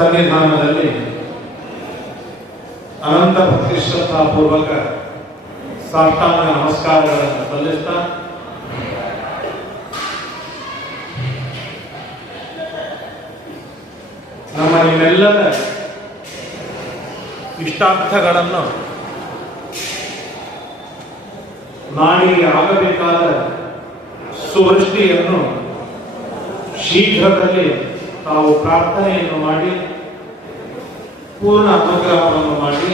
ಸನ್ನಿಧಾನದಲ್ಲಿ ಅನಂತ ಭಕ್ತಿಶ್ರದ್ಧಾಪೂರ್ವಕ ಸಾಷ್ಟಾಂಗ ನಮಸ್ಕಾರಗಳನ್ನು ಸಲ್ಲಿಸ್ತಾ ನಮ್ಮ ನಿಮ್ಮೆಲ್ಲರ ಇಷ್ಟಾರ್ಥಗಳನ್ನು ನಾಡಿಗೆ ಆಗಬೇಕಾದ ಸುವೃಷ್ಟಿಯನ್ನು ಶೀಘ್ರದಲ್ಲಿ ತಾವು ಪ್ರಾರ್ಥನೆಯನ್ನು ಮಾಡಿ ಪೂರ್ಣ ಅನುಗ್ರಹವನ್ನು ಮಾಡಿ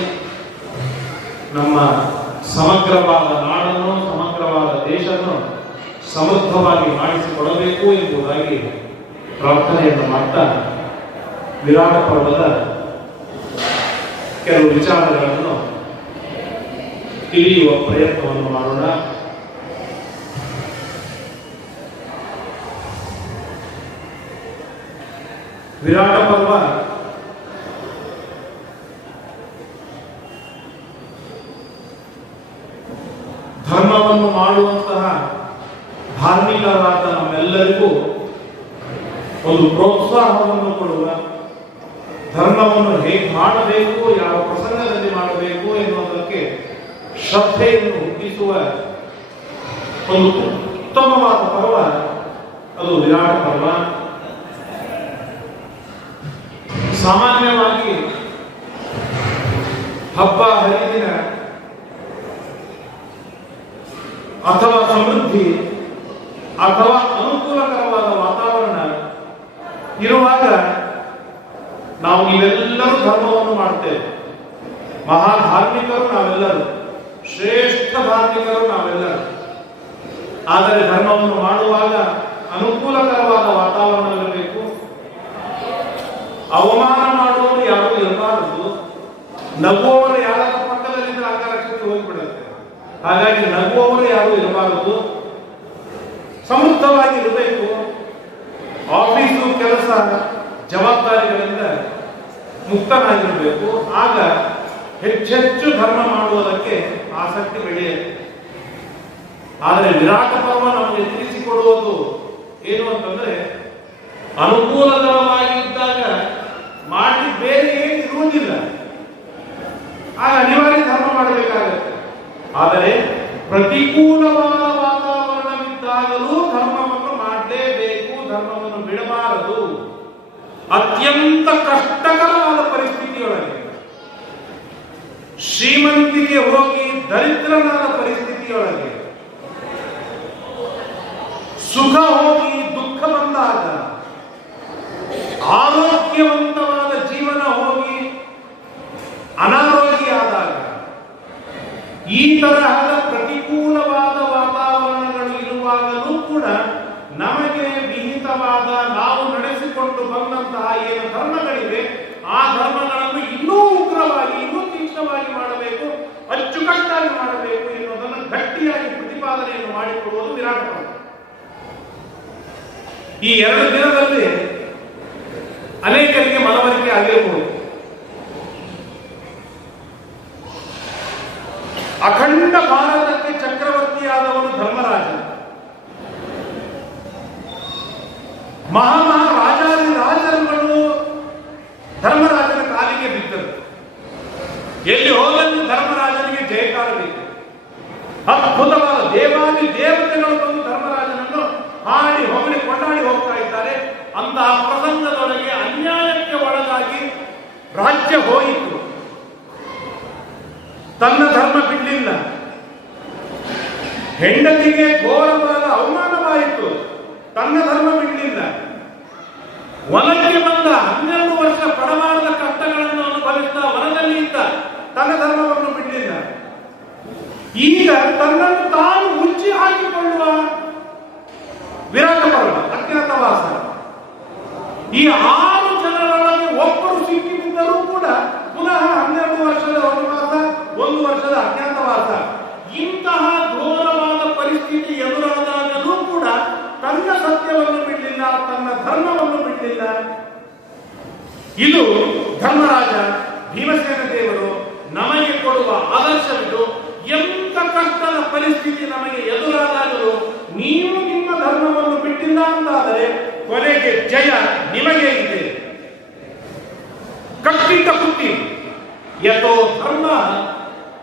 ನಮ್ಮ ಸಮಗ್ರವಾದ ನಾಡನ್ನು ಸಮಗ್ರವಾದ ದೇಶವನ್ನು ಸಮೃದ್ಧವಾಗಿ ಮಾಡಿಸಿಕೊಡಬೇಕು ಎಂಬುದಾಗಿ ಪ್ರಾರ್ಥನೆಯನ್ನು ಮಾಡ್ತಾ ವಿರಾಟ ಪರ್ವದ ಕೆಲವು ವಿಚಾರಗಳನ್ನು ತಿಳಿಯುವ ಪ್ರಯತ್ನವನ್ನು ಮಾಡೋಣ. ವಿರಾಟ ಪರ್ವ ಧರ್ಮವನ್ನು ಮಾಡುವಂತಹ ಧಾರ್ಮಿಕರಾದ ನಮ್ಮೆಲ್ಲರಿಗೂ ಒಂದು ಪ್ರೋತ್ಸಾಹವನ್ನು ಕೊಡುವ, ಧರ್ಮವನ್ನು ಹೇಗೆ ಮಾಡಬೇಕು, ಯಾವ ಪ್ರಸಂಗದಲ್ಲಿ ಮಾಡಬೇಕು ಎನ್ನುವುದಕ್ಕೆ ಶ್ರದ್ಧೆಯನ್ನು ಹುಟ್ಟಿಸುವ ಒಂದು ಉತ್ತಮವಾದ ಪರ್ವ ಅದು ವಿರಾಟ ಪರ್ವ. ಸಾಮಾನ್ಯವಾಗಿ ಹಬ್ಬ ಹರಿದಿನ ಅಥವಾ ಸಮೃದ್ಧಿ ಅಥವಾ ಅನುಕೂಲಕರವಾದ ವಾತಾವರಣ ಇರುವಾಗ ನಾವು ನೀವೆಲ್ಲರೂ ಧರ್ಮವನ್ನು ಮಾಡುತ್ತೇವೆ. ಮಹಾಧಾರ್ಮಿಕರು ನಾವೆಲ್ಲರೂ, ಶ್ರೇಷ್ಠ ಧಾರ್ಮಿಕರು ನಾವೆಲ್ಲರೂ. ಆದರೆ ಧರ್ಮವನ್ನು ಮಾಡುವಾಗ ಅನುಕೂಲಕರವಾದ ವಾತಾವರಣವಿರಬೇಕು. ಅವಮಾನ ಮಾಡುವವರು ಯಾರೂ ಇರಬಾರದು. ನಗುವವರು ಯಾರ ಪಕ್ಕದಲ್ಲಿದ್ದರೆ ಅಂಗರಕ್ಷಕ್ಕೆ ಹೋಗಿಬಿಡುತ್ತೆ. ಹಾಗಾಗಿ ನಗುವವರು ಯಾರೂ ಇರಬಾರದು. ಸಮೃದ್ಧವಾಗಿ ಇರಬೇಕು. ಆಫೀಸು ಕೆಲಸ ಜವಾಬ್ದಾರಿಗಳಿಂದ ಮುಕ್ತನಾಗಿರಬೇಕು. ಆಗ ಹೆಚ್ಚೆಚ್ಚು ಧರ್ಮ ಮಾಡುವುದಕ್ಕೆ ಆಸಕ್ತಿ ಬೆಳೆಯುತ್ತೆ. ಆದರೆ ವಿರಾಟ ಪರ್ವ ನಮಗೆ ತಿಳಿಸಿಕೊಡುವುದು ಏನು ಅಂತಂದ್ರೆ, ಅನುಕೂಲಕರವಾಗಿದ್ದಾಗ ಮಾಡಿ ಬೇರೆ ಏನು ಇರುವುದಿಲ್ಲ, ಆಗ ಅನಿವಾರ್ಯ ಧರ್ಮ ಮಾಡಬೇಕಾಗುತ್ತೆ. ಆದರೆ ಪ್ರತಿಕೂಲವಾದ ವಾತಾವರಣವಿದ್ದಾಗಲೂ ಧರ್ಮವನ್ನು ಮಾಡಲೇಬೇಕು, ಧರ್ಮವನ್ನು ಬಿಡಬಾರದು. ಅತ್ಯಂತ ಕಷ್ಟಕರವಾದ ಪರಿಸ್ಥಿತಿಯೊಳಗೆ, ಶ್ರೀಮಂತಿಗೆ ಹೋಗಿ ದರಿದ್ರನಾದ ಪರಿಸ್ಥಿತಿಯೊಳಗೆ, ಸುಖ ಹೋಗಿ ದುಃಖ ಬಂದಾಗ, ಆರೋಗ್ಯವಂತವಾದ ಜೀವನ ಹೋಗಿ ಅನಾರೋಗ್ಯಾದಾಗ, ಈ ತರಹದ ಪ್ರತಿಕೂಲವಾದ ವಾತಾವರಣಗಳು ಇರುವಾಗಲೂ ಕೂಡ ನಮಗೆ ವಿಹಿತವಾದ ನಾವು ನಡೆಸಿಕೊಂಡು ಬಂದಂತಹ ಏನು ಧರ್ಮಗಳಿವೆ ಆ ಧರ್ಮಗಳನ್ನು ಇನ್ನೂ ಉಗ್ರವಾಗಿ, ಇನ್ನೂ ತೀಕ್ಷ್ಣವಾಗಿ ಮಾಡಬೇಕು, ಅಚ್ಚುಕಟ್ಟಾಗಿ ಮಾಡಬೇಕು ಎನ್ನುವುದನ್ನು ಗಟ್ಟಿಯಾಗಿ ಪ್ರತಿಪಾದನೆಯನ್ನು ಮಾಡಿಕೊಡುವುದು ವಿರಾಟ ಪರ್ವ. ಈ 2 ದಿನದಲ್ಲಿ ಅನೇಕರಿಗೆ ಮನವರಿಕೆ ಆಗಿರಬಹುದು. ಅಖಂಡ ಭಾರತಕ್ಕೆ ಚಕ್ರವರ್ತಿಯಾದವನು ಧರ್ಮರಾಜ. ಮಹಾರಾಜಾದಿ ರಾಜರುಗಳು ಧರ್ಮರಾಜನ ಕಾಲಿಗೆ ಬಿದ್ದರು. ಎಲ್ಲಿ ಹೋಗಲು ಧರ್ಮರಾಜನಿಗೆ ಜಯಕಾರ ಬೇಕು. ಅದ್ಭುತವಾದ ದೇವಾದಿ ದೇವತೆಗಳು ಬಂದು ಧರ್ಮರಾಜನನ್ನು ಹಾಡಿ ಹೊಗಳಿ ಕೊಂಡಾಡಿ ಹೋಗ್ತಾ ಇದ್ದಾರೆ. ಅಂತಹ ಪ್ರಸಂಗದೊಳಗೆ ಅನ್ಯಾಯಕ್ಕೆ ಒಳಗಾಗಿ ರಾಜ್ಯ ಹೋಯಿತು. ತನ್ನ ಧರ್ಮ ಬಿಡಲಿಲ್ಲ. ಹೆಂಡತಿಗೆ ಘೋರವಾದ ಅವಮಾನವಾಯಿತು, ತನ್ನ ಧರ್ಮ ಬಿಡಲಿಲ್ಲ. ವನಕ್ಕೆ ಬಂದ 12 ವರ್ಷ ಪಡಬಾರದ ಕಷ್ಟಗಳನ್ನು ಅನುಭವಿಸಿದ ವನದಲ್ಲಿ ಇದ್ದ, ತನ್ನ ಧರ್ಮವನ್ನು ಬಿಡಲಿಲ್ಲ. ಈಗ ತನ್ನನ್ನು ತಾನು ಮುಚ್ಚಿ ಹಾಕಿಕೊಳ್ಳುವ ವಿರಾಟ ಪರ್ವ, ಅಜ್ಞಾತವಾಸ. ಈ 6 ಜನರೊಳಗೆ ಒಬ್ಬರು ಸಿಕ್ಕಿಬಿದ್ದರೂ ಕೂಡ ಪುನಃ 12 ವರ್ಷದ ವನವಾಸ, 1 ವರ್ಷದ ಅಜ್ಞಾತವಾಸ. ಇಂತಹ ಘೋರವಾದ ಪರಿಸ್ಥಿತಿ ಎದುರಾದಾಗಲೂ ಕೂಡ ತನ್ನ ಸತ್ಯವನ್ನು ಬಿಡಲಿಲ್ಲ, ತನ್ನ ಧರ್ಮವನ್ನು ಬಿಡಲಿಲ್ಲ. ಇದು ಧರ್ಮರಾಜ ಭೀಮಸೇನ ದೇವರು ನಮಗೆ ಕೊಡುವ ಆದರ್ಶವಿದು. ಎಂತ ಕಷ್ಟದ ಪರಿಸ್ಥಿತಿ ನಮಗೆ ಎದುರಾದಾಗಲೂ ನೀವು ನಿಮ್ಮ ಧರ್ಮವನ್ನು ಬಿಟ್ಟಿಲ್ಲ ಅಂತಾದರೆ ಕೊನೆಗೆ ಜಯ ನಿಮಗೆ ಇದೆ. ಕಟ್ಟಿಟ್ಟ ಬುದ್ಧಿ. ಯಥೋ ಧರ್ಮ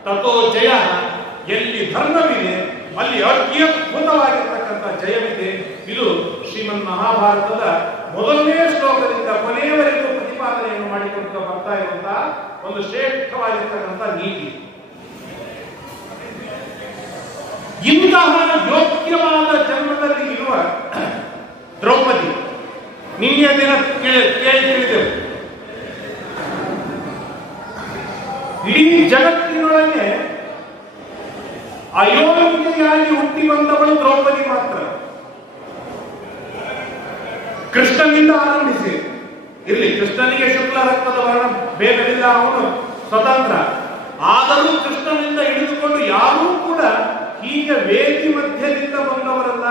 ತಥೋ ಜಯ. ಎಲ್ಲಿ ಧರ್ಮವಿದೆ ಅಲ್ಲಿ ಅತ್ಯದ್ಭುತವಾಗಿರ್ತಕ್ಕಂಥ ಜಯವಿದೆ. ಇದು ಶ್ರೀಮನ್ ಮಹಾಭಾರತದ ಮೊದಲನೇ ಶ್ಲೋಕದಿಂದ ಕೊನೆಯವರೆಗೂ ಪ್ರತಿಪಾದನೆಯನ್ನು ಮಾಡಿಕೊಂಡು ಬರ್ತಾ ಇರುವಂತಹ ಒಂದು ಶ್ರೇಷ್ಠವಾಗಿರ್ತಕ್ಕಂಥ ನೀತಿ. ಇಂತಹ ಯೋಗ್ಯವಾದ ಜನ್ಮದಲ್ಲಿ ಇರುವ ದ್ರೌಪದಿ ನಿನ್ನೆ ದಿನ ಕೇಳಿದೆವು. ಇಡೀ ಜಗತ್ತಿನೊಳಗೆ ಅಯೋಗ್ಯೆಯಾಗಿ ಹುಟ್ಟಿ ಬಂದವಳು ದ್ರೌಪದಿ ಮಾತ್ರ. ಕೃಷ್ಣನಿಂದ ಆರಂಭಿಸಿ ಇರಲಿ, ಕೃಷ್ಣನಿಗೆ ಶುಕ್ಲ ರಕ್ತದ ವರ್ಣ ಭೇದವಿಲ್ಲ, ಅವನು ಸ್ವತಂತ್ರ. ಆದರೂ ಕೃಷ್ಣನಿಂದ ಹಿಡಿದುಕೊಂಡು ಯಾರೂ ಕೂಡ ಹೀಗೆ ವೇದಿ ಮಧ್ಯದಿಂದ ಬಂದವರಲ್ಲ.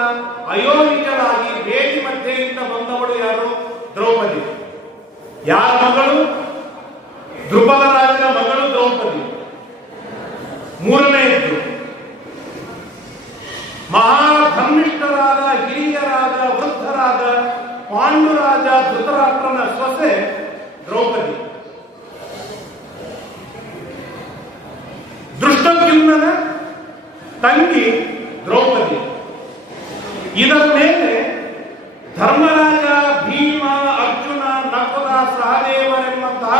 ಅಯೋನಿಜಳಾಗಿ ವೇದಿ ಮಧ್ಯೆಯಿಂದ ಬಂದವಳು ಯಾರು? ದ್ರೌಪದಿ. ಯಾರ ಮಗಳು? ದ್ರುಪದ ರಾಜನ ಮಗಳು ದ್ರೌಪದಿ. ಮೂರನೆಯದ್ದು ಮಹಾಧರ್ಮಿಷ್ಠರಾದ ಹಿರಿಯರಾದ ವೃದ್ಧರಾದ ಪಾಂಡುರಾಜ ಧೃತರಾಷ್ಟ್ರನ ಸೊಸೆ ದ್ರೌಪದಿ. ದೃಷ್ಟದ್ಯುಮ್ನನ ತಂಗಿ ದ್ರೌಪದಿ. ಇದರ ಮೇಲೆ ಧರ್ಮರಾಜ, ಭೀಮ, ಅರ್ಜುನ, ನಕುಲ, ಸಹದೇವರೆಂಬಂತಹ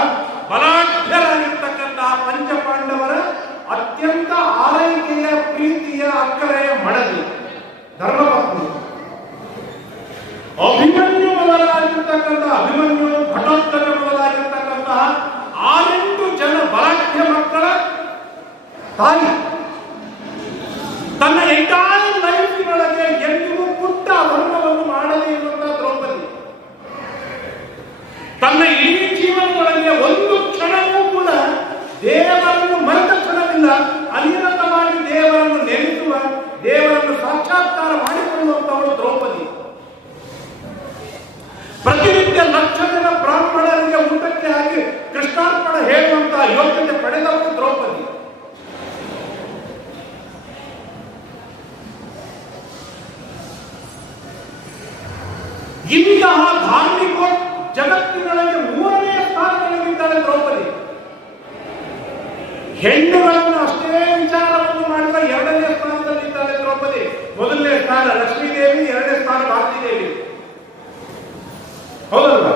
ಬಲಾಢ್ಯರಾಗಿರ್ತಕ್ಕಂತಹ ಪಂಚಪಾಂಡವರ ಅತ್ಯಂತ ಆರೈಕೆಯ, ಪ್ರೀತಿಯ, ಅಕ್ಕರೆಯ ಮಡದಿ ಧರ್ಮಪತ್ನಿ. ಅಭಿಮನ್ಯು ಮೊದಲಾಗಿರ್ತಕ್ಕಂಥ ಅಭಿಮನ್ಯು, ಘಟೋತ್ಕಚ ಮೊದಲಾಗಿರ್ತಕ್ಕಂತಹ 6-8 ಜನ ಬಲಾಢ್ಯ ಮಕ್ಕಳ ತಾಯಿ. ತನ್ನ ಎಂಟೈರ್ ಲೈಫಿನೊಳಗೆ ಎಂದಿಗೂ ಪುಟ್ಟ ಧರ್ಮವನ್ನು ಮಾಡದೇ ಇರುವಂತಹ ದ್ರೌಪದಿ ತನ್ನ ಇಡೀ ಜೀವನದೊಳಗೆ ಒಂದು ಕ್ಷಣವೂ ಕೂಡ ದೇವರನ್ನು ಮರೆತ ಕ್ಷಣವಿಲ್ಲ. ಅನಿರತವಾಗಿ ದೇವರನ್ನು ನೆನೆಸುವ, ದೇವರನ್ನು ಸಾಕ್ಷಾತ್ಕಾರ ಮಾಡಿಕೊಳ್ಳುವಂತವಳು ದ್ರೌಪದಿ. ಪ್ರತಿನಿತ್ಯ ಲಕ್ಷ ಜನ ಬ್ರಾಹ್ಮಣರಿಗೆ ಊಟಕ್ಕೆ ಹಾಕಿ ಕೃಷ್ಣಾರ್ಪಣ ಹೇಳುವಂತಹ ಯೋಗ್ಯತೆ ಪಡೆದವಳು ದ್ರೌಪದಿ. ಇಂತಹ ಧಾರ್ಮಿಕ ಜಗತ್ತಿನೊಳಗೆ 3ನೇ ಸ್ಥಾನದಲ್ಲಿದ್ದಾಳೆ ದ್ರೌಪದಿ. ಹೆಣ್ಣುಗಳನ್ನು ಅಷ್ಟೇ ವಿಚಾರವನ್ನು ಮಾಡಿದ 2ನೇ ಸ್ಥಾನದಲ್ಲಿದ್ದಾಳೆ ದ್ರೌಪದಿ. 1ನೇ ಸ್ಥಾನ ಲಕ್ಷ್ಮೀದೇವಿ, 2ನೇ ಸ್ಥಾನ ಭಾರತೀದೇವಿ. ಹೌದಲ್ಲ?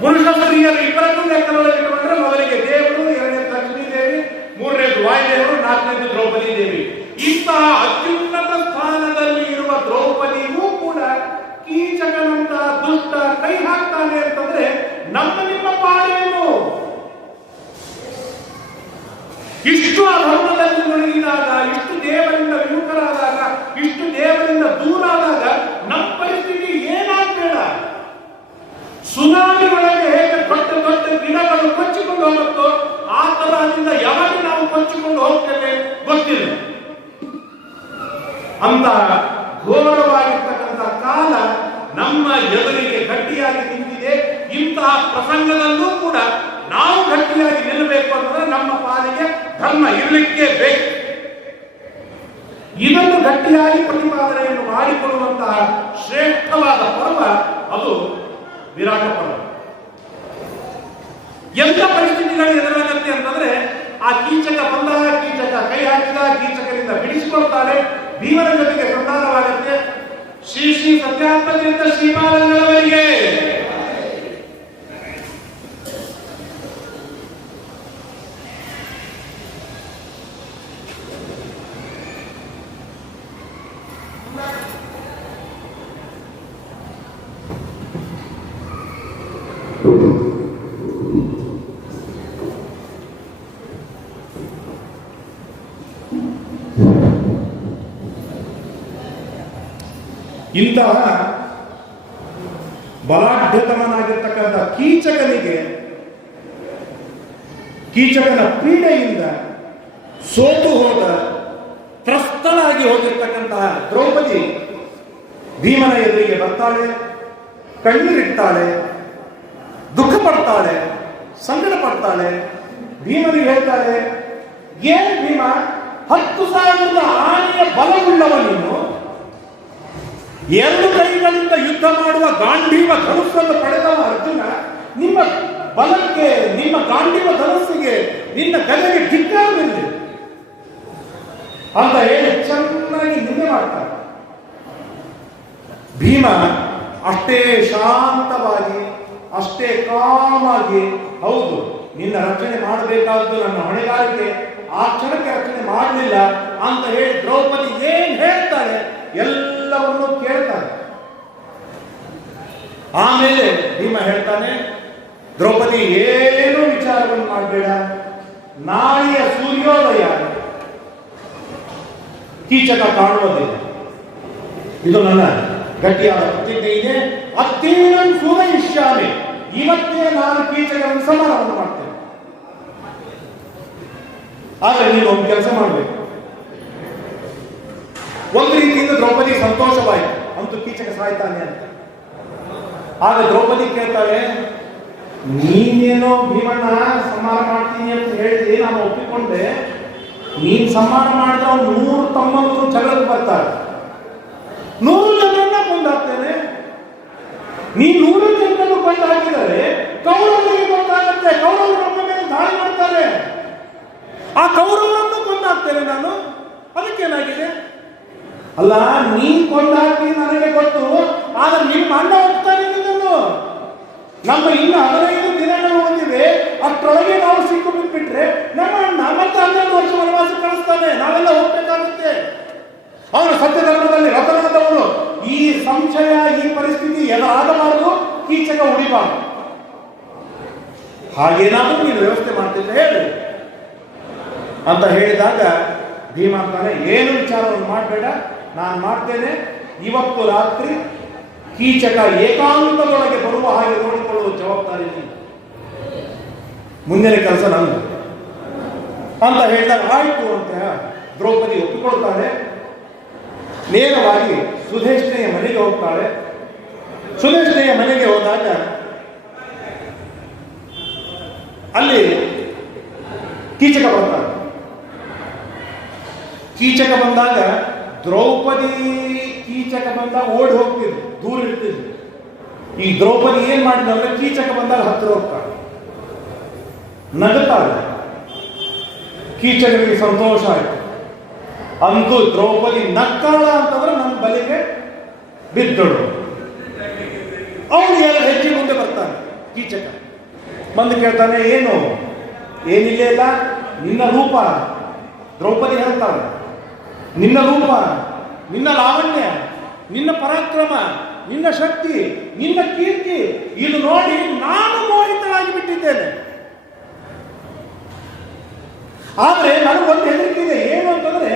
ಪುರುಷ ಸ್ತ್ರೀಯರು ಇಬ್ಬರನ್ನೂ ಲೆಕ್ಕದೊಳಗೆ ಇಟ್ಟುಕೊಂಡ್ರೆ ಮೊದಲಿಗೆ ದೇವರು, 2ನೇ ಲಕ್ಷ್ಮೀದೇವಿ, 3ನೇದು ವಾಯುದೇವರು, 4ನೇದು ದ್ರೌಪದಿ ದೇವಿ. ಇಂತಹ ಅತ್ಯುನ್ನತ ಸ್ಥಾನದಲ್ಲಿ ಇರುವ ದ್ರೌಪದಿಗೂ ಕೂಡ ಕೀಚಕನಂತಹ ದುಷ್ಟ ಕೈ ಹಾಕ್ತಾನೆ ಅಂತಂದ್ರೆ ನಿಮ್ಮ ಪಾಡೇನು? ಇಷ್ಟು ಅಧರ್ಮದಲ್ಲಿ ಮುಳುಗಿದಾಗ, ಇಷ್ಟು ದೇವರಿಂದ ವಿಮುಖರಾದಾಗ, ಇಷ್ಟು ದೇವರಿಂದ ದೂರಾದಾಗ ನಮ್ಮ ಪರಿಸ್ಥಿತಿ ಏನಾಗಬೇಡ. ಸುನಾಮಿ ಒಳಗೆ ಹೇಗೆ ದೊಡ್ಡ ದೊಡ್ಡ ಗಿಡಗಳು ಕೊಚ್ಚಿಕೊಂಡು ಹೋಗುತ್ತೋ ಆ ತರಹದಿಂದ ಯಾವಾಗ ನಾವು ಕೊಚ್ಚಿಕೊಂಡು ಹೋಗ್ತೇವೆ ಗೊತ್ತಿಲ್ಲ. ಅಂತ ಘೋರವಾಗಿರ್ತಕ್ಕಂಥ ಕಾಲ ನಮ್ಮ ಎದುರಿಗೆ ಗಟ್ಟಿಯಾಗಿ ನಿಂತಿದೆ. ಇಂತಹ ಪ್ರಸಂಗದಲ್ಲೂ ಕೂಡ ನಾವು ಗಟ್ಟಿಯಾಗಿ ನಿಲ್ಲಬೇಕು ಅಂದ್ರೆ ನಮ್ಮ ಪಾಲಿಗೆ ಧರ್ಮ ಇರಲಿಕ್ಕೆ ಬೇಕು. ಇದನ್ನು ಗಟ್ಟಿಯಾಗಿ ಪ್ರತಿಪಾದನೆಯನ್ನು ಮಾಡಿಕೊಳ್ಳುವಂತಹ ಶ್ರೇಷ್ಠವಾದ ಪರ್ವ ಅದು ವಿರಾಟ ಪರ್ವ. ಎಂತ ಪರಿಸ್ಥಿತಿಗಳು ಎದುರಾಗತ್ತೆ ಅಂತಂದ್ರೆ, ಆ ಕೀಚಕ ಬಂದಾಗ, ಕೀಚಕ ಕೈ ಹಾಕಿದ, ಕೀಚಕರಿಂದ ಬಿಡಿಸಿಕೊಳ್ತಾಳೆ, ಭೀಮನ ಜೊತೆಗೆ ಸಂಧಾನವಾಗತ್ತೆ. ಶ್ರೀ ಶ್ರೀ ಸತ್ಯಾತ್ಮದಿಂದ ಶ್ರೀಮಾನಂದರವರಿಗೆ ಇಂತಹ ಬಲಾಢ್ಯತಮನಾಗಿರ್ತಕ್ಕಂಥ ಕೀಚಕನ ಪೀಡೆಯಿಂದ ಸೋತು ಹೋದ, ತ್ರಸ್ತನಾಗಿ ಹೋಗಿರ್ತಕ್ಕಂತಹ ದ್ರೌಪದಿ ಭೀಮನ ಎದುರಿಗೆ ಬರ್ತಾಳೆ, ಕಣ್ಣೀರಿಡ್ತಾಳೆ, ದುಃಖ ಪಡ್ತಾಳೆ, ಸಂಕಟ ಪಡ್ತಾಳೆ. ಭೀಮನಿಗೆ ಹೇಳ್ತಾಳೆ, ಏನ್ ಭೀಮ, 10,000 ಆನೆಯ ಬಲವುಳ್ಳವ ನೀನು, 2 ಕೈಗಳಿಂದ ಯುದ್ಧ ಮಾಡುವ ಗಾಂಧೀವ ಧನುಸ್ಸನ್ನು ಪಡೆದವ ಅರ್ಜುನ, ನಿಮ್ಮ ಬಲಕ್ಕೆ, ನಿಮ್ಮ ಗಾಂಡಿವ ಧನಸ್ಸಿಗೆ, ನಿನ್ನ ಗದೆಗೆ ಧಿಕ್ಕಾರವಿರಲಿ ಅಂತ ಹೇಳಿ ಚೆನ್ನಾಗಿ ನಿಂದೆ ಮಾಡ್ತಾರೆ. ಭೀಮ ಅಷ್ಟೇ ಶಾಂತವಾಗಿ, ಅಷ್ಟೇ ಕಾಮಾಗಿ, ಹೌದು ನಿನ್ನ ರಕ್ಷಣೆ ಮಾಡಬೇಕಾದ್ದು ನನ್ನ ಹೊಣೆಗಾರಿಕೆ, ಆ ಕ್ಷಣಕ್ಕೆ ರಕ್ಷಣೆ ಮಾಡಲಿಲ್ಲ ಅಂತ ಹೇಳಿ ದ್ರೌಪದಿ ಏನ್ ಹೇಳ್ತಾರೆ ಎಲ್ಲವನ್ನೂ ಕೇಳ್ತಾರೆ. ಆಮೇಲೆ ಭೀಮ ಹೇಳ್ತಾನೆ, ದ್ರೌಪದಿ ಏನು ವಿಚಾರವನ್ನು ಮಾಡಬೇಡ, ನಾಳೆಯ ಸೂರ್ಯೋದಯ ಕೀಚಕ ಕಾಣುವುದಿಲ್ಲ. ಇದು ನನ್ನ ಗಟ್ಟಿಯಾದ ಪ್ರತಿಜ್ಞೆ ಇದೆ. ಅತ್ತೇನಂ ಸೂರಯಿಷ್ಯಾಮಿ, ಇವತ್ತೇ ನಾನು ಕೀಚಕರನ್ನು ಸಂಹಾರವನ್ನು ಮಾಡ್ತೇನೆ. ಆದರೆ ನೀನು ಒಂದು ಕೆಲಸ ಮಾಡಬೇಕು. ಒಂದು ರೀತಿಯಿಂದ ದ್ರೌಪದಿ ಸಂತೋಷವಾಯಿತು, ಅಂತೂ ಕೀಚಕ ಸಾಯ್ತಾನೆ ಅಂತ. ಆಗ ದ್ರೌಪದಿ ಕೇಳ್ತಾಳೆ, ನೀನೇನೋ ಭೀಮಣ್ಣ ಸಂಹಾರ ಮಾಡ್ತೀನಿ ಅಂತ ಹೇಳಿದೆ, ನಾನು ಒಪ್ಪಿಕೊಂಡೆ. ನೀನ್ ಸಂಹಾರ ಮಾಡಿದ್ರೆ ಅವ್ರು 100 ತಮ್ಮಂದ್ರು ಜಗಳಕ್ಕೆ ಬರ್ತಾರೆ, 100 ಜನರನ್ನ ಕೊಂದಾಕ್ತೇನೆ. ನೀನ್ 100 ಜನರನ್ನು ಕೊಂದು ಹಾಕಿದರೆ ಕೌರವರಿಗೆ ಗೊತ್ತಾಗುತ್ತೆ, ಕೌರವರು ನಮ್ಮ ಮೇಲೆ ದಾಳಿ ಮಾಡ್ತಾರೆ, ಆ ಕೌರವರನ್ನು ಕೊಂದಾಕ್ತೇನೆ ನಾನು. ಅದಕ್ಕೇನಾಗಿದೆ? ಅಲ್ಲ, ನೀನ್ ಕೊಂದಾಕಿ ನನಗೆ ಗೊತ್ತು, ಆದ್ರೆ ನಿಮ್ಮ ಅಣ್ಣ ಹೋಗ್ತಾನೆ ನಿನ್ನನ್ನು. ನಮ್ಮ ಇನ್ನು 15 ದಿನಗಳು ಹೊಂದಿವೆ, ಅಷ್ಟರೊಳಗೆ ನಾವು ಸಿಕ್ಕು ಬಿಟ್ಬಿಟ್ರೆ ನಮ್ಮ ಅಣ್ಣ ಮತ್ತೆ 12 ವರ್ಷ ವನವಾಸ ಕಳಿಸ್ತಾನೆ, ನಾವೆಲ್ಲ ಹೋಗ್ಬೇಕಾಗುತ್ತೆ. ಅವನು ಸತ್ಯ ಧರ್ಮದಲ್ಲಿ ರಥನಾದವನು. ಈ ಸಂಶಯ, ಈ ಪರಿಸ್ಥಿತಿ ಎದುರಾಗಬಾರದು, ಕೀಚಕ ಉಳಿಬಾರದು. ಹಾಗೇನಾದ್ರೂ ನೀನು ವ್ಯವಸ್ಥೆ ಮಾಡ್ತಿದ್ರೆ ಹೇಳು ಅಂತ ಹೇಳಿದಾಗ ಭೀಮ ಅಂತಾನೆ, ಏನು ವಿಚಾರವನ್ನು ಮಾಡಬೇಡ, ನಾನು ಮಾಡ್ತೇನೆ. ಇವತ್ತು ರಾತ್ರಿ ಕೀಚಕ ಏಕಾಂತದೊಳಗೆ ಬರುವ ಹಾಗೆ ನೋಡಿಕೊಳ್ಳುವ ಜವಾಬ್ದಾರಿ ನೀನು, ಮುಂದಿನ ಕೆಲಸ ನಂದು ಅಂತ ಹೇಳಿದಾಗ ಆಯ್ತು ಅಂತ ದ್ರೌಪದಿ ಒಪ್ಪಿಕೊಳ್ತಾಳೆ. ನೇರವಾಗಿ ಸುಧೇಷ್ಣೆಯ ಮನೆಗೆ ಹೋಗ್ತಾಳೆ. ಸುಧೇಷ್ಣೆಯ ಮನೆಗೆ ಹೋದಾಗ ಅಲ್ಲಿ ಕೀಚಕ ಬರ್ತಾಳೆ. ಕೀಚಕ ಬಂದಾಗ ದ್ರೌಪದಿ ಕೀಚಕ ಬಂದಾಗ ಓಡಿ ಹೋಗ್ತಿದ್ರು, ದೂರ ಇರ್ತಿದ್ರು. ಈ ದ್ರೌಪದಿ ಏನ್ ಮಾಡಿದ್ರೆ ಕೀಚಕ ಬಂದಾಗ ಹತ್ತಿರ ಹೋಗ್ತಾಳೆ, ನಗುತ್ತಾಳೆ. ಕೀಚಕನಿಗೆ ಸಂತೋಷ ಆಯ್ತು. ಅಂತೂ ದ್ರೌಪದಿ ನಕ್ಕಾಳ ಅಂತಂದ್ರೆ ನನ್ನ ಬಲಿಗೆ ಬಿದ್ದಳು. ಅವನು ಎಲ್ಲ ಹೆಚ್ಚಿ ಮುಂದೆ ಬರ್ತಾನೆ. ಕೀಚಕ ಬಂದು ಕೇಳ್ತಾನೆ, ಏನು ಏನಿಲ್ಲ ಇಲ್ಲ, ನಿನ್ನ ರೂಪ. ದ್ರೌಪದಿ ಹೇಳ್ತಾಳೆ, ನಿನ್ನ ರೂಪ, ನಿನ್ನ ಲಾವಣ್ಯ, ನಿನ್ನ ಪರಾಕ್ರಮ, ನಿನ್ನ ಶಕ್ತಿ, ನಿನ್ನ ಕೀರ್ತಿ ಇದು ನೋಡಿ ನಾನು ಮೋಹಿತಳಾಗಿ ಬಿಟ್ಟಿದ್ದೇನೆ. ಆದ್ರೆ ನನಗೊಂದು ಹೆದರಿಕೆ ಇದೆ. ಏನು ಅಂತಂದ್ರೆ,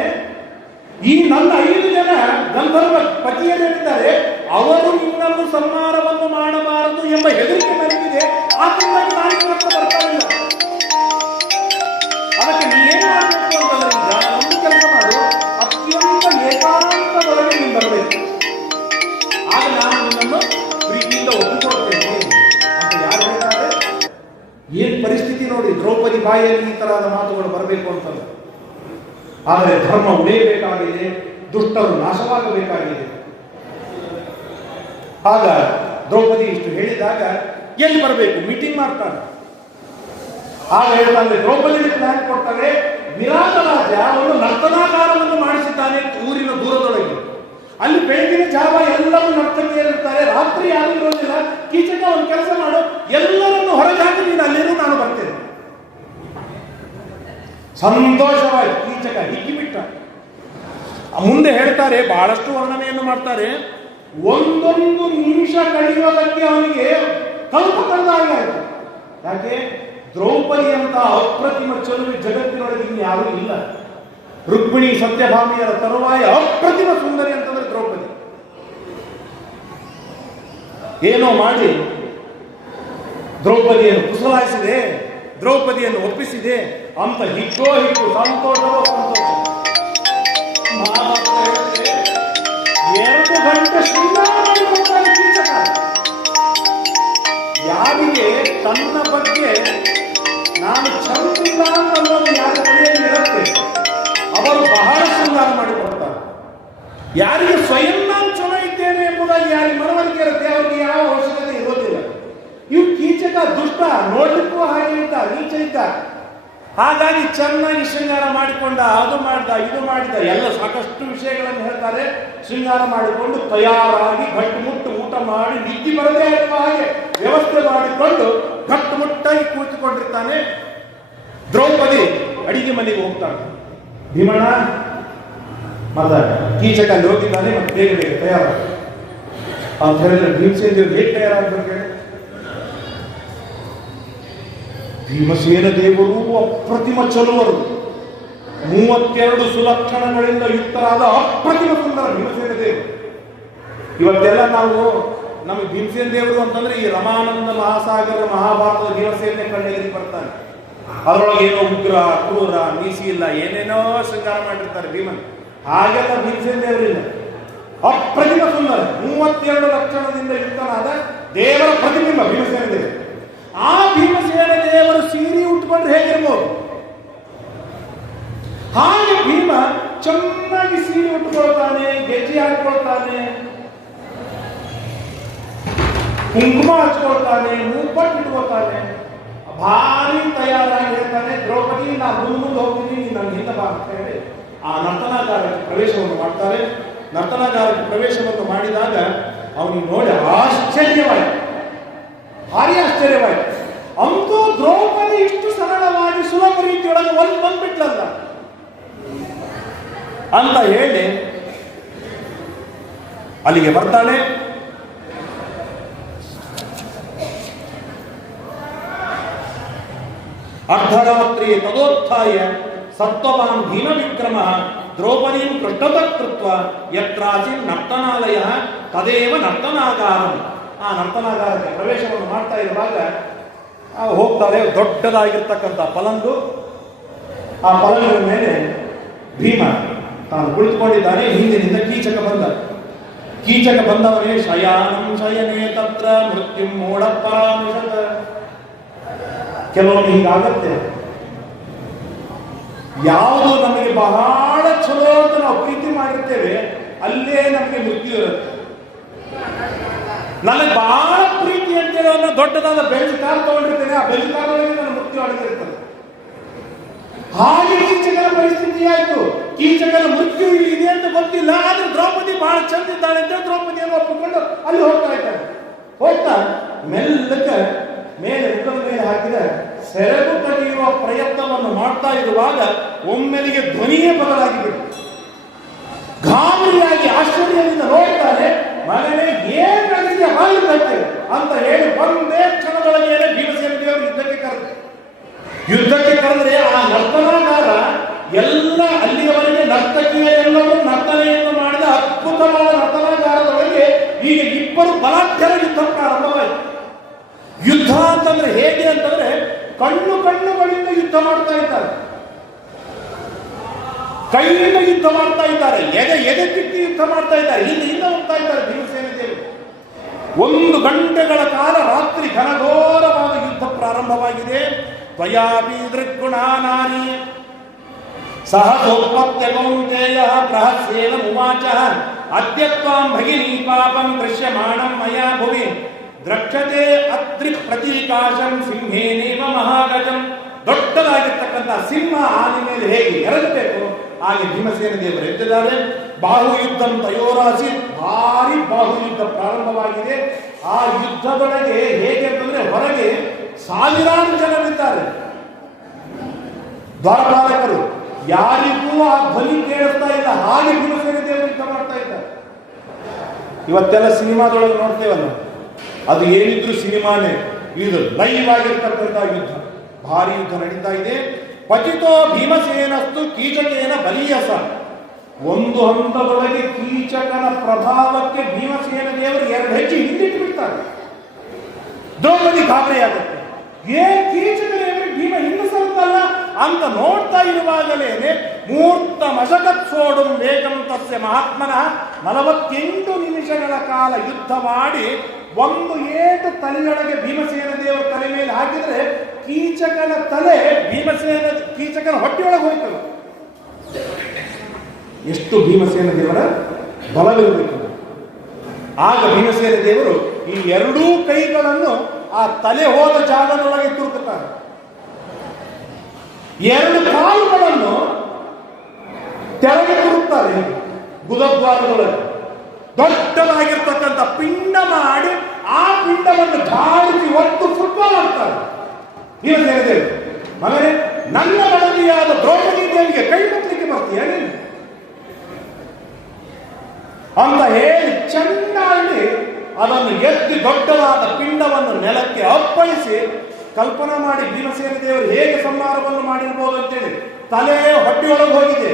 ಈ ನನ್ನ 5 ಜನ ಗಂಧರ್ವ ಪತಿಯರಿದ್ದಾರೆ, ಅವರು ನಿನ್ನನ್ನು ಸಂಹಾರವನ್ನು ಮಾಡಬಾರದು ಎಂಬ ಹೆದರಿಕೆ ನನಗಿದೆ. ಆದ್ರಿಂದಾಗಿ ನಾನು ಇವತ್ತು ಬರ್ತಾ ಇಲ್ಲ. ಅದಕ್ಕೆ ನೀನೇನು ಮಾಡಬೇಕು ಅಂತಂದ್ರೆ, ಒಂದು ಕೆಲಸ ಮಾಡು, ಅತ್ಯಂತ ಏಕಾಂತದೊಳಗೆ ನೀನು ಬರಬೇಕು. ಆಗ ನಾನು ನಿನ್ನನ್ನು ಪ್ರೀತಿಯಿಂದ ಒಪ್ಪಿಕೊಡ್ತೇನೆ ಅಂತ ಯಾರು ಹೇಳ್ತಾರೆ? ಏನ್ ಪರಿಸ್ಥಿತಿ ನೋಡಿ, ದ್ರೌಪದಿ ಬಾಯಲ್ಲಿ ಈ ತರಹದ ಮಾತುಗಳು ಬರಬೇಕು ಅಂತಂದ್ರೆ. ಆದರೆ ಧರ್ಮ ಉಳಿಯಬೇಕಾಗಿದೆ, ದುಷ್ಟರು ನಾಶವಾಗಬೇಕಾಗಿದೆ. ಆಗ ದ್ರೌಪದಿ ಇಷ್ಟು ಹೇಳಿದಾಗ ಎಲ್ಲಿ ಬರಬೇಕು? ಮೀಟಿಂಗ್ ಮಾಡ್ತಾನೆ. ಆಗ ಹೇಳ್ತಾನೆ, ದ್ರೌಪದಿ ಪ್ಲಾನ್ ಕೊಡ್ತಾರೆ. ವಿರಾಟ ರಾಜ ಒಂದು ನರ್ತನಾಕಾರವನ್ನು ಮಾಡಿಸಿದ್ದಾನೆ ಊರಿನ ದೂರದೊಳಗೆ. ಅಲ್ಲಿ ಬೆಳಗಿನ ಜಾವ ಎಲ್ಲರೂ ನರ್ತಕಿಯರಿರ್ತಾರೆ, ರಾತ್ರಿ ಯಾರು ಇರೋದಿಲ್ಲ. ಕೀಚಕ ಒಂದು ಕೆಲಸ ಮಾಡು, ಎಲ್ಲರನ್ನು ಹೊರಗೆ ಹಾಕಿ ನೀನು ಅಲ್ಲೇನೂ ನಾನು ಬರ್ತೇನೆ. ಸಂತೋಷವಾಗಿ ಕೀಚಕ ಹಿಗ್ಗಿಬಿಟ್ಟ. ಮುಂದೆ ಹೇಳ್ತಾರೆ, ಬಹಳಷ್ಟು ವರ್ಣನೆಯನ್ನು ಮಾಡ್ತಾರೆ. ಒಂದೊಂದು ನಿಮಿಷ ಕಳೆಯುವುದಕ್ಕೆ ಅವನಿಗೆ ಕಲ್ಪ ತಂದಾಗಿ ಆಯ್ತು. ಯಾಕೆ? ದ್ರೌಪದಿ ಅಂತ ಅಪ್ರತಿಮ ಚೆಲುವೆ ಜಗತ್ತಿನೊಳಗೆ ಇನ್ಯಾರೂ ಇಲ್ಲ. ರುಕ್ಮಿಣಿ ಸತ್ಯಭಾಮಿಯರ ತರುವಾಯ ಅಪ್ರತಿಮ ಸುಂದರಿ ಅಂತಂದ್ರೆ ದ್ರೌಪದಿ. ಏನೋ ಮಾಡಿ ದ್ರೌಪದಿಯನ್ನು ಕುಸಲಾಯಿಸಿದೆ, ದ್ರೌಪದಿಯನ್ನು ಒಪ್ಪಿಸಿದೆ ಅಂತ ಹಿಕ್ಕೋ ಹಿಕ್ಕು, ಸಂತೋಷವೋ ಸಂತೋಷ. 2 ಗಂಟೆ ಶೃಂಗಾರ ಮಾಡಿಕೊಡ್ತಾನೆ ಕೀಚಕ. ಯಾರಿಗೆ ತನ್ನ ಬಗ್ಗೆ ನಾನು ಚಂದಿಲ್ಲ ಅನ್ನೋದು ಯಾರ ಕೈಯಲ್ಲಿ ಇರುತ್ತೆ, ಅವರು ಬಹಳ ಶೃಂಗಾರ ಮಾಡಿಕೊಡ್ತಾರೆ. ಯಾರಿಗೆ ಸ್ವಯಂ ನಾನು ಚಲೋ ಇದ್ದೇನೆ ಎಂಬುದಾಗಿ ಯಾರಿಗೆ ಮನವರಿಕೆ ಇರುತ್ತೆ, ಅವರಿಗೆ ಯಾವ ಅವಶ್ಯಕತೆ ಇರೋದಿಲ್ಲ. ಇವು ಕೀಚಕ ದುಷ್ಟ ನೋಡಿ ಹಾಗಾಗಿ ಚೆನ್ನಾಗಿ ಶೃಂಗಾರ ಮಾಡಿಕೊಂಡ, ಅದು ಮಾಡಿದ, ಇದು ಮಾಡಿದ, ಎಲ್ಲ ಸಾಕಷ್ಟು ವಿಷಯಗಳನ್ನು ಹೇಳ್ತಾರೆ. ಶೃಂಗಾರ ಮಾಡಿಕೊಂಡು ತಯಾರಾಗಿ ಗಟ್ಟುಮುಟ್ಟು ಊಟ ಮಾಡಿ ನಿದ್ದೆ ಬರದೇ ಇರುವ ಹಾಗೆ ವ್ಯವಸ್ಥೆ ಮಾಡಿಕೊಂಡು ಗಟ್ಟುಮುಟ್ಟಾಗಿ ಕೂತುಕೊಂಡಿರ್ತಾನೆ. ದ್ರೌಪದಿ ಅಡಿಗೆ ಮನೆಗೆ ಹೋಗ್ತಾಳೆ. ಭೀಮಣ್ಣ ಮತ ಕೀಚಕ ಅಲ್ಲಿ ಹೋಗಿದ್ದಾನೆ, ಮತ್ತೆ ಬೇಗ ಬೇಗ ತಯಾರಾಗ ಅಂತ ಹೇಳಿದ್ರೆ ಭೀಮಸೇನ ದೇವರು ಹೇಗೆ ತಯಾರಾಗಬೇಕು ಹೇಳಿ? ಭೀಮಸೇನ ದೇವರು ಅಪ್ರತಿಮ ಚಲುವರು, 32 ಸುಲಕ್ಷಣಗಳಿಂದ ಯುಕ್ತರಾದ ಅಪ್ರತಿಮ ಸುಂದರ ಭೀಮಸೇನ ದೇವರು. ಇವತ್ತೆಲ್ಲ ನಾವು ನಮಗೆ ಭೀಮಸೇನ ದೇವರು ಅಂತಂದ್ರೆ ಈ ರಮಾನಂದ ಮಹಾಸಾಗರ ಮಹಾಭಾರತದ ಭೀಮಸೇನೆ ಕಣ್ಣೆದುರಿಗೆ ಬರ್ತಾನೆ. ಅದರೊಳಗೆ ಏನೋ ಉಗ್ರ, ಕ್ರೂರ, ಮೀಸಿ ಇಲ್ಲ, ಏನೇನೋ ಶೃಂಗಾರ ಮಾಡಿರ್ತಾರೆ ಭೀಮನ್. ಹಾಗೆಲ್ಲ ಭೀಮಸೇನ ದೇವರಿಲ್ಲ. ಅಪ್ರತಿಮ ಸುಂದರ 32 ಲಕ್ಷಣದಿಂದ ಯುಕ್ತನಾದ ದೇವರ ಪ್ರತಿಬಿಂಬ ಭೀಮಸೇನ ದೇವರು. ಆ ಭೀಮಸೇನ ದೇವರು ಸೀರೆ ಉಟ್ಕೊಂಡ್ರೆ ಹೇಗಿರ್ಬೋದು? ಹಾಗೆ ಭೀಮ ಚೆನ್ನಾಗಿ ಸೀರೆ ಉಟ್ಕೊಳ್ತಾನೆ, ಗೆಜ್ಜೆ ಹಾಕೊಳ್ತಾನೆ, ಕುಂಕುಮ ಹಚ್ಕೊಳ್ತಾನೆ, ಮೂಪಟ್ಟು ಇಟ್ಕೊಳ್ತಾನೆ, ಭಾರಿ ತಯಾರಾಗಿ ಹೇಳ್ತಾನೆ, ದ್ರೌಪದಿ ನಾ ಮುಂದೆ ಹೋಗ್ತೀನಿ, ನೀನು ನನ್ನ ಹಿಂದೆ ಬಾ ಅಂತ ಹೇಳಿ ಆ ನರ್ತನಾಗಾರಕ್ಕೆ ಪ್ರವೇಶವನ್ನು ಮಾಡ್ತಾರೆ. ನರ್ತನಾಗಾರಕ್ಕೆ ಪ್ರವೇಶವನ್ನು ಮಾಡಿದಾಗ ಅವನಿಗೆ ನೋಡಿ ಆಶ್ಚರ್ಯವಾಯಿತು, ಭಾರಿ ಆಶ್ಚರ್ಯವಾಯಿತು. ಅಂತೂ ದ್ರೌಪದಿ ಇಷ್ಟು ಸರಳವಾಗಿ ಸುಲಭ ರೀತಿಯೊಳಗೆ ಒಂದು ಬಂದ್ಬಿಟ್ಲಲ್ಲ ಅಂತ ಹೇಳಿ ಅಲ್ಲಿಗೆ ಬರ್ತಾಳೆ. ಅರ್ಧರಾತ್ರಿ ತದೋತ್ಥಾಯ ಸತ್ವವಾನ್ ಭೀಮ ವಿಕ್ರಮ ದ್ರೌಪದೀಂ ಪೃಷ್ಠತಕೃತ್ವ ಯತ್ರಾಸೀನ್ ನರ್ತನಾಲಯ ತದೇವ ನರ್ತನಾಗಾರಂ. ಆ ನರ್ತನಾಗಾರಕ್ಕೆ ಪ್ರವೇಶವನ್ನು ಮಾಡ್ತಾ ಇರುವಾಗ ಹೋಗ್ತಾರೆ. ದೊಡ್ಡದಾಗಿರ್ತಕ್ಕಂಥ ಪಲಂಗು, ಆ ಪಲಂಗದ ಮೇಲೆ ಭೀಮ ತಾನು ಕುಳಿತುಕೊಂಡಿದ್ದಾನೆ. ಹಿಂದಿನಿಂದ ಕೀಚಕ ಬಂದ. ಕೀಚಕ ಬಂದವನೇ ಶಯಾನಂ ಶಯನೇ ತತ್ರ ಮೃತ್ಯುಂ ಮೋಡ ಪರಾಮಿಷತ. ಕೆಲವೊಮ್ಮೆ ಹೀಗಾಗತ್ತೆ. ಯಾವುದು ನಮಗೆ ಬಹಳ ಚಲೋ ಅಂತ ನಾವು ಪ್ರೀತಿ ಮಾಡಿರ್ತೇವೆ, ಅಲ್ಲೇ ನಮಗೆ ಮೃತ್ಯು ಇರುತ್ತೆ. ನನಗೆ ಬಹಳ ಪ್ರೀತಿ ಅಂತೇಳಿ ಅವನ್ನ ದೊಡ್ಡದಾದ ಬೆಂಚ್ ಕಾರ್ ತಗೊಂಡಿರ್ತೇನೆ, ಆ ಬೆಂಚ್ ಕಾರೊಳಗೆ ನನ್ನ ಮೃತ್ಯು ಅಡಗಿರ್ತದೆ. ಹಾಗೆ ಕೀಚಕನ ಪರಿಸ್ಥಿತಿ ಆಯ್ತು. ಕೀಚಕನ ಮೃತ್ಯು ಇಲ್ಲಿ ಇದೆ ಅಂತ ಗೊತ್ತಿಲ್ಲ, ಆದ್ರೆ ದ್ರೌಪದಿ ಬಹಳ ಚಂದ ಇದ್ದಾಳೆ ಅಂತ ದ್ರೌಪದಿಯನ್ನು ಒಪ್ಪಿಕೊಂಡು ಅಲ್ಲಿ ಹೋಗ್ತಾ ಇದ್ದಾಳೆ. ಹೋಗ್ತಾ ಮೆಲ್ಲಕ್ಕೆ ಮೇಲೆ ಮುಖದ ಮೇಲೆ ಹಾಕಿದ ಸೆರಗು ಕಡಿಯುವ ಪ್ರಯತ್ನವನ್ನು ಮಾಡ್ತಾ ಇರುವಾಗ ಒಮ್ಮೆಲಿಗೆ ಧ್ವನಿಯೇ ಬದಲಾಗಿಬಿಟ್ಟು ಗಾಬರಿಯಾಗಿ ಆಶ್ಚರ್ಯದಿಂದ ನೋಡ್ತಾರೆ. ಮಗನೇ ಏನ್ ನಡೆಸಿದೆ ಹಾಗೆ ಅಂತ ಹೇಳಿ ಒಂದೇ ಕ್ಷಣದೊಳಗೆ ಭೀಮಸೇನ ದೇವರು ಯುದ್ಧಕ್ಕೆ ಕರೆದ್ರೆ ಆ ನರ್ತನಾಗಾರ ಎಲ್ಲ ಅಲ್ಲಿಯವರೆಗೆ ನರ್ತಕಿಯರೆಲ್ಲರೂ ನರ್ತನೆಯನ್ನು ಮಾಡಿದ ಅದ್ಭುತವಾದ ನರ್ತನಾಗಾರದೊಳಗೆ ಈಗ ಇಬ್ಬರು ಬಲಾಢ್ಯರ ಯುದ್ಧ ಪ್ರಾರಂಭವಾಯಿತು. ಯುದ್ಧ ಅಂತಂದ್ರೆ ಹೇಗೆ ಅಂತಂದ್ರೆ ಕಣ್ಣುಗಳಿಂದ ಯುದ್ಧ ಮಾಡ್ತಾ ಇದ್ದಾರೆ, ಕೈಯಿಂದ ಯುದ್ಧ ಮಾಡ್ತಾ ಇದ್ದಾರೆ, ಎದೆ ಕಿತ್ತಿ ಯುದ್ಧ ಮಾಡ್ತಾ ಇದ್ದಾರೆ, ಹಿಂದೆ ಹೋಗ್ತಾ ಇದ್ದಾರೆ ಭೀಮಸೇನ ದೇವರು. 1 ಗಂಟೆಗಳ ಕಾಲ ರಾತ್ರಿ ಘನಘೋರವಾದ ಯುದ್ಧ ಪ್ರಾರಂಭವಾಗಿದೆ. ತ್ವಯಾಪಿ ದೃಗ್ಗುಣಾನಾನಿ ಸಹಸೋತ್ಪತ್ಯ ಕೌಂತೇಯ ಪ್ರಹಸ್ಯೇನ ಉವಾಚ ಅದ್ಯ ತ್ವಾಂ ಭಗಿನಿ ಪಾಪಂ ದೃಶ್ಯಮಾಣಂ ಮಯಾ ಭುವಿ ದ್ರಕ್ಷತೆ ಅದ್ರಿ ಪ್ರತೀಕಾಶಂ ಸಿಂಹೇನೇವ ಮಹಾಗಜಂ. ದೊಡ್ಡದಾಗಿರ್ತಕ್ಕಂಥ ಸಿಂಹ ಆನೆ ಮೇಲೆ ಹೇಗೆ ಎರಗಬೇಕು ಹಾಗೆ ಭೀಮಸೇನ ದೇವರು ಎದ್ದಿದ್ದಾರೆ. ಬಾಹುಯುದ್ಧಂ ತಯೋರಾಸಿ, ಭಾರಿ ಬಾಹುಯುದ್ಧ ಪ್ರಾರಂಭವಾಗಿದೆ. ಆ ಯುದ್ಧದೊಳಗೆ ಹೇಗೆ ಅಂತಂದ್ರೆ ಹೊರಗೆ ಸಾವಿರಾರು ಜನರಿದ್ದಾರೆ, ದ್ವಾರಪಾಲಕರು. ಯಾರಿಗೂ ಆ ಧ್ವನಿ ಕೇಳಿಸ್ತಾ ಇಲ್ಲ, ಹಾಗೆ ಭೀಮಸೇನ ದೇವರು ಯುದ್ಧ ಮಾಡ್ತಾ ಇದ್ದಾರೆ. ಇವತ್ತೆಲ್ಲ ಸಿನಿಮಾದೊಳಗೆ ನೋಡ್ತೇವಲ್ಲ, ಅದು ಏನಿದ್ರು ಸಿನಿಮಾನೇ. ಇದು ಲೈವ್ ಆಗಿರ್ತಕ್ಕಂಥ ಯುದ್ಧ, ಭಾರಿ ಯುದ್ಧ ನಡೀತಾ ಇದೆ. ಪತಿತೋ ಭೀಮಸೇನಸ್ತು ಕೀಚಕೇನ ಬಲೀಯಸ. ಒಂದು ಹಂತದೊಳಗೆ ಕೀಚಕನ ಪ್ರಭಾವಕ್ಕೆ ಭೀಮಸೇನ ದೇವರು 2 ಹೆಜ್ಜೆ ಹಿಂದಿಟ್ಟು ಬಿಡ್ತಾರೆ. ದ್ರೌಪದಿ ಗಾಬರಿಯಾಗುತ್ತೆ. ಕೀಚಕನ ಭೀಮ ಹಿಂದೆ ಸಲ್ತಲ್ಲ ಅಂತ ನೋಡ್ತಾ ಇರುವಾಗಲೇನೆ ಮೂರ್ತ ಮಶಕತ್ ಸೋಡು ವೇಗಂ ತಸ್ಯ ಮಹಾತ್ಮನ 48 ನಿಮಿಷಗಳ ಕಾಲ ಯುದ್ಧ ಮಾಡಿ ಒಂದು ಏಟು ತಲೆಯೊಳಗೆ ಭೀಮಸೇನ ದೇವರ ತಲೆ ಮೇಲೆ ಹಾಕಿದ್ರೆ ಕೀಚಕನ ತಲೆ ಕೀಚಕನ ಹೊಟ್ಟೆಯೊಳಗೆ ಹೋಯ್ತಲ್ಲ. ಎಷ್ಟು ಭೀಮಸೇನ ದೇವರ ಬಲವಿರಬೇಕು. ಆಗ ಭೀಮಸೇನ ದೇವರು ಈ 2 ಕೈಗಳನ್ನು ಆ ತಲೆ ಹೋದ ಜಾಗದೊಳಗೆ ತುರುಕುತ್ತಾರೆ. 2 ಕಾಲುಗಳನ್ನು ತೆರೆಗೆ ತುರುಕ್ತಾರೆ ಗುದದ್ವಾರದೊಳಗೆ. ದೊಡ್ಡದಾಗಿರ್ತಕ್ಕಂಥ ಪಿಂಡ ಮಾಡಿ ಆ ಪಿಂಡವನ್ನು ಧಾರಿಸಿ ಒಟ್ಟು ಫುಟ್ಬಾಲ್ ಆಡ್ತಾರೆ. ನೀವು ಹೇಳಿದ್ದೇವೆ ಮಗನೇ, ನನ್ನ ಮಡದಿಯಾದ ದ್ರೌಪದಿ ದೇವಿಗೆ ಕೈ ಮುಟ್ಟಲಿಕ್ಕೆ ಬರ್ತೀಯ ನೀನು ಅಂತ ಹೇಳಿ ಚೆನ್ನಾಗಿ ಅದನ್ನು ಎತ್ತಿ ದೊಡ್ಡದಾದ ಪಿಂಡವನ್ನು ನೆಲಕ್ಕೆ ಅಪ್ಪಳಿಸಿ ಕಲ್ಪನಾ ಮಾಡಿ ಭೀಮಸೇನ ದೇವರು ಹೇಗೆ ಸಂಹಾರವನ್ನು ಮಾಡಿರ್ಬೋದು ಅಂತೇಳಿ ತಲೆ ಹೊಟ್ಟೆಯೊಳಗೆ ಹೋಗಿದೆ.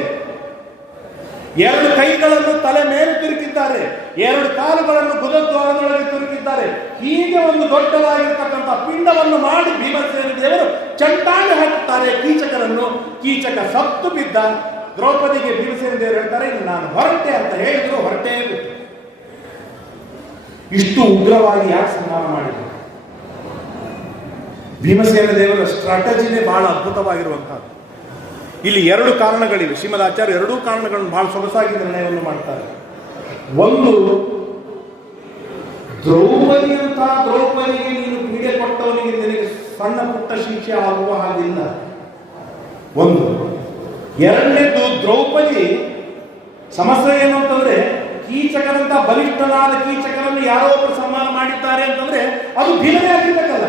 2 ಕೈಗಳನ್ನು ತಲೆ ಮೇಲೆ ತುರುಕಿದ್ದಾರೆ, 2 ಕಾಲುಗಳನ್ನು ಗುದದ್ವಾರದೊಳಗೆ ತುರುಕಿದ್ದಾರೆ. ಹೀಗೆ ಒಂದು ದೊಡ್ಡದಾಗಿರ್ತಕ್ಕಂಥ ಪಿಂಡವನ್ನು ಮಾಡಿ ಭೀಮಸೇನ ದೇವರು ಚಂಟಾಗಿ ಹಾಕುತ್ತಾರೆ ಕೀಚಕರನ್ನು. ಕೀಚಕ ಸತ್ತು ಬಿದ್ದ. ದ್ರೌಪದಿಗೆ ಭೀಮಸೇನ ದೇವರು ಹೇಳ್ತಾರೆ, ನಾನು ಹೊರಟೆ ಅಂತ ಹೇಳಿದ್ರು, ಹೊರಟೇ ಬಿಟ್ಟು. ಇಷ್ಟು ಉಗ್ರವಾಗಿ ಯಾಕೆ ಸಂಹಾರ ಮಾಡಿದ್ರು? ಭೀಮಸೇನ ದೇವರ ಸ್ಟ್ರಾಟಜಿನೇ ಬಹಳ ಅದ್ಭುತವಾಗಿರುವಂತಹದ್ದು. ಇಲ್ಲಿ 2 ಕಾರಣಗಳಿವೆ. ಶ್ರೀಮದಾಚಾರ್ಯ 2 ಕಾರಣಗಳನ್ನು ಬಹಳ ಸೊಗಸಾಗಿ ನಿರ್ಣಯವನ್ನು ಮಾಡ್ತಾರೆ. ಒಂದು, ದ್ರೌಪದಿಗೆ ನೀನು ಪೀಡೆ ಕೊಟ್ಟವನಿಗೆ ನಿನಗೆ ಸಣ್ಣ ಪುಟ್ಟ ಶಿಕ್ಷೆ ಆಗುವ ಹಾಗಿಲ್ಲ. ಒಂದು. ಎರಡನೇದು, ದ್ರೌಪದಿ ಸಮಸ್ಯೆ ಏನು ಅಂತಂದ್ರೆ, ಕೀಚಕರಂತ ಬಲಿಷ್ಠನಾದ ಕೀಚಕರನ್ನು ಯಾರೋ ಒಬ್ಬರು ಸಂಹಾರ ಮಾಡಿದ್ದಾರೆ ಅಂತಂದ್ರೆ ಅದು ಭೀಮನೇ ಆಗಿರ್ಬೇಕಲ್ಲ,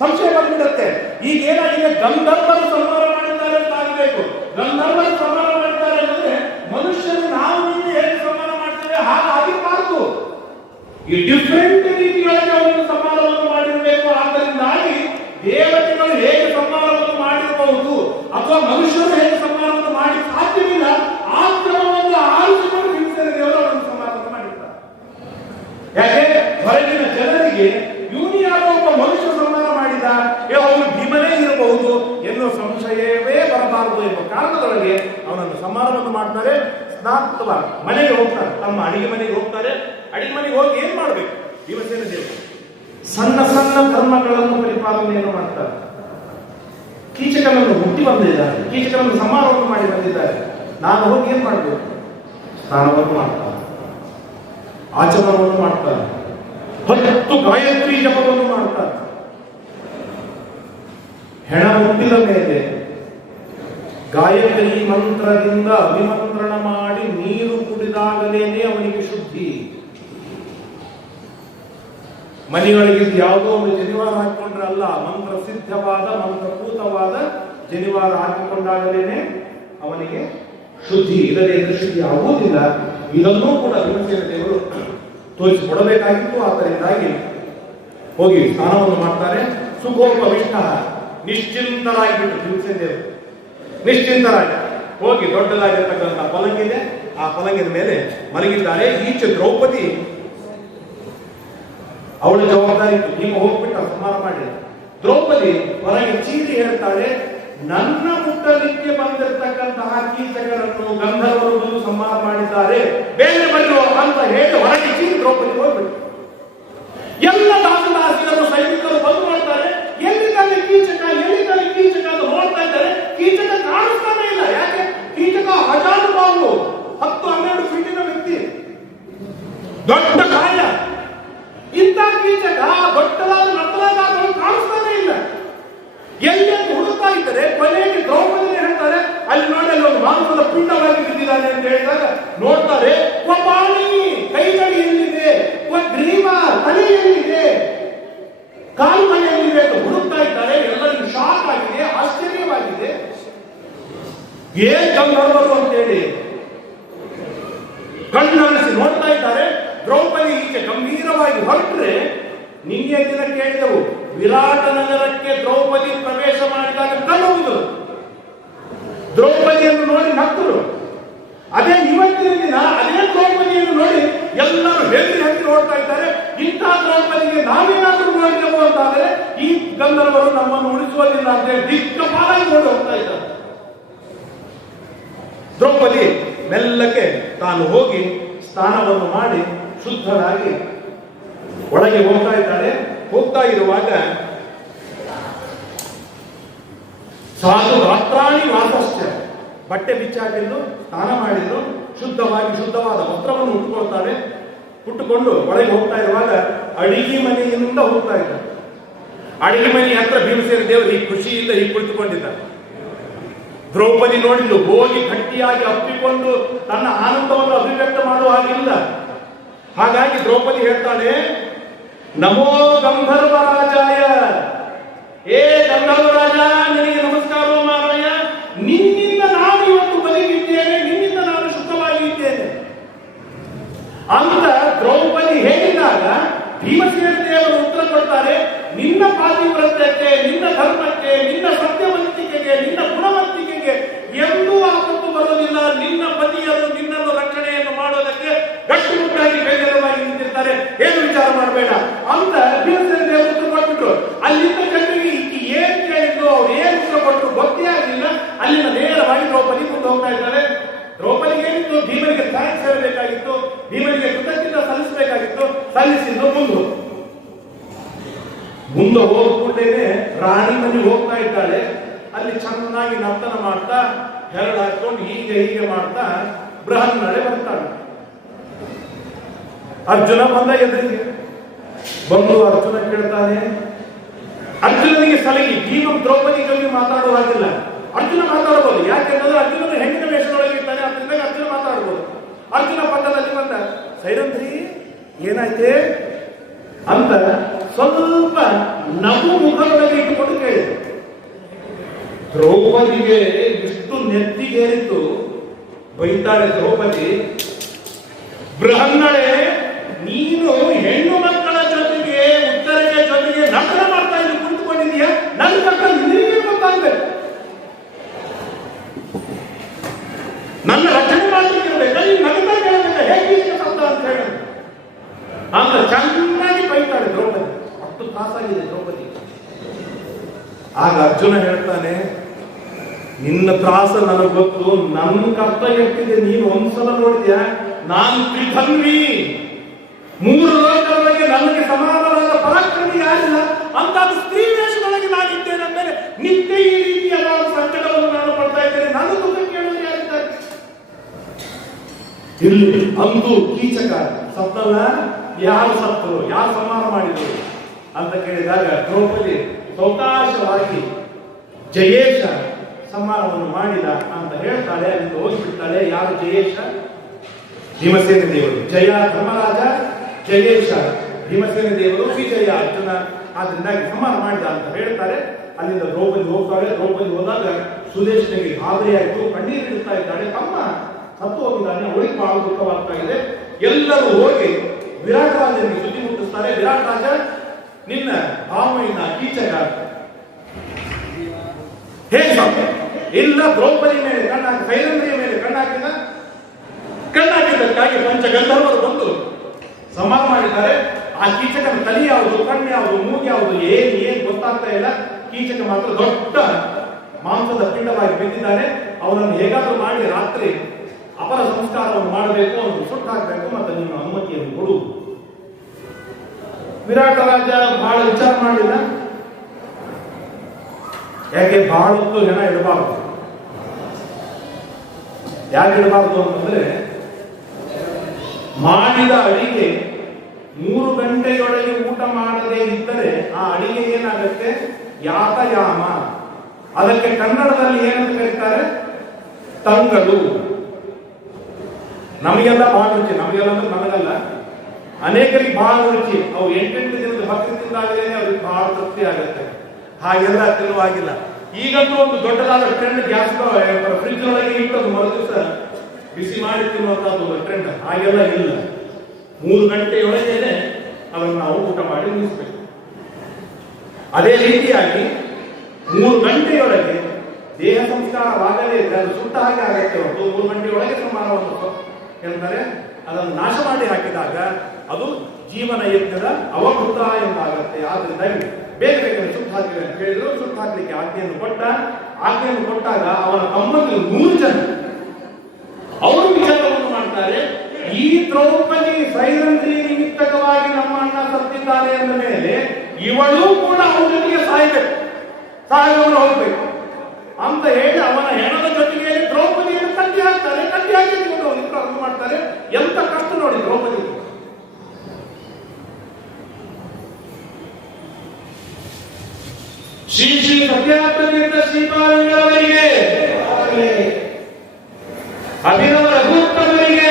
ಸಂಶಯ ಬಂದ್ಬಿಡುತ್ತೆ. ಈಗ ಏನಾಗಿದೆ, ಗಂಧರ್ವರು ಸಂಹಾರ ಮಾಡಿದ್ದಾರೆ ಅಂತ ಆಗಬೇಕು. ಗಂಧರ್ವರು ಸಂಹಾರ ಮಾಡಿದ್ದಾರೆ ಅಂತಂದ್ರೆ ಮನುಷ್ಯರು ನಾವು ನೀನು ಹೇಗೆ ಸಂಹಾರ ಮಾಡ್ತೇವೆ ಹಾಗಾಗಿರಬಾರದು. ಈ ಡಿಫ್ರೆಂಟ್ ರೀತಿಗಳಲ್ಲಿ ಅವರನ್ನು ಸಂಹಾರವನ್ನು ಮಾಡಿರಬೇಕು. ಆದ್ದರಿಂದಾಗಿ ದೇವತೆಗಳು ಹೇಗೆ ಸಂಹಾರವನ್ನು ಮಾಡಿರಬಹುದು ಅಥವಾ ಮನುಷ್ಯರು ಹೇಗೆ ಸಂಹಾರವನ್ನು ಮಾಡಿ ಸಾಧ್ಯವಿಲ್ಲ, ಆ ಕ್ರಮವನ್ನು ಆರಿಸಿಕೊಂಡು ಭೀಮಸೇನ ದೇವರು ಅವರನ್ನು ಸಂಹಾರವನ್ನು ಮಾಡಿರ್ತಾರೆ. ಯಾಕೆ ಹೊರಗಿನ ಜನರಿಗೆ ಇವನು ಯಾರೋ ಒಬ್ಬ ಮನುಷ್ಯ ಸಂಹಾರ ಮಾಡಿದ, ಅವನು ಭೀಮನೇ ಇರಬಹುದು ಎನ್ನುವ ಸಂಶಯವೇ ಬರಬಾರದು ಎಂಬ ಕಾರಣದೊಳಗೆ ಅವನನ್ನು ಸಂಹಾರವನ್ನು ಮಾಡ್ತಾರೆ. ಸ್ನಾತವ ಮನೆಗೆ ಹೋಗ್ತಾರೆ, ತಮ್ಮ ಅಡಿಗೆ ಮನೆಗೆ ಹೋಗ್ತಾರೆ. ಅಡಿಗೆ ಮನೆಗೆ ಹೋಗಿ ಏನ್ ಮಾಡ್ಬೇಕು? ಭೀಮಸೇನ ದೇವರು ಸಣ್ಣ ಸಣ್ಣ ಧರ್ಮಗಳನ್ನು ಪರಿಪಾಲನೆಯನ್ನು ಮಾಡ್ತಾರೆ. ಕೀಚಕನನ್ನು ಹುಟ್ಟಿ ಬಂದಿದ್ದಾರೆ, ಕೀಚಕನನ್ನು ಸಂಹಾರವನ್ನು ಮಾಡಿ ಬಂದಿದ್ದಾರೆ. ನಾನು ಹೋಗಿ ಏನ್ ಮಾಡಬೇಕು? ಸ್ನಾನವನ್ನು ಮಾಡ್ತಾರೆ, ಆಚರಣವನ್ನು ಮಾಡ್ತಾರೆ, 10 ಗಾಯತ್ರಿ ಜಪವನ್ನು ಮಾಡ್ತಾರೆ. ಹೆಣ ಹುಟ್ಟಿದ ಮೇಲೆ ಗಾಯತ್ರಿ ಮಂತ್ರದಿಂದ ಅಭಿಮಂತ್ರಣ ಮಾಡಿ ನೀರು ಕುಡಿದಾಗಲೇನೆ ಅವನಿಗೆ ಶುದ್ಧಿ. ಮನೆಯೊಳಗೆ ಯಾವುದೋ ಒಂದು ಜನಿವಾರ ಹಾಕಿಕೊಂಡ್ರೆ ಅಲ್ಲ, ಮಂತ್ರ ಸಿದ್ಧವಾದ ಮಂತ್ರಪೂತವಾದ ಜನಿವಾರ ಹಾಕಿಕೊಂಡಾಗಲೇನೆ ಅವನಿಗೆ ಶುದ್ಧಿ. ಇಲ್ಲದೆ ಶುದ್ಧಿ ಆಗುವುದಿಲ್ಲ. ಇದನ್ನೂ ಕೂಡ ಭೀಮಸೇನ ದೇವರು ತೋರಿಸಿಕೊಡಬೇಕಾಗಿತ್ತು. ಆದ್ದರಿಂದಾಗಿ ಹೋಗಿ ಸ್ನಾನವನ್ನು ಮಾಡ್ತಾರೆ. ಸುಖೋಪವಿಷ್ಟ, ನಿಶ್ಚಿಂತರಾಗಿಬಿಟ್ಟು ಭೀಮಸೇನ ದೇವರು ನಿಶ್ಚಿಂತರಾಗಿ ಹೋಗಿ ದೊಡ್ಡದಾಗಿರ್ತಕ್ಕಂಥ ಪಲಂಗಿದೆ, ಆ ಪಲಂಗದ ಮೇಲೆ ಮಲಗಿದ್ದಾರೆ. ಈಚೆ ದ್ರೌಪದಿ ಅವಳ ಜವಾಬ್ದಾರಿ ಇತ್ತು, ನೀವು ಹೋಗ್ಬಿಟ್ಟು ಸಂಹಾರ ಮಾಡಿ. ದ್ರೌಪದಿ ಹೊರಗೆ ಚೀರಿ ಹೇಳ್ತಾಳೆ, ನನ್ನ ಮುಟ್ಟಲಿಕ್ಕೆ ಬಂದಿರತಕ್ಕಂತಹ ಕೀಚಕರನ್ನು ಗಂಧರ್ವರು ಸಂಹಾರ ಮಾಡಿದ್ದಾರೆ, ಬೇರೆ ಬರುವ ಅಂತ ಹೇಳಿ ಹೊರಗೆ ಚೀರಿ ದ್ರೌಪದಿ ಹೋಗ್ಬಿಟ್ಟು. ಎಲ್ಲ ದಾಸದಾಸಿಯರು ಸೈನಿಕರು ಬಂದು ಮಾಡ್ತಾರೆ, ಎಲ್ಲಿದ್ದಾನೆ ಕೀಚಕ, ಎಲ್ಲಿದ್ದಾನೆ ಕೀಚಕ ಅಂತ ನೋಡ್ತಾ ಇದ್ದಾರೆ. ಕೀಚಕ ಕಾಣಿಸ್ತಾನೆ ಇಲ್ಲ. ಯಾಕೆ? ಕೀಚಕ ಹಜಾರುಬಾಹು, 10-12 ಫೀಟಿನ ವ್ಯಕ್ತಿ, ದೊಡ್ಡ ಕಾಯ. ಇಂಥ ಕೀಚಕ ದೊಡ್ಡದಾದ ನತ್ತಲಾದ ಕಾಣಿಸ್ತಾನೆ ಇಲ್ಲ. ಎಲ್ಲೆಂದು ಹುಡುಕ್ತಾ ಇದ್ದಾರೆ. ಕೊನೆಗೆ ದ್ರೌಪದಿ ಹೇಳ್ತಾರೆ, ಅಲ್ಲಿ ನೋಡಿ ಅಲ್ಲಿ ಒಂದು ಮಾಂಸದ ಪಿಂಡವಾಗಿ ಬಿದ್ದಿದ್ದಾನೆ ಅಂತ ಹೇಳಿದಾಗ ನೋಡ್ತಾರೆ, ಒಬ್ಬಾಣಿ ಕೈಗಳಿ ಎಲ್ಲಿದೆ, ಗ್ರೀವ ತಲೆ ಎಲ್ಲಿದೆ, ಕಾಲು ಮನೆಯಲ್ಲಿದೆ ಅಂತ ಹುಡುಕ್ತಾ ಇದ್ದಾರೆ. ಎಲ್ಲರಿಗೂ ಶಾಕ್ ಆಗಿದೆ, ಆಶ್ಚರ್ಯವಾಗಿದೆ. ಏನ್ ಗಂಧರ್ವರು ಅಂತೇಳಿ ಕಣ್ಣರಿಸಿ ನೋಡ್ತಾ ಇದ್ದಾರೆ. ದ್ರೌಪದಿ ಈಚೆ ಗಂಭೀರವಾಗಿ ಹೊರಟ್ರೆ, ನಿನ್ನೆ ದಿನ ಕೇಳಿದೆವು, ವಿರಾಟ ನಗರಕ್ಕೆ ದ್ರೌಪದಿ ಪ್ರವೇಶ ಮಾಡಿದಾಗ ಕಣ್ಣುವುದು, ದ್ರೌಪದಿಯನ್ನು ನೋಡಿ ನಕ್ಕರು. ಅದೇ ಇವತ್ತಿನ ದಿನ ಅದೇ ದ್ರೌಪದಿಯನ್ನು ನೋಡಿ ಎಲ್ಲರೂ ಹೆದರಿ ಹತ್ತಿ ನೋಡ್ತಾ ಇದ್ದಾರೆ. ಇಂಥ ದ್ರೌಪದಿಗೆ ನಾವೇನಾದರೂ ನೋಡಿದೆವು ಅಂತಾದರೆ ಈ ಗಂಧರ್ವರು ನಮ್ಮನ್ನು ಉಳಿಸುವುದಿಲ್ಲ ಅಂತ ಹೇಳಿ ದಿಕ್ಕಪಾಲಾಗಿ ನೋಡಿ ಹೋಗ್ತಾ ಇದ್ದಾರೆ. ದ್ರೌಪದಿ ಮೆಲ್ಲಕ್ಕೆ ತಾನು ಹೋಗಿ ಸ್ನಾನವನ್ನು ಮಾಡಿ ಶುದ್ಧರಾಗಿ ಒಳಗೆ ಹೋಗ್ತಾ ಇದ್ದಾಳೆ. ಹೋಗ್ತಾ ಇರುವಾಗ ಸಾಧು ರಾತ್ರಾಣಿ ವಾಸಶ್ಚ, ಬಟ್ಟೆ ಬಿಚ್ಚಾಗಿದ್ದು ಸ್ನಾನ ಮಾಡಿದ್ರು, ಶುದ್ಧವಾದ ವಸ್ತ್ರವನ್ನು ಉಟ್ಟುಕೊಳ್ತಾರೆ. ಉಟ್ಟುಕೊಂಡು ಒಳಗೆ ಹೋಗ್ತಾ ಇರುವಾಗ ಅಡಿಗೆ ಮನೆಯಿಂದ ಹೋಗ್ತಾ ಇದ್ದಾರೆ. ಅಡಿಗೆ ಮನೆ ಹತ್ರ ಭೀಮಸೇನ ದೇವರು ಈ ಖುಷಿಯಿಂದ ಹೀಗೆ ಕುಳಿತುಕೊಂಡಿದ್ದಾರೆ. ದ್ರೌಪದಿ ನೋಡಿದ್ದು ಹೋಗಿ ಗಟ್ಟಿಯಾಗಿ ಅಪ್ಪಿಕೊಂಡು ತನ್ನ ಆನಂದವನ್ನು ಅಭಿವ್ಯಕ್ತ ಮಾಡುವ ಹಾಗಿಲ್ಲ. ಹಾಗಾಗಿ ದ್ರೌಪದಿ ಹೇಳ್ತಾಳೆ, ನಮೋ ಗಂಧರ್ವರಾಜಾಯ, ಏ ಗಂಧರ್ವರಾಜ ನಿನಗೆ ನಮಸ್ಕಾರ ಮಾರಾಯ, ನಿನ್ನಿಂದ ನಾನು ಇವತ್ತು ಬದುಕಿದ್ದೇನೆ, ನಿನ್ನಿಂದ ನಾನು ಸುಖವಾಗಿದ್ದೇನೆ ಅಂತ ದ್ರೌಪದಿ ಹೇಳಿದಾಗ ಭೀಮಸೇನ ದೇವರು ಉತ್ತರ ಕೊಡ್ತಾರೆ, ನಿನ್ನ ಪಾತಿವ್ರತ್ಯಕ್ಕೆ, ನಿನ್ನ ಧರ್ಮಕ್ಕೆ, ನಿನ್ನ ಸತ್ಯವಂತಿಕೆಗೆ, ನಿನ್ನ ಗುಣವಂತಿಕೆಗೆ ಎಂದೂ ಆಪತ್ತು ಬರುವುದಿಲ್ಲ. ನಿನ್ನ ಪತಿಯರು ನಿನ್ನನ್ನು ರಕ್ಷಣೆಯನ್ನು ಮಾಡೋದಕ್ಕೆ ಗಟ್ಟಿಮುಟ್ಟಾಗಿ ಬೇಗರವಾಗಿ ನಿಂತಿರ್ತಾರೆ, ಏನು ವಿಚಾರ ಮಾಡಬೇಡ ಅಂತ ಭೀಮಸೇನ ದೇವರು ಉತ್ತರ ಕೊಟ್ಬಿಟ್ರು. ಅಲ್ಲಿಂದ ಜನರಿಗೆ ಏನ್ ಕೇಳಿದ್ರು, ಅವ್ರು ಏನ್ ಉತ್ತರ ಕೊಟ್ಟರು ಗೊತ್ತೇ ಆಗಲಿಲ್ಲ. ಅಲ್ಲಿಂದ ನೇರವಾಗಿ ದ್ರೌಪದಿ ಮುಂದೆ ಹೋಗ್ತಾ ಇದ್ದಾರೆ. ದ್ರೌಪದಿಗೆ ಏನಿತ್ತು, ಭೀಮನಿಗೆ ಥ್ಯಾಂಕ್ಸ್ ಹೇಳಬೇಕಾಗಿತ್ತು, ಭೀಮನಿಗೆ ಕೃತಜ್ಞತೆ ಸಲ್ಲಿಸಬೇಕಾಗಿತ್ತು, ಸಲ್ಲಿಸಿದ್ದು ಮುಂದೆ ಹೋಗ್ಕೊಂಡೇನೆ ರಾಣಿ ಮನೆಗೆ ಹೋಗ್ತಾ ಇದ್ದಾಳೆ. ಅಲ್ಲಿ ಚೆನ್ನಾಗಿ ನರ್ತನ ಮಾಡ್ತಾ ಹೆರಳು ಹಾಕೊಂಡು ಹೀಗೆ ಮಾಡ್ತಾ ಬೃಹನ್ನಳೆ ಬರ್ತಾಳೆ. ಅರ್ಜುನ ಬಂದ ಎದುರಿಗೆ ಬಂದು ಅರ್ಜುನ ಕೇಳ್ತಾನೆ. ಅರ್ಜುನನಿಗೆ ಸಲಗಿ ಭೀಮ ದ್ರೌಪದಿ ಕವಿ ಮಾತಾಡುವ ಹಾಗಿಲ್ಲ. ಅರ್ಜುನ ಮಾತಾಡಬಹುದು, ಯಾಕೆಂದ್ರೆ ಅರ್ಜುನನ ಹೆಣ್ಣಿನ ವೇಷದೊಳಗೆ ಇರ್ತಾನೆ, ಅದರಿಂದ ಅರ್ಜುನ ಮಾತಾಡಬಹುದು. ಅರ್ಜುನ ಪಕ್ಕದಲ್ಲಿ ಬಂದ, ಸೈರಂಧ್ರಿ ಏನಾಯ್ತೆ ಅಂತ ಸ್ವಲ್ಪ ನಗು ಮುಖದೊಳಗೆ ಇಟ್ಟುಕೊಂಡು ಕೇಳಿದೆ. ದ್ರೌಪದಿಗೆ ಇಷ್ಟು ನೆತ್ತಿಗೇರಿತು. ಬೈತಾಳೆ ದ್ರೌಪದಿ, ಬೃಹನ್ನಳೆ, ನೀನು ಹೆಣ್ಣು ಮಕ್ಕಳ ಜೊತೆಗೆ ಉತ್ತರೆಯ ಜೊತೆಗೆ ನಟನ ಮಾಡ್ತಾ ಇದ್ದು ಕುಳಿತುಕೊಂಡಿದೀಯ, ನನ್ನ ಮಕ್ಕಳ ನಿನಗೆ ಗೊತ್ತಾಗಬೇಕು, ನನ್ನ ರಕ್ಷಣೆ ಮಾಡಲಿಕ್ಕಿರ್ಬೇಕು, ನೀನು ನಗತಾ ಕೇಳಬೇಕ, ಹೇಗೆ ಶಬ್ದ ಅಂತ ಹೇಳ ಅಂತ ಚೆನ್ನಾಗಿ ಬೈತಾಳೆ ದ್ರೌಪದಿ. 10 ತಾಸಾಗಿದೆ ದ್ರೌಪದಿ. ಆಗ ಅರ್ಜುನ ಹೇಳ್ತಾನೆ, ನಿನ್ನ ತ್ರಾಸ ನನಗೆ ಗೊತ್ತು, ನನ್ನ ಕರ್ತವ್ಯ ಎಷ್ಟಿದೆ ನೀನು ಒಂದ್ಸಲ ನೋಡಿದ್ಯಾ, ನಾನು ತ್ರಿಧನ್ವಿ, 3 ಲೋಕದೊಳಗೆ ನನಗೆ ಸಮಾನವಾದ ಪರಾಕ್ರಮಿ ಯಾರಿಲ್ಲ ಅಂತ ಸ್ತ್ರೀ ವೇಷದೊಳಗೆ ನಾನಿದ್ದೇನೆ ಅಂದ್ಮೇಲೆ ನಿತ್ಯ ಈ ರೀತಿಯಾದ ಸಂಕಟವನ್ನು ನಾನು ಪಡ್ತಾ ಇದ್ದೇನೆ, ನನ್ನ ದುಃಖ ಕೇಳಲು ಯಾರಿದ್ದಾರೆ? ಇಲ್ಲಿ ಅಂದು ಕೀಚಕ ಸತ್ತಲ್ಲ, ಯಾರು ಸತ್ತರು, ಯಾರು ಸಂಹಾರ ಮಾಡಿದರು ಅಂತ ಕೇಳಿದಾಗ ದ್ರೌಪದಿ ಸೌಕಾಶವಾಗಿ ಜಯೇಶ ಸಂಹಾರವನ್ನು ಮಾಡಿದ ಅಂತ ಹೇಳ್ತಾಳೆ. ಅಲ್ಲಿಂದ ಹೋಗಿಬಿಡ್ತಾಳೆ. ಯಾರು ಜಯೇಶ? ಭೀಮಸೇನ ದೇವರು. ಜಯ ಧರ್ಮರಾಜ, ಜಯೇಶ ಭೀಮಸೇನ ದೇವರು, ವಿಜಯ ಅರ್ಜುನ. ಆದ್ರಿಂದಾಗಿ ಸಂಹಾರ ಮಾಡಿದ ಅಂತ ಹೇಳ್ತಾರೆ. ಅಲ್ಲಿಂದ ದ್ರೌಪದಿ ಹೋಗ್ತಾಳೆ. ದ್ರೌಪದಿ ಹೋದಾಗ ಸುದೇಶನಿಗೆ ಗಾಬರಿಯಾಯಿತು, ಕಣ್ಣೀರು ಇಡ್ತಾ ಇದ್ದಾಳೆ. ತಮ್ಮ ಸತ್ತು ಹೋಗಿದ್ದಾನೆ, ಅವಳಿಗೆ ಬಹಳ ದುಃಖವಾಗ್ತಾ ಇದೆ. ಎಲ್ಲರೂ ಹೋಗಿ ವಿರಾಟ್ ರಾಜನಿಗೆ ಸುದ್ದಿ ಮುಟ್ಟಿಸ್ತಾರೆ. ವಿರಾಟ್ ರಾಜ, ನಿನ್ನ ಭಾವನೆಯನ್ನ ಕೀಚಕ ಹೇಗೆ ಸಾಧ್ಯ ಇಲ್ಲ, ದ್ರೌಪದಿ ಮೇಲೆ ಕಣ್ಣಾಕಿ, ಸೈರಂಧ್ರಿಯ ಮೇಲೆ ಕಣ್ಣಾಕಿದ್ದಕ್ಕಾಗಿ ಪಂಚಗಂಧರ್ವರು ಬಂದು ಸಂಹಾರ ಮಾಡಿದ್ದಾರೆ. ಆ ಕೀಚಕನ ತಲೆ ಯಾವುದು, ಕಣ್ಣು ಯಾವುದು, ಮೂಗು ಯಾವುದು ಏನ್ ಗೊತ್ತಾಗ್ತಾ ಇಲ್ಲ. ಕೀಚಕ ಮಾತ್ರ ದೊಡ್ಡ ಮಾಂಸದ ಪಿಂಡವಾಗಿ ಬಿದ್ದಿದ್ದಾನೆ. ಅವನನ್ನು ಹೇಗಾದ್ರೂ ಮಾಡಿ ರಾತ್ರಿ ಅಪರ ಸಂಸ್ಕಾರವನ್ನು ಮಾಡಬೇಕು, ಅವನು ಸುಟ್ಟು ಹಾಕಬೇಕು, ಮತ್ತೆ ನಿಮ್ಮ ಅನುಮತಿಯನ್ನು ಕೊಡು. ವಿರಾಟ ರಾಜ ಬಹಳ ವಿಚಾರ ಮಾಡಿಲ್ಲ. ಯಾಕೆ ಬಹಳ ಹೊತ್ತು ಜನ ಇಡಬಾರದು. ಯಾಕೆ ಇಡಬಾರದು ಅಂತಂದ್ರೆ, ಮಾಡಿದ ಅಡಿಗೆ 3 ಗಂಟೆಯೊಳಗೆ ಊಟ ಮಾಡದೇ ಇದ್ದರೆ ಆ ಅಡಿಗೆ ಏನಾಗುತ್ತೆ? ಯಾತಯಾಮ. ಅದಕ್ಕೆ ಕನ್ನಡದಲ್ಲಿ ಏನಂತ ಕರೀತಾರೆ? ತಂಗಳು. ನಮಗೆಲ್ಲ ಬಹಳ ರುಚಿ, ನಮಗೆಲ್ಲ ಅಂದ್ರೆ ನನಗಲ್ಲ, ಅನೇಕರಿಗೆ ಬಹಳ ರುಚಿ. ಅವು 8 ದಿನದ ಭಕ್ತಿ ತಿಂದಾಗಲೇ ಅವ್ರಿಗೆ ಬಹಳ ತೃಪ್ತಿ ಆಗುತ್ತೆ. ಹಾಗೆಲ್ಲ ತಿನ್ನುವಾಗಿಲ್ಲ. ಈಗಂತೂ ಒಂದು ದೊಡ್ಡದಾದ ಟ್ರೆಂಡ್, ಗ್ಯಾಸ್ ಫ್ರಿಜ್ ಒಳಗೆ ಇಟ್ಟು ಮರುದಿವಸ ಬಿಸಿ ಮಾಡಿ ತಿನ್ನುವಂತದ್ದು ಒಂದು ಟ್ರೆಂಡ್. ಹಾಗೆಲ್ಲ ಇಲ್ಲ. 3 ಗಂಟೆಯೊಳಗೇನೆ ಅದನ್ನು ನಾವು ಊಟ ಮಾಡಿ ಮುಗಿಸ್ಬೇಕು. ಅದೇ ರೀತಿಯಾಗಿ 3 ಗಂಟೆಯೊಳಗೆ ದೇಹ ಸಂಸ್ಕಾರವಾಗಲೇ ಇದೆ, ಅದು ಸುಟ್ಟ ಹಾಗೆ ಆಗತ್ತೆ ಹೊರತು 3 ಗಂಟೆಯೊಳಗೆ ಸಂಹಾರವನ್ನು ಎಂದರೆ ಅದನ್ನು ನಾಶ ಮಾಡಿ ಹಾಕಿದಾಗ ಅದು ಜೀವನ ಯಜ್ಞದ ಅವಭೃತ ಎಂದಾಗತ್ತೆ. ಆದ್ರಿಂದಾಗಿ ಬೇಗ ಸುಟ್ಟು ಹಾಕಿದೆ ಅಂತ ಹೇಳಿದ್ರು. ಸುಟ್ಟು ಹಾಕಲಿಕ್ಕೆ ಆಜ್ಞೆಯನ್ನು ಕೊಟ್ಟಾಗ ಅವನ ತಮ್ಮಂದಿರು 100 ಜನ ಅವರು ವಿಚಾರವನ್ನು ಮಾಡ್ತಾರೆ. ಈ ದ್ರೌಪದಿ ಸೈರಂಧ್ರಿ ನಿಮಿತ್ತಕವಾಗಿ ನಮ್ಮ ಅಣ್ಣ ಸತ್ತಿದ್ದಾನೆ ಅಂದ ಮೇಲೆ ಇವಳು ಕೂಡ ಅವನ ಜೊತೆಗೆ ಸಾಯವನ್ನು ಹೋಗ್ಬೇಕು ಅಂತ ಹೇಳಿ ಅವನ ಹೆಣದ ಜೊತೆಗೆ ದ್ರೌಪದಿಯನ್ನು ಕಟ್ಟಿ ಹಾಕ್ತಾರೆ. ಕಟ್ಟಿ ಹಾಕಿ ಪ್ರಾರಂಭ ಮಾಡ್ತಾರೆ. ಎಂತ ಕಷ್ಟ ನೋಡಿ ದ್ರೌಪದಿ. ಶ್ರೀ ಶ್ರೀ ಸತ್ಯಾತ್ಮತೀರ್ಥ ಶ್ರೀಪಾದಂಗಳವರಿಗೆ ಅಭಿನವ ರಘುತ್ತಮರಿಗೆ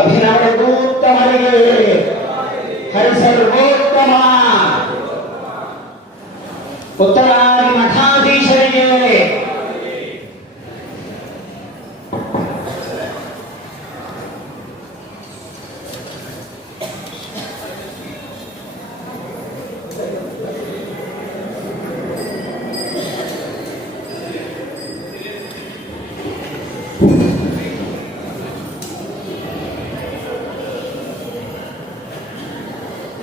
ಅಭಿನವರೂತ್ತಮರಿಗೆ ಹರಿಸರ್ವೋತ್ತಮ ಉತ್ತರಾದಿ ಮಠಾಧೀಶರಿಗೆ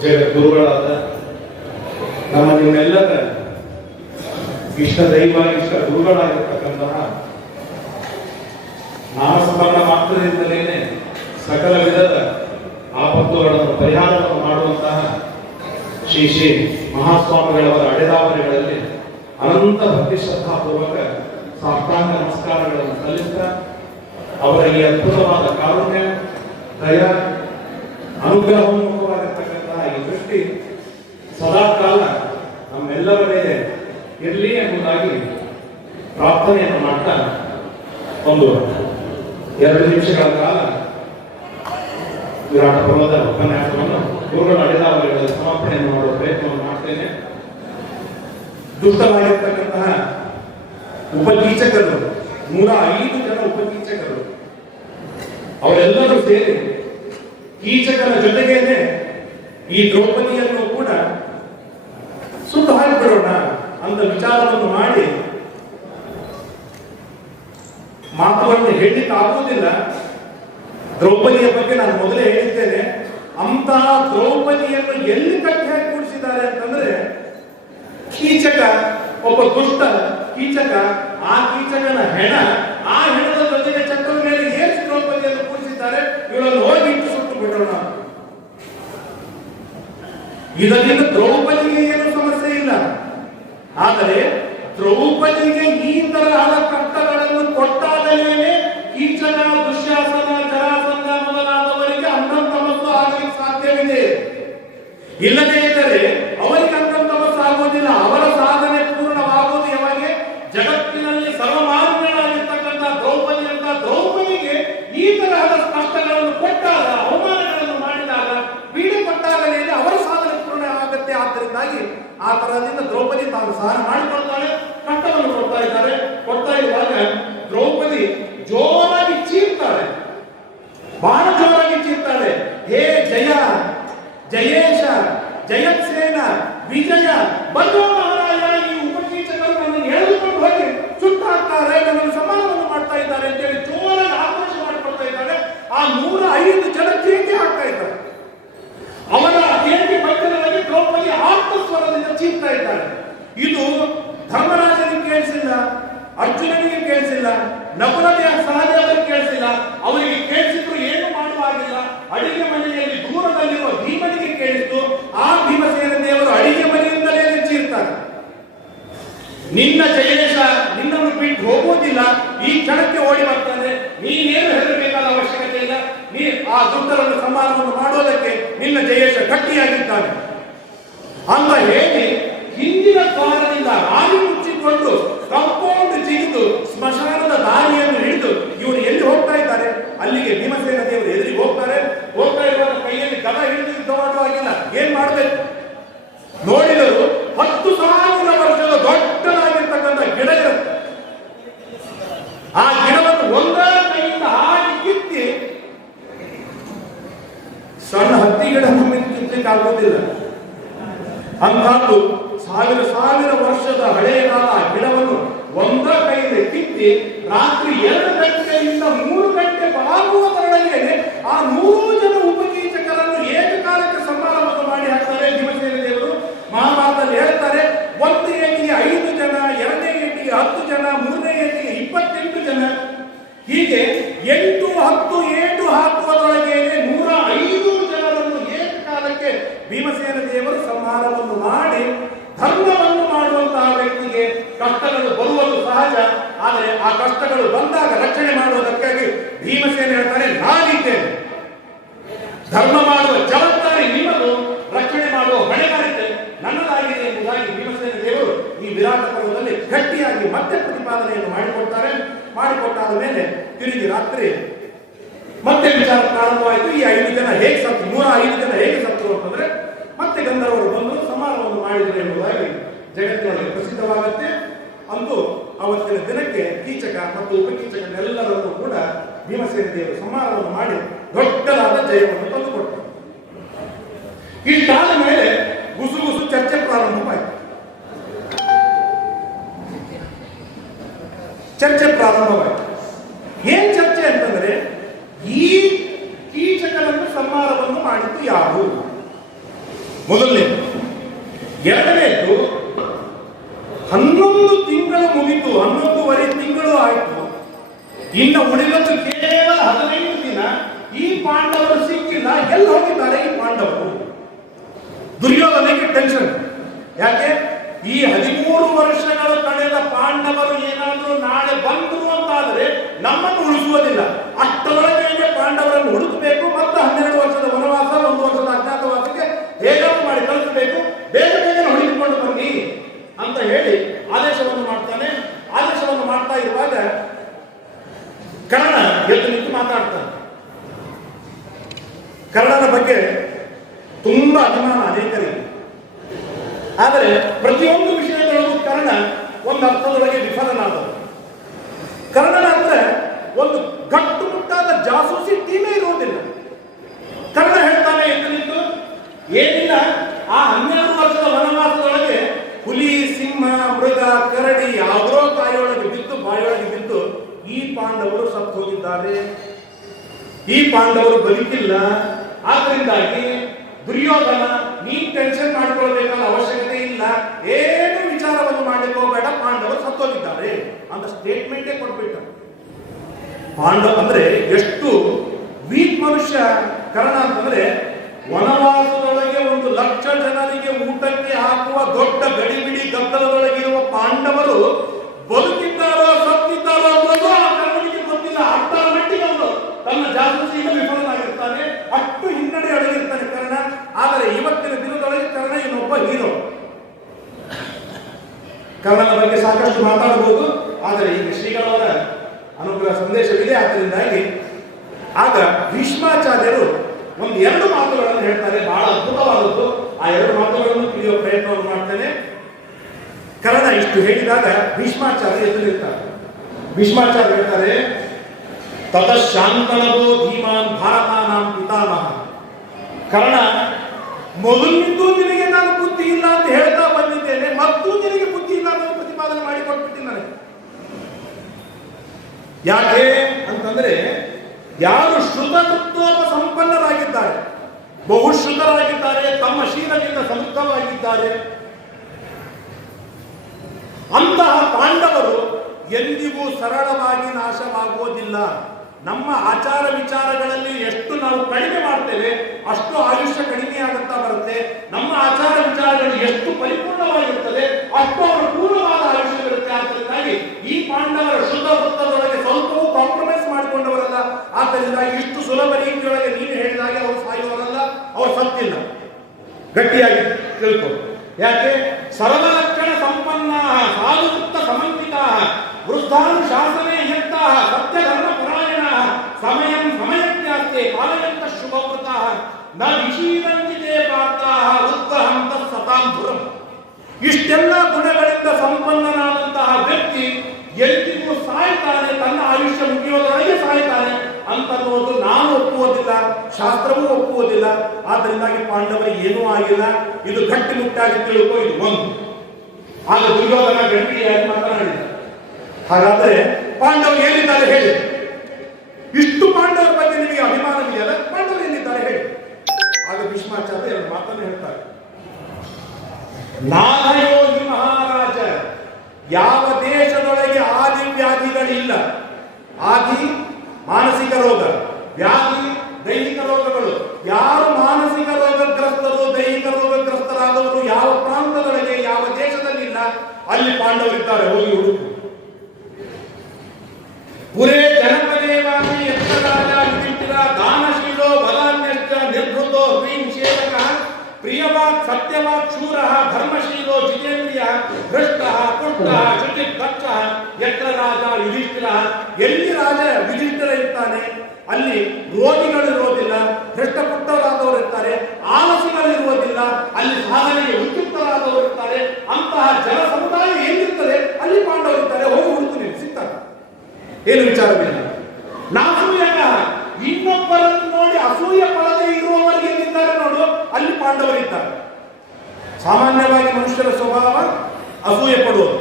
ಜಗದ್ಗುರುಗಳಾದ ನಮ್ಮ ನಿಮ್ಮೆಲ್ಲರ ಇಷ್ಟ ದೈವ ಇಷ್ಟ ಗುರುಗಳಾಗಿರ್ತಕ್ಕಂತಹ ನಾಮಸ್ಮರಣ ಮಾತ್ರದಿಂದಲೇ ಸಕಲ ವಿಧದ ಆಪತ್ತುಗಳನ್ನು ಪರಿಹಾರವನ್ನು ಮಾಡುವಂತಹ ಶ್ರೀ ಶ್ರೀ ಮಹಾಸ್ವಾಮಿಗಳವರ ಅಡೆದಾವರಿಗಳಲ್ಲಿ ಅನಂತ ಭಕ್ತಿ ಶ್ರದ್ಧಾಪೂರ್ವಕ ಸಾಷ್ಟಾಂಗ ನಮಸ್ಕಾರಗಳನ್ನು ಸಲ್ಲಿಸ್ತಾ ಅವರ ಈ ಅದ್ಭುತವಾದ ಕಾರುಣ್ಯ ದಯ ಅನುಗ್ರಹೋನ್ಮುಖವಾಗಿರ್ತಕ್ಕಂತಹ ಈ ದೃಷ್ಟಿ ಸದಾ ಕಾಲ ನಮ್ಮೆಲ್ಲರ ಮೇಲೆ ಇರಲಿ ಎಂಬುದಾಗಿ ಪ್ರಾರ್ಥನೆಯನ್ನು ಮಾಡ್ತಾ ಒಂದು 2 ನಿಮಿಷಗಳ ಕಾಲ ವಿರಾಟ ಪರ್ವದ ಉಪನ್ಯಾಸವನ್ನು ಗುರುಗಳ ಅಡೆದಾವರಿಗಳಲ್ಲಿ ಸಮರ್ಪಣೆಯನ್ನು ಮಾಡುವ ಪ್ರಯತ್ನವನ್ನು ಮಾಡ್ತೇನೆ. ದುಷ್ಟರಾಗಿರ್ತಕ್ಕಂತಹ ಉಪಕೀಚಕರು 105 ಜನ ಉಪಕೀಚಕರು ಅವರೆಲ್ಲರೂ ಸೇರಿ ಕೀಚಕನ ಜೊತೆಗೇನೆ ಈ ದ್ರೌಪದಿಯನ್ನು ಕೂಡ ಸುಟ್ಟು ಹಾಕಿಬಿಡೋಣ ಅಂತ ವಿಚಾರವನ್ನು ಮಾಡಿ ಮಾತುಗಳನ್ನು ಹೇಳಲಿಕ್ಕೆ ಆಗುವುದಿಲ್ಲ. ದ್ರೌಪದಿಯ ಬಗ್ಗೆ ನಾನು ಮೊದಲೇ ಹೇಳಿದ್ದೇನೆ. ಅಂತಹ ದ್ರೌಪದಿಯನ್ನು ಎಲ್ಲಿ ಕಟ್ಟಿ ಹಾಕಿ ಕೂಡಿಸಿದ್ದಾರೆ ಅಂತಂದ್ರೆ ಕೀಚಕ, ಒಬ್ಬ ದುಷ್ಟ ಕೀಚಕ, ಆ ಕೀಚಕನ ಹೆಣ, ಆ ಹೆಣದ ಜೊತೆಗೆ ಚಕ್ರದ ಮೇಲೆ ಏರಿಸಿ ದ್ರೌಪದಿಯನ್ನು ಕೂಡಿಸಿದ್ದಾರೆ. ಇವಳನ್ನು ಹೋಗಿ ಇಟ್ಟು ಸುಟ್ಟು ಬಿಡೋಣ. ಇದರಿಂದ ದ್ರೌಪದಿಗೆ ಏನು ಸಮಸ್ಯೆ ಇಲ್ಲ. ಆದರೆ ದ್ರೌಪದಿಗೆ ಈ ತರಹದ ಕಷ್ಟಗಳನ್ನು ಕೊಟ್ಟಾಗಲೇ ಕೀಚಕ, ದುಶ್ಯಾಸನ, ಜರಾಸಂಧ ಮೊದಲಾದವರಿಗೆ ಅಂತಂತಮಸ್ಸು ಆಗಲಿಕ್ಕೆ ಸಾಧ್ಯವಿದೆ. ಇಲ್ಲದೇ ಇದ್ದರೆ ಅವರಿಗೆ ಅಂತಂತಮಸ್ಸು ಆಗುವುದಿಲ್ಲ. ಅವರ ಸಾಧನೆ ಪೂರ್ಣವಾಗುವುದು ಯಾವಾಗ? ಜಗತ್ತಿನಲ್ಲಿ ಸರ್ವಮಾನ್ಯರಾಗಿರ್ತಕ್ಕಂಥ ದ್ರೌಪದಿಗೆ ಈ ತರಹದ ಕಷ್ಟಗಳನ್ನು ಕೊಟ್ಟಾಗ, ಅವಮಾನಗಳನ್ನು ಮಾಡಿದಾಗ, ಬೀಡು ಕೊಟ್ಟಾಗಲೇ ಅವರ ಸಾಧನೆ ಪೂರ್ಣ ಆಗುತ್ತೆ. ಆದ್ದರಿಂದಾಗಿ ಆ ತರಹದಿಂದ ದ್ರೌಪದಿ ತಾನು ಸಹನ ಮಾಡಿಕೊಳ್ತಾಳೆ. ಕಷ್ಟವನ್ನು ಕೊಡ್ತಾ ಇರುವಾಗ ದ್ರೌಪದಿ ಜೋರಾಗಿ ಚೀರ್ತಾಳೆ, ಬಹಳ ಜೋರಾಗಿ ಚೀರ್ತಾಳೆ. ಹೇ ಜಯ, ಜಯೇಶ, ಜಯತ್ಸೇನ, ವಿಜಯ, ಬಂಧು ಮಹಾರಾಯ, ಈ ಉಪಕೀಚಕರು ನನ್ನನ್ನು ಎಳೆದುಕೊಂಡು ಹೋಗಿ ಸುಟ್ಟಾಕ್ತಾರೆ, ನನ್ನನ್ನು ಸಮಾನವನ್ನು ಮಾಡ್ತಾ ಇದ್ದಾರೆ ಅಂತೇಳಿ ಜೋರಾಗಿ ಆಕ್ರೋಶ ಮಾಡಿಕೊಳ್ತಾ ಇದ್ದಾರೆ. ಆ 105 ಜನ ಕೇಕೆ ಹಾಕ್ತಾ ಇದ್ದಾರೆ. ಅವರ ಕೇಕೆ ಬಗ್ಗದಲ್ಲಿ ದ್ರೌಪದಿ ಆತ್ಮಸ್ವರದಿಂದ ಚೀರ್ತಾ ಇದ್ದಾರೆ. ಇದು ಧರ್ಮರಾಜನಿಗೆ ಕೇಳಿಸಿಲ್ಲ, ಅರ್ಜುನನಿಗೆ ಕೇಳಿಸಿಲ್ಲ, ನಕುಲನಿಗೆ ಸಹದೇವರಿಗೆ ಕೇಳಿಸಿಲ್ಲ. ಅವರಿಗೆ ಕೇಳಿಸಿದ್ರು ಏನು ಮಾಡುವಾಗಿಲ್ಲ. ಅಡಿಗೆ ಮನೆಯಲ್ಲಿ ದೂರದಲ್ಲಿರುವ ಭೀಮನಿಗೆ ಕೇಳಿಸಿತು. ಆ ಭೀಮಸೇನ ದೇವರು ಅಡಿಗೆ ಮನೆಯಿಂದಲೇ ಚೀರ್ತಾರೆ. ನಿನ್ನ ಜಯೇಶ ನಿನ್ನನ್ನು ಬಿಟ್ಟು ಹೋಗುವುದಿಲ್ಲ, ಈ ಕ್ಷಣಕ್ಕೆ ಓಡಿ ಬರ್ತಾನೆ, ನೀನೇನು ಹೆದರಬೇಕಾದ ಅವಶ್ಯಕತೆ ಇಲ್ಲ. ನೀ ಆ ದುಷ್ಟರನ್ನು ಸಮಾನವನ್ನು ಮಾಡೋದಕ್ಕೆ ನಿನ್ನ ಜಯೇಶ ಗಟ್ಟಿಯಾಗಿದ್ದಾನೆ ಅಂತ ಹೇಳಿ ಹಿಂದಿನ ದ್ವಾರದಿಂದ ರಾಣಿ ಮುಚ್ಚಿ ಕುಳಿತುಕೊಂಡು ಕಾಂಪೌಂಡ್ ಜಿಗಿದು ಸ್ಮಶಾನದ ದಾರಿಯನ್ನು ಹಿಡಿದು ಇವರು ಎಲ್ಲಿ ಹೋಗ್ತಾ ಇದ್ದಾರೆ ಅಲ್ಲಿಗೆ ಭೀಮಸೇನ ದೇವರು ಎದುರಿಗೆ ಹೋಗ್ತಾರೆ. ಹೋಗ್ತಾ ಇರುವಾಗ ಕೈಯಲ್ಲಿ ಗದ ಹಿಡಿದು ಯುದ್ಧ ಮಾಡುವಾಗಿಲ್ಲ. ಏನ್ ಮಾಡ್ಬೇಕು ನೋಡಿದರು 10,000 ವರ್ಷದ ದೊಡ್ಡದಾಗಿರ್ತಕ್ಕಂಥ ಗಿಡ ಇರುತ್ತೆ. ಆ ಗಿಡವನ್ನು ಒಂದೇ ಕೈಯಿಂದ ಹಾಕಿ ಕಿತ್ತಿ, ಸಣ್ಣ ಹತ್ತಿ ಗಿಡ ಕಿತ್ತಲಿಕ್ಕೆ ಆಗೋದಿಲ್ಲ, ಅಂತದ್ದು 1000 ವರ್ಷದ ಹಳೆಯದಾದ ಆ ಗಿಡವನ್ನು ಒಂದೇ ಕೈಯಿಂದ ಕಿತ್ತಿ ರಾತ್ರಿ 2 ಗಂಟೆಯಿಂದ 3 ಗಂಟೆ ಆಗುವುದರೊಳಗೆ ಆ 100 ಜನ ಉಪಕೀಚಕರನ್ನು ಏಕಕಾಲಕ್ಕೆ ಸಮಾರಂಭ ಮಾಡಿ ಹಾಕ್ತಾರೆ ಭೀಮಸೇನ ದೇವರು. ಮಹಾಭಾರತದಲ್ಲಿ ಹೇಳ್ತಾರೆ, ಒಂದು ಏಟಿಗೆ 5 ಜನ, ಎರಡನೇ ಏಟಿಗೆ 10 ಜನ, ಮೂರನೇ ಏಟಿಗೆ 28 ಜನ, ಹೀಗೆ 8, 10 ಏಟು ಹಾಕುವುದರೊಳಗೆ 105 ಜನರನ್ನು ಏಕಕಾಲಕ್ಕೆ ಭೀಮಸೇನ ದೇವರು ಸಂಹಾರವನ್ನು ಮಾಡಿ, ಧರ್ಮವನ್ನು ಮಾಡುವಂತಹ ವ್ಯಕ್ತಿಗೆ ಕಷ್ಟಗಳು ಬರುವುದು ಸಹಜ. ಆದರೆ ಆ ಕಷ್ಟಗಳು ಬಂದಾಗ ರಕ್ಷಣೆ ಮಾಡುವುದಕ್ಕಾಗಿ ಭೀಮಸೇನ ಹೇಳ್ತಾನೆ, ನಾನಿದ್ದೇನೆ, ಧರ್ಮ ಮಾಡುವ ಜವಾಬ್ದಾರಿ ನಿಮ್ಮದು, ರಕ್ಷಣೆ ಮಾಡುವ ಹೊಣೆಗಾರಿಕೆ ನನ್ನದಾಗಿದೆ ಎಂಬುದಾಗಿ ಭೀಮಸೇನ ದೇವರು ಈ ವಿರಾಟ ಪರ್ವದಲ್ಲಿ ಗಟ್ಟಿಯಾಗಿ ಮತ್ತೆ ಪ್ರತಿಪಾದನೆಯನ್ನು ಮಾಡಿಕೊಡ್ತಾರೆ. ಮಾಡಿಕೊಟ್ಟಾದ ಮೇಲೆ ತಿರುಗಿ ರಾತ್ರಿ ಮತ್ತೆ ವಿಚಾರ ಪ್ರಾರಂಭವಾಯಿತು. ಈ 5 ಜನ ಹೇಗೆ ಸತ್ತು, 105 ಜನ ಹೇಗೆ ಸತ್ತು ಅಂತಂದ್ರೆ ಮತ್ತೆ ಗಂಧರ್ವರು ಬಂದು ಸಮಾರಂಭವನ್ನು ಮಾಡಿದರು ಎಂಬುದಾಗಿ ಜಗತ್ತಿನೊಳಗೆ ಪ್ರಸಿದ್ಧವಾಗುತ್ತೆ. ಅಂದು ಅವತ್ತಿನ ದಿನಕ್ಕೆ ಕೀಚಕ ಮತ್ತು ಉಪಕೀಚಕನೆಲ್ಲರನ್ನು ಕೂಡ ಭೀಮಸೇನ ದೇವರು ಸಂಹಾರವನ್ನು ಮಾಡಿ ದೊಡ್ಡದಾದ ಜಯವನ್ನು ತಂದುಕೊಟ್ಟರು. ಇಷ್ಟಾದ ಮೇಲೆ ಗುಸುಗುಸು ಚರ್ಚೆ ಪ್ರಾರಂಭವಾಯಿತು. ಏನ್ ಚರ್ಚೆ ಅಂತಂದ್ರೆ, ಈ ಕೀಚಕರನ್ನು ಸಂಹಾರವನ್ನು ಮಾಡಿದ್ದು ಯಾರು ಮೊದಲನೇದು. ಎರಡನೇದು, 11 ತಿಂಗಳು ಮುಗಿತು, 11.5 ತಿಂಗಳು ಆಯಿತು, ಇನ್ನು ಉಳಿದದ್ದು ಕೇವಲ 15 ದಿನ. ಈ ಪಾಂಡವರು ಸಿಕ್ಕಿಲ್ಲ, ಎಲ್ಲಿ ಹೋಗಿದ್ದಾರೆ ಈ ಪಾಂಡವರು? ದುರ್ಯೋಧನಿಗೆ ಟೆನ್ಷನ್. ಯಾಕೆ? ಈ 13 ವರ್ಷಗಳು ಕಳೆದ ಪಾಂಡವರು ಏನಾದರೂ ನಾಳೆ ಬಂದರು ಅಂತಾದರೆ ನಮ್ಮನ್ನು ಉಳಿಸುವುದಿಲ್ಲ. ಅಷ್ಟರೊಳಗೆ ಪಾಂಡವರನ್ನು ಹುಡುಕಬೇಕು ಮತ್ತು 12 ವರ್ಷದ ವನವಾಸ, 1 ವರ್ಷದ ಅಜ್ಞಾತವಾಸಕ್ಕೆ ಹೇಗಾದರೂ ಮಾಡಿ ಕಳಿಸಬೇಕು, ಬೇಗ ಬೇಗ ಹುಡುಕಿಕೊಂಡು ಬನ್ನಿ ಅಂತ ಹೇಳಿ ಆದೇಶವನ್ನು ಮಾಡ್ತಾನೆ. ಆದೇಶವನ್ನು ಮಾಡ್ತಾ ಇರುವಾಗ ಕರ್ಣ ಎದ್ದು ನಿಂತು ಮಾತಾಡ್ತಾನೆ. ಕರ್ಣನ ಬಗ್ಗೆ ತುಂಬಾ ಅಭಿಮಾನ ಅನೇಕರಿಗೆ. ಆದರೆ ಪ್ರತಿಯೊಂದು ವಿಷಯಗಳಲ್ಲೂ ಕರ್ಣ ಒಂದು ಅರ್ಥದೊಳಗೆ ವಿಫಲನಾದರು. ಕರ್ಣನ ಹತ್ರ ಒಂದು ಗಟ್ಟುಮುಟ್ಟಾದ ಜಾಸೂಸಿ ಟೀಮೇ ಇರುವುದಿಲ್ಲ. ಕರ್ಣ ಹೇಳ್ತಾನೆ ಎದ್ದು ನಿಂತು, ಏನಿಲ್ಲ, ಆ 12 ವರ್ಷದ ವನವಾಸದೊಳಗೆ ಹುಲಿ, ಸಿಂಹ, ಮೃಗ, ಕರಡಿ ಯಾವುದೋ ತಾಯಿಯೊಳಗೆ ಬಿದ್ದು, ಬಾಯಿಯೊಳಗೆ ಬಿದ್ದು ಈ ಪಾಂಡವರು ಸತ್ತು ಹೋಗಿದ್ದಾರೆ, ಈ ಪಾಂಡವರು ಬದುಕಿಲ್ಲ. ಆದ್ರಿಂದಾಗಿ ದುರ್ಯೋಧನ, ನೀನ್ ಟೆನ್ಷನ್ ಮಾಡಿಕೊಳ್ಳಬೇಕಾದ ಅವಶ್ಯಕತೆ ಇಲ್ಲ, ಏನು ವಿಚಾರವನ್ನು ಮಾಡಲಿಕ್ಕೆ ಹೋಗಬೇಡ, ಪಾಂಡವರು ಸತ್ತೋಗಿದ್ದಾರೆ ಅಂತ ಸ್ಟೇಟ್ಮೆಂಟೇ ಕೊಟ್ಬಿಟ್ಟ. ಪಾಂಡವ ಅಂದ್ರೆ ಎಷ್ಟು ವೀಕ್ ಮನುಷ್ಯ ಕರ್ಣ ಅಂತಂದ್ರೆ, ವನವಾಸದೊಳಗೆ 1,00,000 ಜನರಿಗೆ ಊಟಕ್ಕೆ ಹಾಕುವ ದೊಡ್ಡ ಗಡಿಬಿಡಿ ಗದ್ದಲದೊಳಗಿರುವ ಪಾಂಡವರು ಬದುಕಿದ್ದಾರೋ ಸತ್ತಿದ್ದಾರೋ ಅನ್ನೋದು ಆ ಕರ್ಣನಿಗೆ ಗೊತ್ತಿಲ್ಲ. ಅಷ್ಟರ ಮಟ್ಟಿಗೆ ಅವರು ತನ್ನ ಜಾಗೃತಿಯಿಂದ ವಿಫಲನಾಗಿರ್ತಾನೆ, ಅಷ್ಟು ಹಿನ್ನಡೆ ಅಡಗಿರ್ತಾನೆ ಕರ್ಣ. ಆದರೆ ಇವತ್ತಿನ ದಿನದೊಳಗೆ ಕರ್ಣ ಇನ್ನೊಬ್ಬ ಹೀರೋ. ಕರ್ಣನ ಬಗ್ಗೆ ಸಾಕಷ್ಟು ಮಾತಾಡಬಹುದು, ಆದರೆ ಈಗ ಶ್ರೀಗಳವರ ಅನುಗ್ರಹ ಸಂದೇಶವಿದೆ. ಆದ್ದರಿಂದಾಗಿ ಆಗ ಭೀಷ್ಮಾಚಾರ್ಯರು 1-2 ಮಾತುಗಳನ್ನು ಹೇಳ್ತಾರೆ, ಬಹಳ ಅದ್ಭುತವಾದದ್ದು. ಆ 2 ಮಾತುಗಳನ್ನು ತಿಳಿಯುವ ಪ್ರಯತ್ನವನ್ನು ಮಾಡ್ತೇನೆ. ಕರ್ಣ ಇಷ್ಟು ಹೇಳಿದಾಗ ಭೀಷ್ಮಾಚಾರ್ಯ ಎದುರಿರ್ತಾರೆ. ಭೀಷ್ಮಾಚಾರ್ಯ ಹೇಳ್ತಾರೆ, ತತಶಾಂತನವೋ ಧೀಮಾನ್ ಭಾರತಾನಾಂ ಪಿತಾಮಹ. ಕರ್ಣ, ಮೊದಲಿನಿಂದೂ ನಿನಗೆ ನಾನು ಬುದ್ಧಿ ಇಲ್ಲ ಅಂತ ಹೇಳ್ತಾ ಬಂದಿದ್ದೇನೆ, ಮತ್ತು ನಿನಗೆ ಬುದ್ಧಿ ಇಲ್ಲ ಅಂತ ಪ್ರತಿಪಾದನೆ ಮಾಡಿಕೊಟ್ಬಿಟ್ಟಿದ್ದೀನಿ ನನಗೆ. ಯಾಕೆ ಅಂತಂದ್ರೆ, ಯಾರು ಶ್ರುತತತ್ವೋಪ ಸಂಪನ್ನರಾಗಿದ್ದಾರೆ, ಬಹುಶ್ರುತರಾಗಿದ್ದಾರೆ, ತಮ್ಮ ಶೀಲದಿಂದ ಸಮೃದ್ಧವಾಗಿದ್ದಾರೆ, ಅಂತಹ ಪಾಂಡವರು ಎಂದಿಗೂ ಸರಳವಾಗಿ ನಾಶವಾಗುವುದಿಲ್ಲ. ನಮ್ಮ ಆಚಾರ ವಿಚಾರಗಳಲ್ಲಿ ಎಷ್ಟು ನಾವು ಕಡಿಮೆ ಮಾಡ್ತೇವೆ ಅಷ್ಟು ಆಯುಷ್ಯ ಕಡಿಮೆಯಾಗುತ್ತಾ ಬರುತ್ತೆ. ನಮ್ಮ ಆಚಾರ ವಿಚಾರಗಳು ಎಷ್ಟು ಪರಿಪೂರ್ಣವಾಗಿರುತ್ತದೆ ಅಷ್ಟು ಅವರ ಪೂರ್ಣವಾದ ಆಯುಷ್ಯ ಬರುತ್ತೆ. ಆದ್ದರಿಂದಾಗಿ ಈ ಪಾಂಡವರ ಶುದ್ಧ ವೃತ್ತದೊಳಗೆ ಸ್ವಲ್ಪವೂ ಕಾಂಪ್ರಮೈಸ್ ಮಾಡಿಕೊಂಡವರಲ್ಲ. ಆದ್ದರಿಂದ ಇಷ್ಟು ಸುಲಭ ರೀತಿಯೊಳಗೆ ನೀನು ಹೇಳಿದಾಗೆ ಅವರು ಸಾಯುವವರಲ್ಲ, ಅವರು ಸತ್ತಿಲ್ಲ. ಗಟ್ಟಿಯಾಗಿ ತಿಳ್ಕೊ. ಯಾಕೆ? ಸರ್ವಲಕ್ಷಣ ಸಂಪನ್ನ ಸಾಧುವೃತ್ತ ಸಮನ್ವಿತಾಃ ವೃದ್ಧಾನುಶಾಸನೆ ಯತ್ತಾಃ ಸತ್ಯಧರ್ಮಪರಾಯಣಾಃ ಸಮಯಸ್ಯಾಸ್ತೆ ಕಾಲಯಂತಃ ಶುಭವೃತಾಃ ನ ವಿಷೀದಂತಿತೆ ಪಾರ್ಥಾಃ ಉದ್ವಹಂತ ಸತಾಂ ಧುರಂ. ಇಷ್ಟೆಲ್ಲ ಗುಣಗಳಿಂದ ಸಂಪನ್ನನಾದಂತಹ ವ್ಯಕ್ತಿ ಎಂದಿಗೂ ಸಾಯ್ತಾನೆ, ತನ್ನ ಆಯುಷ್ಯ ಮುಗಿಯೋದರೊಳಗೆ ಸಾಯ್ತಾನೆ ಅಂತನ್ನೋದು ನಾನು ಒಪ್ಪುವುದಿಲ್ಲ, ಶಾಸ್ತ್ರವೂ ಒಪ್ಪುವುದಿಲ್ಲ. ಆದ್ದರಿಂದಾಗಿ ಪಾಂಡವರಿಗೆ ಏನೂ ಆಗಿಲ್ಲ. ಇದು ಗಟ್ಟಿಮುಟ್ಟಾಗಿ ತಿಳ್ಕೋ, ಇದು ಒಂದು. ಆಗ ದುರ್ಯೋಧನ ಗಟ್ಟಿಯಾಗಿ ಮಾತನಾಡಿದ. ಹಾಗಾದ್ರೆ ಪಾಂಡವರು ಎಲ್ಲಿದ್ದಾರೆ ಹೇಳಿ? ಇಷ್ಟು ಪಾಂಡವರ ಬಗ್ಗೆ ನಿಮಗೆ ಅಭಿಮಾನವಿದೆಯಲ್ಲ, ಪಾಂಡವರು ಎಲ್ಲಿದ್ದಾರೆ ಹೇಳಿ? ಆಗ ಭೀಷ್ಮಾಚಾರ್ಯ ಎರಡು ಮಾತನ್ನು ಹೇಳ್ತಾರೆ. ನಾಗಯೋಗಿ ಮಹಾರಾಜ, ಯಾವ ದೇಶದೊಳಗೆ ಆದಿ ವ್ಯಾಧಿಗಳಿಲ್ಲ, ಆದಿ ಮಾನಸಿಕ ರೋಗ, ವ್ಯಾಧಿ ದೈಹಿಕ ರೋಗಗಳು, ಯಾರು ಮಾನಸಿಕ ರೋಗಗ್ರಸ್ತರು ದೈಹಿಕ ರೋಗಗ್ರಸ್ತರಾದವರು ಯಾವ ಪ್ರಾಂತದೊಳಗೆ ಯಾವ ದೇಶದಲ್ಲಿಲ್ಲ, ಅಲ್ಲಿ ಪಾಂಡವರಿದ್ದಾರೆ, ಹೋಗಿ ಹುಡುಕು. ಪುರೇ ಜನಪದೇವಾನಿ ಯಕ್ಷರಾಜ ಯುಧಿಷ್ಠಿರ ದಾನಶೀಲೋ ಬಲಾನ್ಯಶ್ಚ ನಿರ್ಭೃತೋ ಹ್ರೀಂಶೇಷಕ ಪ್ರಿಯವಾಕ್ ಸತ್ಯವಾಕ್ ಶೂರಃ ಧರ್ಮಶೀಲೋ ಜಿತೇಂದ್ರಿಯಃ ಭ್ರಷ್ಟಃ ಪುಷ್ಟಃ ಶುಚಿರ್ದಕ್ಷಃ ಯತ್ರ ರಾಜ ಯುಧಿಷ್ಠಿರ. ಎಲ್ಲಿ ರಾಜ ಯುಧಿಷ್ಠಿರ ಇರ್ತಾನೆ ಅಲ್ಲಿ ರೋಗಿಗಳು ಇರೋದಿಲ್ಲ, ಭ್ರಷ್ಟಪುಟ್ಟರಾದವರು ಇರ್ತಾರೆ, ಆಲಸಿಗಳು ಇರುವುದಿಲ್ಲ, ಅಲ್ಲಿ ಸಾಧನೆಗೆ ಉದ್ಯುಕ್ತರಾದವರು ಇರ್ತಾರೆ. ಅಂತಹ ಜನ ಸಮುದಾಯ ಏನಿರ್ತದೆ ಅಲ್ಲಿ ಪಾಂಡವರು ಇರ್ತಾರೆ, ಹೋಗಿ ಹುಡುಕು, ನೀವು ಸಿಗ್ತಾರೆ, ಏನು ವಿಚಾರವಿಲ್ಲ. ನಾಸೂಯಕ, ಇನ್ನೊಬ್ಬರನ್ನು ನೋಡಿ ಅಸೂಯ ಪಡದೆ ಇರುವವರಿಗೆ ಎಲ್ಲಿದ್ದಾರೆ ನೋಡು, ಅಲ್ಲಿ ಪಾಂಡವರಿದ್ದಾರೆ. ಸಾಮಾನ್ಯವಾಗಿ ಮನುಷ್ಯರ ಸ್ವಭಾವ ಅಸೂಯ ಪಡುವುದು.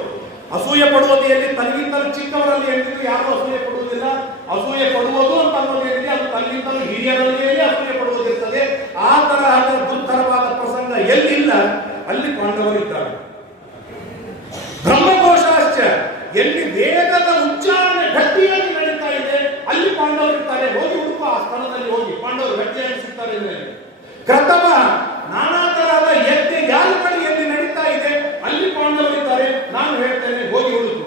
ಅಸೂಯ ಪಡುವುದು ಎಲ್ಲಿ? ತನಗಿಂತಲೂ ಚಿಕ್ಕವರಲ್ಲಿ ಹೇಳಿದ್ರು ಯಾರು ಅಸೂಯ ಪಡುವುದಿಲ್ಲ. ಅಸೂಯ ಪಡುವುದು ಅಂತ ಅನ್ನೋದು ಏನಿದೆ ಅದು ತನಗಿಂತಲೂ ಹಿರಿಯರಲ್ಲಿ ಅಸೂಯ ಪಡುವುದಿರ್ತದೆ. ಆ ತರಹದ ದುರ್ಧರವಾದ ಪ್ರಸಂಗ ಎಲ್ಲಿಲ್ಲ ಅಲ್ಲಿ ಪಾಂಡವರಿದ್ದಾರೆ. ಬ್ರಹ್ಮಘೋಷಾಶ್ಚ, ಎಲ್ಲಿ ವೇದದ ಉಚ್ಚಾರಣೆ ಗಟ್ಟಿಯಾಗಿ ನಡೀತಾ ಇದೆ ಅಲ್ಲಿ ಪಾಂಡವರಿರ್ತಾರೆ, ಹೋಗಿ ಹುಡುಕು, ಆ ಸ್ಥಳದಲ್ಲಿ ಹೋಗಿ ಪಾಂಡವರು ಗಟ್ಟಿಯಾಗಿ ಸಿಗ್ತಾರೆ. ಕರ್ತಮ, ನಾನಾ ತರಹದ ಯಜ್ಞ ಯಾಗಗಳು ಎಲ್ಲಿ ನಡೀತಾ ಇದೆ ಅಲ್ಲಿ ಪಾಂಡವರಿದ್ದಾರೆ, ನಾನು ಹೇಳ್ತೇನೆ, ಹೋಗಿ ಹುಡುಕು.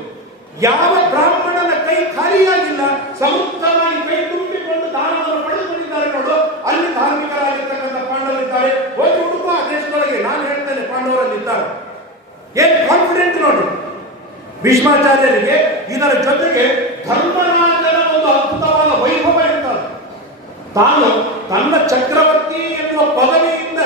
ಯಾವ ಬ್ರಾಹ್ಮಣನ ಕೈ ಖಾಲಿಯಾಗಿಲ್ಲ, ಸಮೃದ್ಧವಾಗಿ ಕೈ ತುಂಬಿಕೊಂಡು ದಾನವನ್ನು ಪಡೆದುಕೊಂಡಿದ್ದಾರೆ ನೋಡು, ಅಲ್ಲಿ ಧಾರ್ಮಿಕರಾಗಿರ್ತಕ್ಕಂಥ ಪಾಂಡವರಿದ್ದಾರೆ, ಹೋಗಿ ಹುಡುಕು ಆ ದೇಶದೊಳಗೆ. ನಾನು ಹೇಳ್ತೇನೆ, ಪಾಂಡವರಲ್ಲಿದ್ದಾರೆ. ಏನ್ ಕಾನ್ಫಿಡೆಂಟ್ ನೋಡಿ ಭೀಷ್ಮಾಚಾರ್ಯರಿಗೆ. ಇದರ ಜೊತೆಗೆ ಧರ್ಮರಾಜನ ಒಂದು ಅದ್ಭುತವಾದ ವೈಭವ ಇರ್ತಾರೆ. ತಾನು ತನ್ನ ಚಕ್ರವರ್ತಿ ಎನ್ನುವ ಪದವಿಯಿಂದ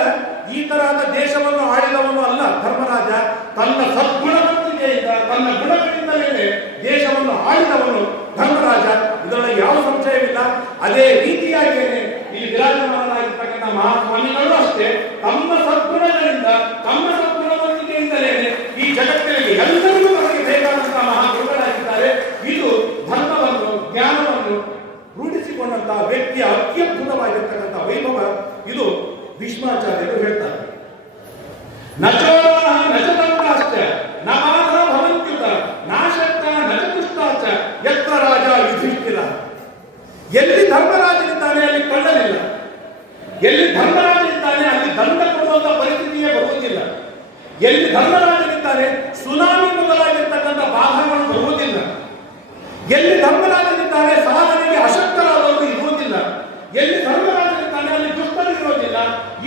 ಈ ತರಹದ ದೇಶವನ್ನು ಆಳಿದವನು ಅಲ್ಲ ಧರ್ಮರಾಜ. ತನ್ನ ಸದ್ಗುಣವಂತಿಕೆಯಿಂದ, ತನ್ನ ಗುಣಗಳಿಂದಲೇ ದೇಶವನ್ನು ಆಳಿದವನು ಧರ್ಮರಾಜ, ಇದರೊಳಗೆ ಯಾವ ಸಂಶಯವಿಲ್ಲ. ಅದೇ ರೀತಿಯಾಗಿಯೇ ಈ ವಿರಾಜಮಾನರಾಗಿರ್ತಕ್ಕಂಥ ಮಹಾಸ್ವಾಮಿಗಳು ಅಷ್ಟೇ ತಮ್ಮ ಸದ್ಗುಣಗಳಿಂದ, ತಮ್ಮ ಸದ್ಗುಣವಂತಿಕೆಯಿಂದಲೇ ಈ ಜಗತ್ತಿನಲ್ಲಿ ಎಲ್ಲರಿಗೂ ನಮಗೆ ಬೇಕಾದಂತಹ ಮಹಾಗುರುಗಳಾಗಿದ್ದಾರೆ. ಇದು ಧರ್ಮವನ್ನು, ಜ್ಞಾನವನ್ನು ರೂಢಿಸಿಕೊಂಡಂತಹ ವ್ಯಕ್ತಿಯ ಅತ್ಯದ್ಭುತವಾಗಿರ್ತಕ್ಕಂಥ ವೈಭವ. ಇದು ಭೀಷ್ಮಾಚಾರ್ಯರು ಹೇಳ್ತಾರೆ. ನಚೋರಾಹ ನಚತಂತಾಶ್ಚ ನಮಾಧ ಭವಂತ್ಯುತ ನಾಶಕ್ತ ನಚತುಷ್ಟಾಶ್ಚ ಯತ್ರ ರಾಜ ಯುಧಿಷ್ಠಿರ. ಎಲ್ಲಿ ಧರ್ಮರಾಜನಿದ್ದಾನೆ ಅಲ್ಲಿ ಕಳ್ಳನಿಲ್ಲ, ಎಲ್ಲಿ ಧರ್ಮರಾಜನಿದ್ದಾನೆ ಅಲ್ಲಿ ದಂಡ ಕೊಡುವಂತ ಪರಿಸ್ಥಿತಿಯೇ ಬರುವುದಿಲ್ಲ, ಎಲ್ಲಿ ಧರ್ಮರಾಜನಿದ್ದಾನೆ ಸುನಾಮಿ ಮೊದಲಾಗಿರ್ತಕ್ಕಂಥ ಬಾಧಗಳು ಬರುವುದಿಲ್ಲ, ಎಲ್ಲಿ ಧರ್ಮರಾಜನಿದ್ದಾನೆ ಸಾಧನೆಗೆ ಅಶಕ್ತರಾದವರು ಇರುವುದಿಲ್ಲ, ಎಲ್ಲಿ ಧರ್ಮರಾಜನಿದ್ದಾನೆ ಅಲ್ಲಿ ದುಷ್ಟರು ಇರೋದಿಲ್ಲ.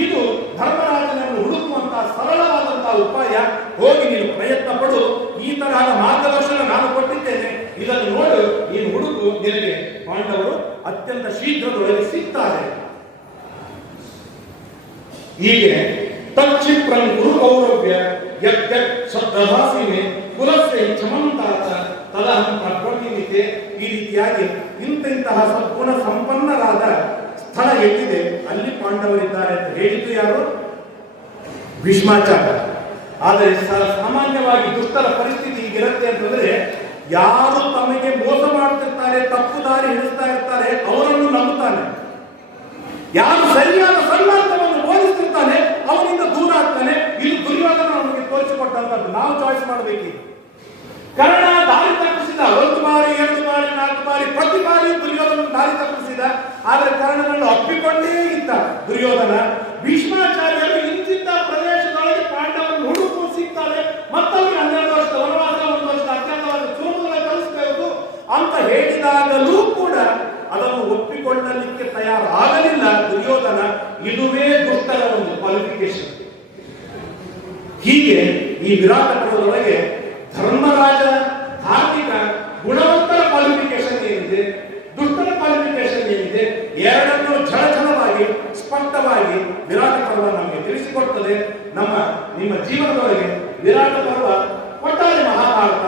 ಇದು ಧರ್ಮರಾಜನನ್ನು ಹುಡುಕುವಂತಹ ಸರಳವಾದಂತಹ ಉಪಾಯ. ಹೋಗಿ ನೀನು ಪ್ರಯತ್ನ ಪಡು, ಈ ತರಹದ ಮಾರ್ಗದರ್ಶನ ನಾನು ಕೊಟ್ಟಿದ್ದೇನೆ, ಇದನ್ನು ನೋಡು, ನೀನು ಹುಡುಕು, ನಿನಗೆ ಪಾಂಡವರು ಅತ್ಯಂತ ಶೀಘ್ರದೊಳಗೆ ಸಿಗ್ತಾರೆ. ಹೀಗೆ ತಕ್ಷಿಪ್ರಂ ಗುರು ಕೌರವ್ಯ ಯದ್ಯಕ್ಷಾಸೀನೆ ಕುಲಸ್ಯ ಚಮಂತಾತ ತದಹಂ ಪ್ರಭ್ರಮಿತೆ. ಈ ರೀತಿಯಾಗಿ ಇಂತಹ ಸದ್ಗುಣ ಸಂಪನ್ನರಾದ ಸ್ಥಳ ಎಲ್ಲಿದೆ ಅಲ್ಲಿ ಪಾಂಡವರಿದ್ದಾರೆ ಅಂತ ಹೇಳಿದ್ದು ಯಾರು? ಭೀಷ್ಮಾಚಾರ್ಯ. ಆದರೆ ಸಾಮಾನ್ಯವಾಗಿ ದುಷ್ಟರ ಪರಿಸ್ಥಿತಿ ಹೀಗಿರುತ್ತೆ ಅಂತಂದ್ರೆ, ಯಾರು ತಮಗೆ ಮೋಸ ಮಾಡ್ತಿರ್ತಾರೆ, ತಪ್ಪು ದಾರಿ ಹಿಡಿಸ್ತಾ ಇರ್ತಾರೆ ಅವರನ್ನು ನಂಬುತ್ತಾನೆ. ಯಾರು ಸರಿಯಾದ ಸನ್ಮಾರ್ಗವನ್ನು ಬೋಧಿಸ್ತಿರ್ತಾನೆ ಅವನಿಂದ ದೂರ ಆಗ್ತಾನೆ. ಇದು ದುರ್ಯೋಧನ ನಮಗೆ ತೋರಿಸಿಕೊಟ್ಟಂತದ್ದು. ನಾವು ಚಾಯ್ಸ್ ಮಾಡಬೇಕು. ಕರ್ಣ ದಾರಿ ತಪ್ಪಿಸಿದ, 1 ಬಾರಿ 2 ಬಾರಿ 4 ಬಾರಿ, ಪ್ರತಿ ಬಾರಿ ದುರ್ಯೋಧನ ದಾರಿ ತಪ್ಪಿಸಿದ. ಆದರೆ ಕರ್ಣನನ್ನು ಅಪ್ಪಿಕೊಂಡೇ ಇದ್ದ ದುರ್ಯೋಧನ. ಭೀಷ್ಮಾಚಾರ್ಯರು ಇಂತಿದ್ದ ಪ್ರದೇಶದೊಳಗೆ ಪಾಂಡವರನ್ನು ಹುಡುಕು ಸಿಗ್ತಾರೆ, ಮತ್ತವರಿಗೆ 12 ವರ್ಷದ ವನವಾಸ, 1 ವರ್ಷದ ಅಜ್ಞಾತವಾದ ಚೂರುಗಳ ಕಲಿಸಬೇಕು ಅಂತ ಹೇಳಿದಾಗಲೂ ಕೂಡ ಅದನ್ನು ಒಪ್ಪಿಕೊಳ್ಳಲಿಕ್ಕೆ ತಯಾರಾಗಲಿಲ್ಲ ದುರ್ಯೋಧನ. ಇದುವೇ ದುಷ್ಟರ ಒಂದು ಕ್ವಾಲಿಫಿಕೇಶನ್. ಹೀಗೆ ಈ ವಿರಾಟ ಪರ್ವದೊಳಗೆ ಧರ್ಮರಾಜ ಧಾರ್ಮಿಕ ಗುಣವಂತರ ಕ್ವಾಲಿಫಿಕೇಶನ್ ಏನಿದೆ, ದುಷ್ಟರ ಕ್ವಾಲಿಫಿಕೇಶನ್ ಏನಿದೆ, ಎರಡನ್ನೂ ಝಳಝಳವಾಗಿ ಸ್ಪಷ್ಟವಾಗಿ ವಿರಾಟ ಪರ್ವ ನಮಗೆ ತಿಳಿಸಿಕೊಡ್ತದೆ. ನಿಮ್ಮ ಜೀವನದೊಳಗೆ ವಿರಾಟ ಪರ್ವ ಒಟ್ಟಾರೆ ಮಹಾಭಾರತ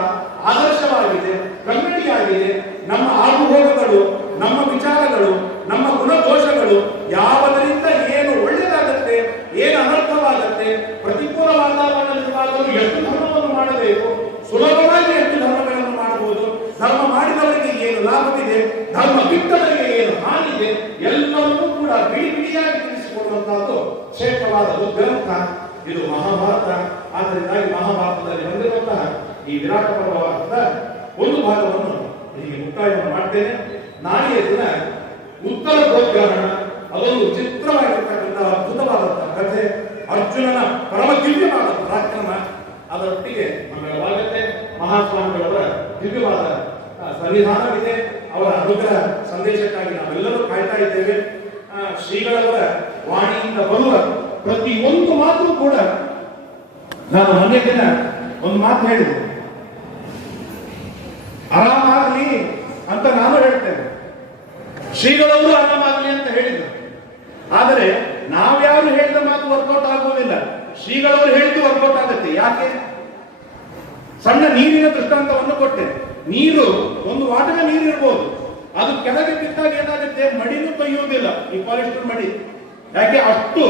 ಆದರ್ಶವಾಗಿದೆ, ಕನ್ನಡಿಯಾಗಿದೆ. ನಮ್ಮ ಆಗುಹೋಗುಗಳು, ನಮ್ಮ ವಿಚಾರಗಳು, ನಮ್ಮ ಗುಣದೋಷಗಳು, ಯಾವುದರಿಂದ ಏನು ಒಳ್ಳೆಯದಾಗತ್ತೆ, ಏನು ಅನರ್ಥವಾಗತ್ತೆ, ಪ್ರತಿಕೂಲ ವಾತಾವರಣದಲ್ಲಿರುವಾಗಲೂ ಎಷ್ಟು ಧರ್ಮವನ್ನು ಮಾಡಬೇಕು, ಸುಲಭವಾಗಿ ಎಷ್ಟು ಧರ್ಮಗಳನ್ನು ಮಾಡಬಹುದು, ಧರ್ಮ ಮಾಡಿದವರಿಗೆ ಏನು ಲಾಭವಿದೆ, ಧರ್ಮ ಬಿಟ್ಟವರಿಗೆ ಏನು ಹಾನಿದೆ, ಎಲ್ಲವನ್ನೂ ಕೂಡ ಬಿಡಿ ಬಿಡಿಯಾಗಿ ತಿಳಿಸಿಕೊಡುವಂತಹದ್ದು ಶ್ರೇಷ್ಠವಾದ ಗ್ರಂಥ ಇದು ಮಹಾಭಾರತ. ಆದ್ದರಿಂದಾಗಿ ಮಹಾಭಾರತದಲ್ಲಿ ಬಂದಿರುವಂತಹ ಈ ವಿರಾಟ ಪರ್ವದ ಒಂದು ಭಾಗವನ್ನು ಹೀಗೆ ಮುಕ್ತಾಯವನ್ನು ಮಾಡ್ತೇನೆ. ನಾಳೆಯ ದಿನ ಉತ್ತರ ಗೋಗ್ರಹಣ, ಅದೊಂದು ಚಿತ್ರವಾಗಿರ್ತಕ್ಕಂಥ ಅದ್ಭುತವಾದಂತಹ ಕಥೆ, ಅರ್ಜುನನ ಪರಮ ದಿವ್ಯವಾದ ಪರಾಕ್ರಮ, ಅದರೊಟ್ಟಿಗೆ ಮಂಗಳವಾಗುತ್ತೆ. ಮಹಾಸ್ವಾಮಿಗಳವರ ದಿವ್ಯವಾದ ಸನ್ನಿಧಾನವಿದೆ. ಅವರ ಅನುಗ್ರಹ ಸಂದೇಶಕ್ಕಾಗಿ ನಾವೆಲ್ಲರೂ ಕಾಯ್ತಾ ಇದ್ದೇವೆ. ಶ್ರೀಗಳವರ ವಾಣಿಯಿಂದ ಬರುವ ಪ್ರತಿಯೊಂದು ಮಾತು ಕೂಡ, ನಾನು ಮೊನ್ನೆ ದಿನ ಒಂದು ಮಾತು ಹೇಳಿದೆ, ಆರಾಮಾಗಲಿ ಅಂತ ನಾನು ಹೇಳ್ತೇನೆ, ಶ್ರೀಗಳವರು ಆರಾಮಾಗಲಿ ಅಂತ ಹೇಳಿದ್ರು. ಆದರೆ ನಾವ್ಯಾರು ಹೇಳಿದ ಮಾತು ವರ್ಕೌಟ್ ಆಗುವುದಿಲ್ಲ, ಶ್ರೀಗಳವರು ಹೇಳಿದ್ದು ವರ್ಕೌಟ್ ಆಗುತ್ತೆ. ಯಾಕೆ? ಸಣ್ಣ ನೀರಿನ ದೃಷ್ಟಾಂತವನ್ನು ಕೊಟ್ಟೆ. ನೀರು, ಒಂದು ವಾಟದ ನೀರು ಇರ್ಬೋದು, ಅದು ಕೆಳಗೆ ಬಿದ್ದಾಗ ಏನಾಗುತ್ತೆ, ಮಡಿನೂ ತೊಯ್ಯುವುದಿಲ್ಲ, ಈ ಪಾಲಿಸ್ಟರ್ ಮಡಿ. ಯಾಕೆ? ಅಷ್ಟು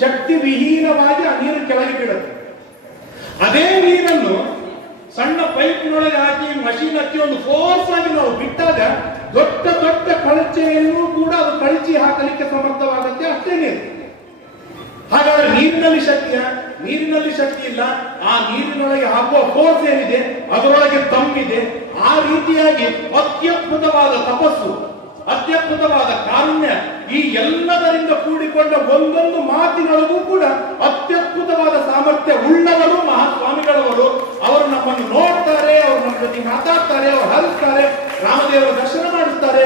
ಶಕ್ತಿ ವಿಹೀನವಾಗಿ ಆ ನೀರು ಕೆಳಗೆ ಬೀಳುತ್ತೆ. ಅದೇ ನೀರನ್ನು ಸಣ್ಣ ಪೈಪ್ನೊಳಗೆ ಹಾಕಿ ಮಷೀನ್ ಹಚ್ಚಿ ಒಂದು ಫೋರ್ಸ್ ಆಗಿ ನಾವು ಬಿಟ್ಟಾಗ ದೊಡ್ಡ ದೊಡ್ಡ ಕಳಚೆಯನ್ನು ಕೂಡ ಅದು ಕಳಚಿ ಹಾಕಲಿಕ್ಕೆ ಸಮರ್ಥವಾಗುತ್ತೆ. ಅಷ್ಟೇ ನೀರು. ಹಾಗಾದ್ರೆ ನೀರಿನಲ್ಲಿ ಶಕ್ತಿ ಇಲ್ಲ. ಆ ನೀರಿನೊಳಗೆ ಹಾಕುವ ಫೋರ್ಸ್ ಏನಿದೆ, ಅದರೊಳಗೆ ತಮ್ಮಿದೆ. ಆ ರೀತಿಯಾಗಿ ಅತ್ಯದ್ಭುತವಾದ ತಪಸ್ಸು, ಅತ್ಯದ್ಭುತವಾದ ಕಾರುಣ್ಯ, ಈ ಎಲ್ಲದರಿಂದ ಕೂಡಿಕೊಂಡ ಒಂದೊಂದು ಮಾತಿನೊಳಗೂ ಕೂಡ ಅತ್ಯದ್ಭುತವಾದ ಸಾಮರ್ಥ್ಯ ಉಳ್ಳವರು ಮಹಾಸ್ವಾಮಿಗಳವರು. ಅವರು ನಮ್ಮನ್ನು ನೋಡ್ತಾರೆ, ಅವರು ನಮ್ಮ ಜೊತೆ ಮಾತಾಡ್ತಾರೆ, ಅವರು ಹರಿಸ್ತಾರೆ, ರಾಮದೇವರ ದರ್ಶನ ಮಾಡಿಸ್ತಾರೆ,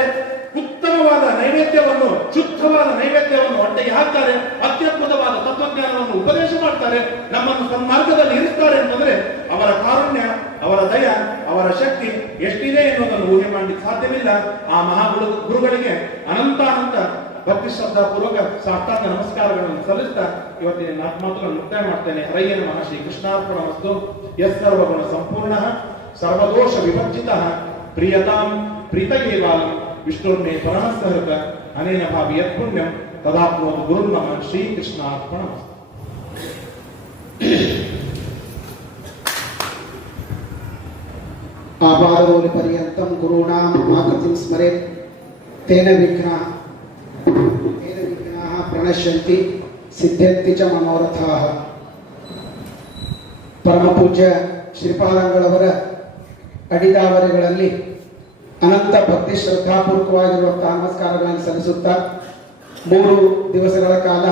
ಉತ್ತಮವಾದ ನೈವೇದ್ಯವನ್ನು, ಶುದ್ಧವಾದ ನೈವೇದ್ಯವನ್ನು ಹೊಟ್ಟೆಗೆ ಹಾಕ್ತಾರೆ, ಅತ್ಯದ್ಭುತವಾದ ತತ್ವಜ್ಞಾನವನ್ನು ಉಪದೇಶ ಮಾಡ್ತಾರೆ, ನಮ್ಮನ್ನು ಸನ್ಮಾರ್ಗದಲ್ಲಿ ಇರಿಸ್ತಾರೆ ಅಂತಂದ್ರೆ ಅವರ ಕಾರುಣ್ಯ, ಅವರ ದಯ, ಅವರ ಶಕ್ತಿ ಎಷ್ಟಿದೆ ಎನ್ನುವುದನ್ನು ಊಹೆ ಮಾಡಲಿಕ್ಕೆ ಸಾಧ್ಯವಿಲ್ಲ. ಆ ಗುರುಗಳಿಗೆ ಅನಂತ ಭಕ್ತಿ ಶ್ರದ್ಧಾ ಪೂರ್ವಕ ಸಾಷ್ಟಾಂಗ ನಮಸ್ಕಾರಗಳನ್ನು ಸಲ್ಲಿಸ್ತಾ ಇವತ್ತಿನ ನಾಲ್ಕು ಮಾತುಗಳನ್ನು ಮುಕ್ತಾಯ ಮಾಡ್ತೇನೆ. ಹರಯ್ಯ ನಮಃ. ಶ್ರೀ ಕೃಷ್ಣಾರ್ಪಣ ವಸ್ತು. ಯಸ್ ಸರ್ವಗುಣ ಸಂಪೂರ್ಣ ಸರ್ವದೋಷ ವಿಭರ್ಜಿತ ಪ್ರಿಯತಾಂ ಪ್ರೀತಯೇವಾಲಂ ವಿಷ್ಣುರ್ನೇ ಪರಮಸ್ಸಹೃತ ಅನೇನ ಭಾವಿ ಯತ್ ಪುಣ್ಯಂ ತದಾಪ್ನೋತು ಗುರುರ್ನಮಃ. ಶ್ರೀ ಕೃಷ್ಣಾರ್ಪಣ ವಸ್ತು. ಆಪಾದಮೂಲ ಪರ್ಯಂತಂ ಗುರುಣಾಂ ಆಕೃತಿಂ ಸ್ಮರೇತ್ ತೇನ ವಿಘ್ನಾಃ ಪ್ರಣಶ್ಯಂತಿ ಸಿದ್ಧಂತಿ ಚ ಮನೋರಥಾಃ. ಪರಮ ಪೂಜ್ಯ ಶ್ರೀಪಾದಂಗಳವರ ಅಡಿದಾವರೆಗಳಲ್ಲಿ ಅನಂತ ಭಕ್ತಿ ಶ್ರದ್ಧಾಪೂರ್ವಕವಾಗಿರುವಂತಹ ನಮಸ್ಕಾರಗಳನ್ನು ಸಲ್ಲಿಸುತ್ತಾ 3 ದಿವಸಗಳ ಕಾಲ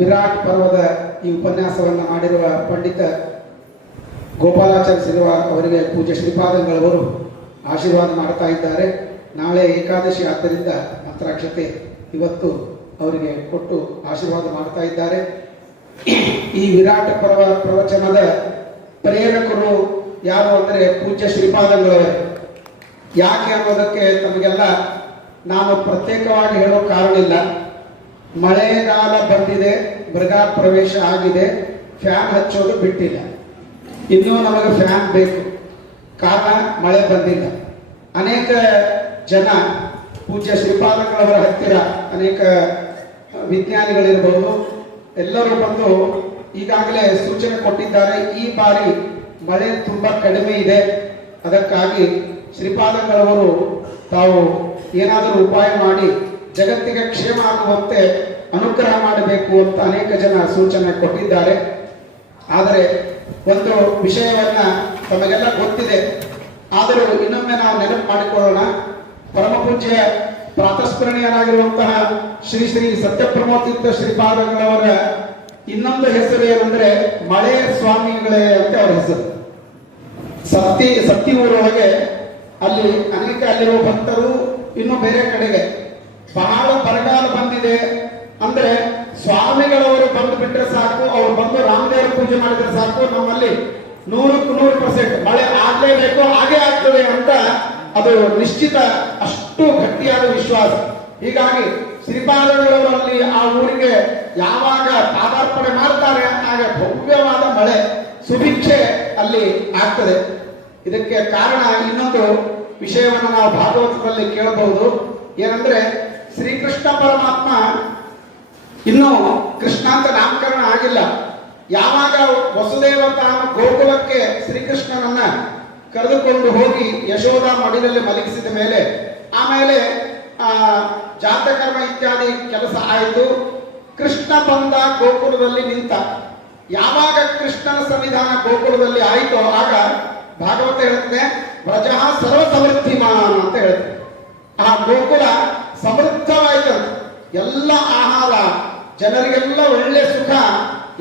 ವಿರಾಟ್ ಪರ್ವದ ಈ ಉಪನ್ಯಾಸವನ್ನು ಮಾಡಿರುವ ಪಂಡಿತ ಗೋಪಾಲಾಚಾರ್ಯ ಸಿರಿವಾರ್ ಅವರಿಗೆ ಪೂಜ್ಯ ಶ್ರೀಪಾದಂಗಳವರು ಆಶೀರ್ವಾದ ಮಾಡ್ತಾ ಇದ್ದಾರೆ. ನಾಳೆ ಏಕಾದಶಿ ಆದ್ದರಿಂದ ಮಂತ್ರಾಕ್ಷತೆ ಇವತ್ತು ಅವರಿಗೆ ಕೊಟ್ಟು ಆಶೀರ್ವಾದ ಮಾಡ್ತಾ ಇದ್ದಾರೆ. ಈ ವಿರಾಟ ಪ್ರವಚನದ ಪ್ರೇರಕರು ಯಾರು ಅಂದರೆ ಪೂಜ್ಯ ಶ್ರೀಪಾದಂಗಳವರೇ. ಯಾಕೆ ಅನ್ನೋದಕ್ಕೆ ತಮಗೆಲ್ಲ ನಾನು ಪ್ರತ್ಯೇಕವಾಗಿ ಹೇಳೋ ಕಾರಣ ಇಲ್ಲ. ಮಳೆಗಾಲ ಬಂದಿದೆ, ಮೃಗ ಪ್ರವೇಶ ಆಗಿದೆ, ಫ್ಯಾನ್ ಹಚ್ಚೋದು ಬಿಟ್ಟಿಲ್ಲ. ಇನ್ನೂ ನಮಗೆ ಫ್ಯಾನ್ ಬೇಕು, ಕಾರಣ ಮಳೆ ಬಂದಿಲ್ಲ. ಅನೇಕ ಜನ ಪೂಜ್ಯ ಶ್ರೀಪಾದಂಗಳವರ ಹತ್ತಿರ ಅನೇಕ ವಿಜ್ಞಾನಿಗಳಿರಬಹುದು, ಎಲ್ಲರೂ ಬಂದು ಈಗಾಗಲೇ ಸೂಚನೆ ಕೊಟ್ಟಿದ್ದಾರೆ. ಈ ಬಾರಿ ಮಳೆ ತುಂಬಾ ಕಡಿಮೆ ಇದೆ, ಅದಕ್ಕಾಗಿ ಶ್ರೀಪಾದಂಗಳವರು ತಾವು ಏನಾದರೂ ಉಪಾಯ ಮಾಡಿ ಜಗತ್ತಿಗೆ ಕ್ಷೇಮ ಆಗುವಂತೆ ಅನುಗ್ರಹ ಮಾಡಬೇಕು ಅಂತ ಅನೇಕ ಜನ ಸೂಚನೆ ಕೊಟ್ಟಿದ್ದಾರೆ. ಆದರೆ ಒಂದು ವಿಷಯವನ್ನ ತಮಗೆಲ್ಲ ಗೊತ್ತಿದೆ, ಆದರೂ ಇನ್ನೊಮ್ಮೆ ನಾವು ನೆನಪು ಮಾಡಿಕೊಳ್ಳೋಣ. ಪರಮ ಪೂಜ್ಯ ಪ್ರಾತಸ್ಮರಣೀಯರಾಗಿರುವಂತಹ ಶ್ರೀ ಶ್ರೀ ಸತ್ಯಪ್ರಮೋತೀರ್ಥ ಶ್ರೀಪಾದಂಗಳವರ ಇನ್ನೊಂದು ಹೆಸರು ಏನಂದ್ರೆ ಮಳೆ ಸ್ವಾಮಿಗಳೇ ಅಂತ ಅವರ ಹೆಸರು. ಸತ್ತಿ ಊರೊಳಗೆ ಅಲ್ಲಿ ಅಲ್ಲಿರುವ ಭಕ್ತರು ಇನ್ನು ಬೇರೆ ಕಡೆಗೆ ಬಹಳ ಬರಗಾಲ ಬಂದಿದೆ ಅಂದ್ರೆ ಸ್ವಾಮಿಗಳವರು ಬಂದು ಬಿಟ್ರೆ ಸಾಕು, ಅವ್ರು ಬಂದು ರಾಮದೇವರ ಪೂಜೆ ಮಾಡಿದ್ರೆ ಸಾಕು, ನಮ್ಮಲ್ಲಿ 100% ಮಳೆ ಆಗ್ಲೇಬೇಕು, ಹಾಗೆ ಆಗ್ತದೆ ಅಂತ ಅದು ನಿಶ್ಚಿತ, ಅಷ್ಟು ಗಟ್ಟಿಯಾದ ವಿಶ್ವಾಸ. ಹೀಗಾಗಿ ಶ್ರೀಪಾದಗಳಲ್ಲಿ ಆ ಊರಿಗೆ ಯಾವಾಗ ಪಾದಾರ್ಪಣೆ ಮಾಡ್ತಾರೆ ಆಗ ಭವ್ಯವಾದ ಮಳೆ ಸುಭಿಕ್ಷೆ ಅಲ್ಲಿ ಆಗ್ತದೆ. ಇದಕ್ಕೆ ಕಾರಣ ಇನ್ನೊಂದು ವಿಷಯವನ್ನು ನಾವು ಭಾಗವತದಲ್ಲಿ ಕೇಳಬಹುದು. ಏನಂದ್ರೆ ಶ್ರೀಕೃಷ್ಣ ಪರಮಾತ್ಮ ಇನ್ನು ಕೃಷ್ಣ ಅಂತ ನಾಮಕರಣ ಆಗಿಲ್ಲ. ಯಾವಾಗ ವಸುದೇವ ತಾನು ಗೋಕುಲಕ್ಕೆ ಶ್ರೀಕೃಷ್ಣನನ್ನ ಕರೆದುಕೊಂಡು ಹೋಗಿ ಯಶೋಧ ಮಡಿಲಲ್ಲಿ ಮಲಗಿಸಿದ ಮೇಲೆ ಆಮೇಲೆ ಜಾತಕರ್ಮ ಇತ್ಯಾದಿ ಕೆಲಸ ಆಯಿತು. ಕೃಷ್ಣ ಬಂದ ಗೋಕುಲದಲ್ಲಿ ನಿಂತ. ಯಾವಾಗ ಕೃಷ್ಣನ ಸನ್ನಿಧಾನ ಗೋಕುಲದಲ್ಲಿ ಆಯಿತೋ ಆಗ ಭಾಗವತ ಹೇಳುತ್ತೆ ವ್ರಜ ಸರ್ವ ಸಮೃದ್ಧಿಮಾನ್ ಅಂತ ಹೇಳುತ್ತೆ. ಆ ಗೋಕುಲ ಸಮೃದ್ಧವಾಯಿತಂತೆ. ಎಲ್ಲ ಆಹಾರ, ಜನರಿಗೆಲ್ಲ ಒಳ್ಳೆ ಸುಖ,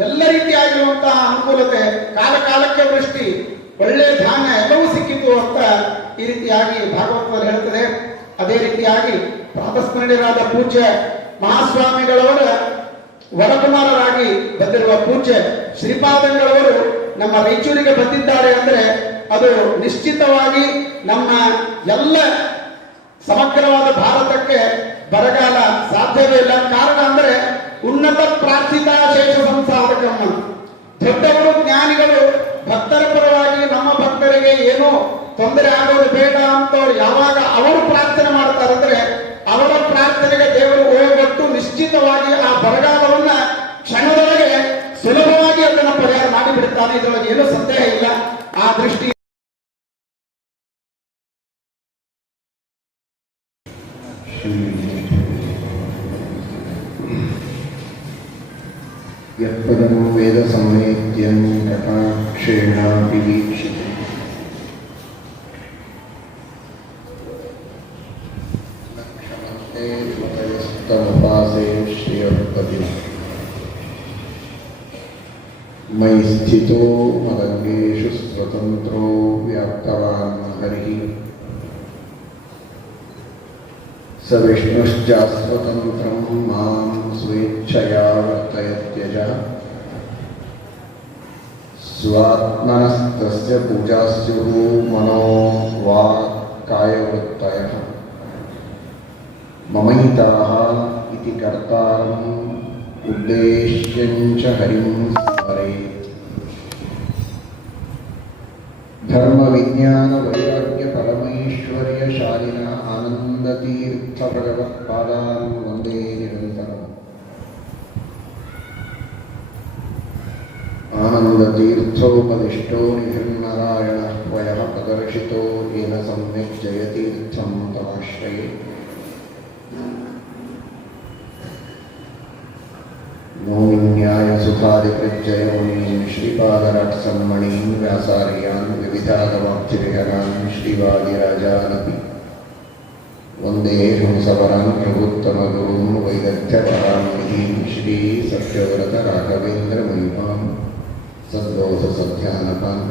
ಎಲ್ಲ ರೀತಿಯಾಗಿರುವಂತಹ ಅನುಕೂಲತೆ, ಕಾಲ ಕಾಲಕ್ಕೆ ವೃಷ್ಟಿ, ಒಳ್ಳೆ ಧಾನ್ಯ ಎಲ್ಲವೂ ಸಿಕ್ಕಿತು ಅಂತ ಈ ರೀತಿಯಾಗಿ ಭಾಗವತದಲ್ಲಿ ಹೇಳ್ತದೆ. ಅದೇ ರೀತಿಯಾಗಿ ಪ್ರಾತಸ್ಮರಣೀಯರಾದ ಪೂಜ್ಯ ಮಹಾಸ್ವಾಮಿಗಳವರ ವರಕುಮಾರರಾಗಿ ಬಂದಿರುವ ಪೂಜ್ಯ ಶ್ರೀಪಾದಂಗಳವರು ನಮ್ಮ ರಾಯಚೂರಿಗೆ ಬಂದಿದ್ದಾರೆ ಅಂದ್ರೆ ಅದು ನಿಶ್ಚಿತವಾಗಿ ನಮ್ಮ ಎಲ್ಲ ಸಮಗ್ರವಾದ ಭಾರತಕ್ಕೆ ಬರಗಾಲ ಸಾಧ್ಯವೇ ಇಲ್ಲ. ಕಾರಣ ಅಂದ್ರೆ ಉನ್ನತ ಪ್ರಾರ್ಥಿತ ಶೇಷ ಸಂಸಾರಕಮ್ಮ, ದೊಡ್ಡವರು ಜ್ಞಾನಿಗಳು ಭಕ್ತರ ಪರವಾಗಿ ನಮ್ಮ ಭಕ್ತರಿಗೆ ಏನೋ ತೊಂದರೆ ಆಗೋದು ಬೇಡ ಅಂತವ್ರು ಯಾವಾಗ ಅವರು ಪ್ರಾರ್ಥನೆ ಮಾಡ್ತಾರಂದ್ರೆ ಅವರ ಪ್ರಾರ್ಥನೆಗೆ ದೇವರು ಹೋಗೊಟ್ಟು ನಿಶ್ಚಿತವಾಗಿ ಆ ಬರಗಾಲವನ್ನ ಕ್ಷಣದೊಳಗೆ ಸುಲಭವಾಗಿ ಅದನ್ನು ಪರಿಹಾರ ಮಾಡಿಬಿಡುತ್ತಾನೆ. ಇದರೊಳಗೆ ಏನೂ ಸಂದೇಹ ಇಲ್ಲ. ಆ ದೃಷ್ಟಿ ಯತ್ಪದಂ ವೇದ ಸಂವೇದ್ಯಂ ಕಟಾಕ್ಷೇಣ ವಿವೀಕ್ಷಿತ ಲಕ್ಷಣತೆ ಮತಯಸ್ತಮಪಾಸೇ ಶ್ರೀಯಪತಿ ಮಯಿ ಸ್ಥಿತೋ ಮದಂಗೇಷು ಸ್ವತಂತ್ರೋ ವ್ಯಾಪ್ತವಾನ್ ಹರಿಃ ಸ ವಿಷ್ಣುಶ್ಚಾಸ್ವತಂತ್ರಂ ಮಾಂ ಸ್ವೇಚ್ಛಯಾ ವರ್ತಯತ್ಯಜ ಸ್ವಾತ್ಮನಸ್ತಸ್ಯ ಪೂಜಾಸ್ಯುಃ ಮನೋ ವಾಕ್ ಕಾಯವೃತ್ತಯಃ ಮಮೈತಾಃ ಇತಿ ಕರ್ತಾರಂ ಉದ್ದೇಶ್ಯಂ ಚ ಹರಿಂ ಸ್ಮರೇತ್. ಧರ್ಮ ವಿಜ್ಞಾನ ವೈರಾಗ್ಯ ಪರಮೈಶ್ವರ್ಯ ಶಾಲಿನ ಆನಂದತೀರ್ಥ ಭಗವತ್ಪಾದಾನ್ ವಂದೇ ನಿರಂತರಂ. ಆನಂದತೀರ್ಥೋಪದಿಷ್ಟೋ ನಿಧಿರ್ನಾರಾಯಣ ವಯಃ ಪ್ರದರ್ಶಿತೋ ಯೇನ ಸಮ್ಯಕ್ ಜಯತೀರ್ಥಂ ತಮಾಶ್ರಯೇ. ನೌಮಿನ್ಯಾಯ ಸುಖಾದಿಪ್ರಜ್ಜಯೋನೀನ್ ಶ್ರೀಪಾದರಾಟ್ಸನ್ಮಣೀನ್ ವ್ಯಾಸಾರ್ಯಾನ್ ವಿವಿಧಾಗವಾಕ್ತಿರಿಹರಾನ್ ಶ್ರೀವಾದಿರಾಜಾನಪಿ ವಂದೇ ಹಂಸವರಾನ್ ಪ್ರಭುತ್ತಮಗುರುಂ ವೈದಗ್ಧ್ಯಪರಾನ್ನಿಧೀನ್ ಶ್ರೀ ಸತ್ಯವ್ರತ ರಾಘವೇಂದ್ರ ಮಹಿಮಾಂ ಸದ್ಬೋಧ ಸಧ್ಯಾನಪಾನ್.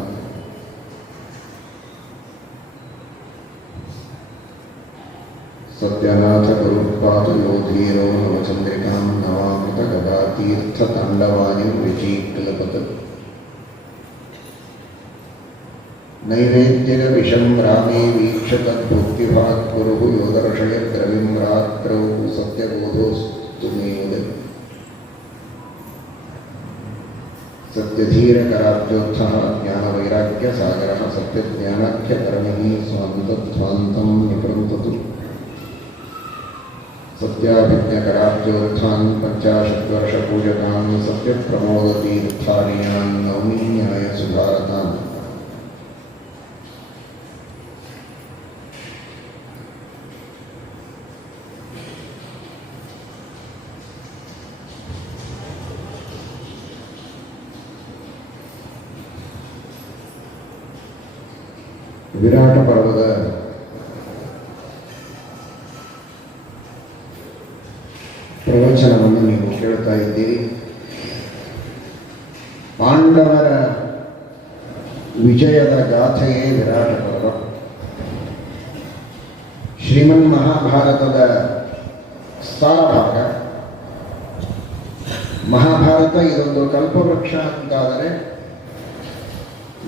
ಸತ್ಯನಾಥ ಗುರುಪಾದ ಯೋಧೀರೋ ನವಚಂದ್ರಿಕಾಂ ನವಾಮೃತ ಗದಾತೀರ್ಥ ತಾಂಡವಾನಿ ವಿಚೀಕ್ಲಪತ್. ನೈವೇದ್ಯಗ ವಿಷಂ ರಾಮೇ ವೀಕ್ಷತದ್ಭುಕ್ತಿಭಾತ್ ಗುರುಃ ಯೋದರ್ಶಯದ್ರವಿಂ ರಾತ್ರೌ ಸತ್ಯಬೋಧೋಸ್ತು ಮೇ ಉದಯ್. ಸತ್ಯಧೀರಕರಾಬ್ಜೋತ್ಥಃ ಜ್ಞಾನವೈರಾಗ್ಯಸಾಗರಃ ಸತ್ಯಜ್ಞಾನಾಖ್ಯಕರ್ಣಿಃ ಸ್ವಾಂತಧ್ವಾಂತಂ ನಿಪೃಂತತು. ಸತ್ಯಾಭಿಜ್ಞಕರಾಬ್ಜೋತ್ಥಾನ್ ಪಂಚಾಶದ್ವರ್ಷಪೂಜಕಾನ್ ಸತ್ಯಪ್ರಮೋದತೀರ್ಥಾರ್ಯಾನ್ ನೌಮಿನ್ಯಾಯ ಸುಧಾರತಾನ್. ವಿರಾಟ ಪರ್ವದ ಪ್ರವಚನವನ್ನು ನೀವು ಕೇಳ್ತಾ ಇದ್ದೀರಿ. ಪಾಂಡವರ ವಿಜಯದ ಗಾಥೆಯೇ ವಿರಾಟ ಪರ್ವ. ಶ್ರೀಮನ್ ಮಹಾಭಾರತದ ಸಾರಭಾಗ. ಮಹಾಭಾರತ ಇದೊಂದು ಕಲ್ಪವೃಕ್ಷ ಅಂತಾದರೆ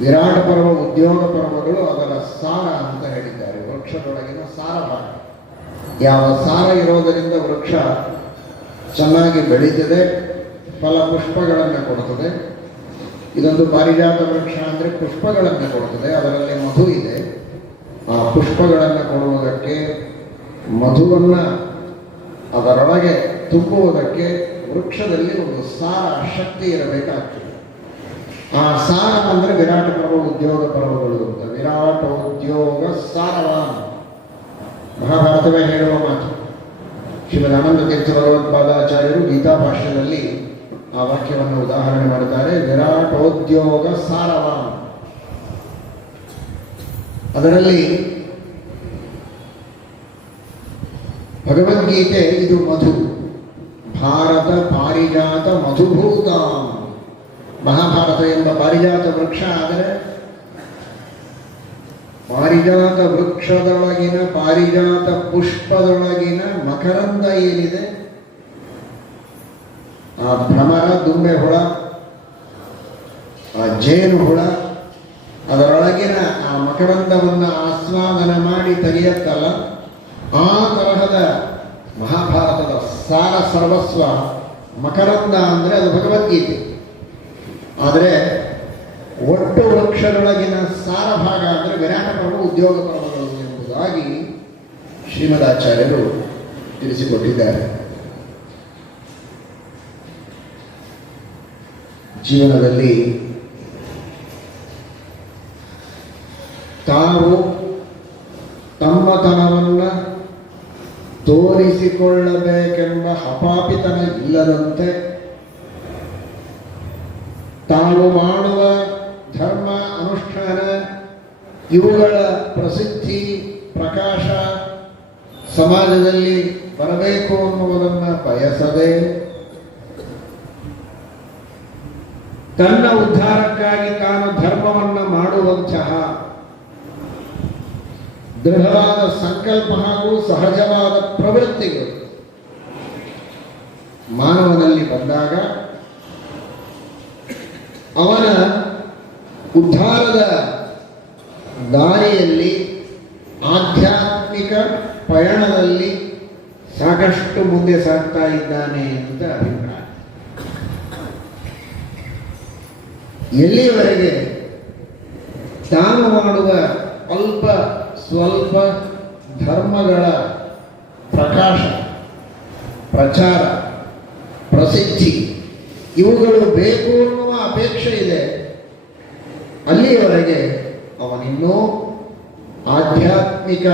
ವಿರಾಟ ಪರ್ವ, ಉದ್ಯೋಗ ಪರ್ವಗಳು ಅದರ ಸಾರ ಅಂತ ಹೇಳಿದ್ದಾರೆ. ವೃಕ್ಷದೊಳಗಿನ ಸಾರ ಭಾಗ. ಯಾವ ಸಾರ ಇರೋದರಿಂದ ವೃಕ್ಷ ಚೆನ್ನಾಗಿ ಬೆಳೀತದೆ, ಫಲ ಪುಷ್ಪಗಳನ್ನು ಕೊಡುತ್ತದೆ. ಇದೊಂದು ಪಾರಿಜಾತ ವೃಕ್ಷ ಅಂದರೆ ಪುಷ್ಪಗಳನ್ನು ಕೊಡುತ್ತದೆ, ಅದರಲ್ಲಿ ಮಧು ಇದೆ. ಆ ಪುಷ್ಪಗಳನ್ನು ಕೊಡುವುದಕ್ಕೆ, ಮಧುವನ್ನು ಅದರೊಳಗೆ ತುಂಬುವುದಕ್ಕೆ ವೃಕ್ಷದಲ್ಲಿ ಒಂದು ಸಾರ ಶಕ್ತಿ ಇರಬೇಕಾಗ್ತದೆ. ಆ ಸಾರ ಅಂದರೆ ವಿರಾಟ ಪರ್ವ, ಉದ್ಯೋಗ ಪರ್ವಗಳು ಅಂತ. ವಿರಾಟ ಉದ್ಯೋಗ ಸಾರವಾನ್, ಮಹಾಭಾರತವೇ ಹೇಳುವ ಮಾತು. ಶ್ರೀಮದ್ ಆನಂದ ತೀರ್ಥ ಭಗವತ್ಪಾದಾಚಾರ್ಯರು ಗೀತಾ ಭಾಷ್ಯದಲ್ಲಿ ಆ ವಾಕ್ಯವನ್ನು ಉದಾಹರಣೆ ಮಾಡುತ್ತಾರೆ. ವಿರಾಟೋದ್ಯೋಗ ಸಾರವಾನ್. ಅದರಲ್ಲಿ ಭಗವದ್ಗೀತೆ ಇದು ಮಧು. ಭಾರತ ಪಾರಿಜಾತ ಮಧುಭೂತ. ಮಹಾಭಾರತ ಎಂಬ ಪಾರಿಜಾತ ವೃಕ್ಷ ಆದರೆ ಪಾರಿಜಾತ ವೃಕ್ಷದೊಳಗಿನ, ಪಾರಿಜಾತ ಪುಷ್ಪದೊಳಗಿನ ಮಕರಂದ ಏನಿದೆ, ಆ ಭ್ರಮರ, ದುಂಬೆ ಹುಳ, ಆ ಜೇನು ಹುಳ, ಅದರೊಳಗಿನ ಆ ಮಕರಂದವನ್ನು ಆಸ್ವಾದನ ಮಾಡಿ ತೆಗೆಯತ್ತಲ್ಲ, ಆ ತರಹದ ಮಹಾಭಾರತದ ಸಾರ ಸರ್ವಸ್ವ ಮಕರಂದ ಅಂದರೆ ಅದು ಭಗವದ್ಗೀತೆ. ಆದರೆ ಒಟ್ಟು ವೃಕ್ಷದೊಳಗಿನ ಸಾರ ಭಾಗ ಅಂದರೆ ವಿರಾಟ ಪರ್ವ, ಉದ್ಯೋಗ ಪರ್ವಗಳು ಎಂಬುದಾಗಿ ಶ್ರೀಮದಾಚಾರ್ಯರು ತಿಳಿಸಿಕೊಟ್ಟಿದ್ದಾರೆ. ಜೀವನದಲ್ಲಿ ತಾವು ತಮ್ಮತನವನ್ನು ತೋರಿಸಿಕೊಳ್ಳಬೇಕೆಂಬ ಹಪಾಪಿತನ ಇಲ್ಲದಂತೆ ತಾವು ಮಾಡುವ ಧರ್ಮ ಅನುಷ್ಠಾನ ಇವುಗಳ ಪ್ರಸಿದ್ಧಿ ಪ್ರಕಾಶ ಸಮಾಜದಲ್ಲಿ ಬರಬೇಕು ಅನ್ನುವುದನ್ನು ಬಯಸದೆ ತನ್ನ ಉದ್ಧಾರಕ್ಕಾಗಿ ತಾನು ಧರ್ಮವನ್ನು ಮಾಡುವಂತಹ ದೃಢವಾದ ಸಂಕಲ್ಪ ಹಾಗೂ ಸಹಜವಾದ ಪ್ರವೃತ್ತಿಗಳು ಮಾನವನಲ್ಲಿ ಬಂದಾಗ ಅವನ ಉದ್ಧಾರದ ದಾರಿಯಲ್ಲಿ, ಆಧ್ಯಾತ್ಮಿಕ ಪಯಣದಲ್ಲಿ ಸಾಕಷ್ಟು ಮುಂದೆ ಸಾಗ್ತಾ ಇದ್ದಾನೆ ಅಂತ ಅಭಿಪ್ರಾಯ. ಎಲ್ಲಿಯವರೆಗೆ ತಾನು ಮಾಡುವ ಅಲ್ಪ ಸ್ವಲ್ಪ ಧರ್ಮಗಳ ಪ್ರಕಾಶ, ಪ್ರಚಾರ, ಪ್ರಸಿದ್ಧಿ ಇವುಗಳು ಬೇಕು ಅನ್ನುವ ಅಪೇಕ್ಷೆ ಇದೆ, ಅಲ್ಲಿಯವರೆಗೆ ಅವನಿನ್ನೂ ಆಧ್ಯಾತ್ಮಿಕ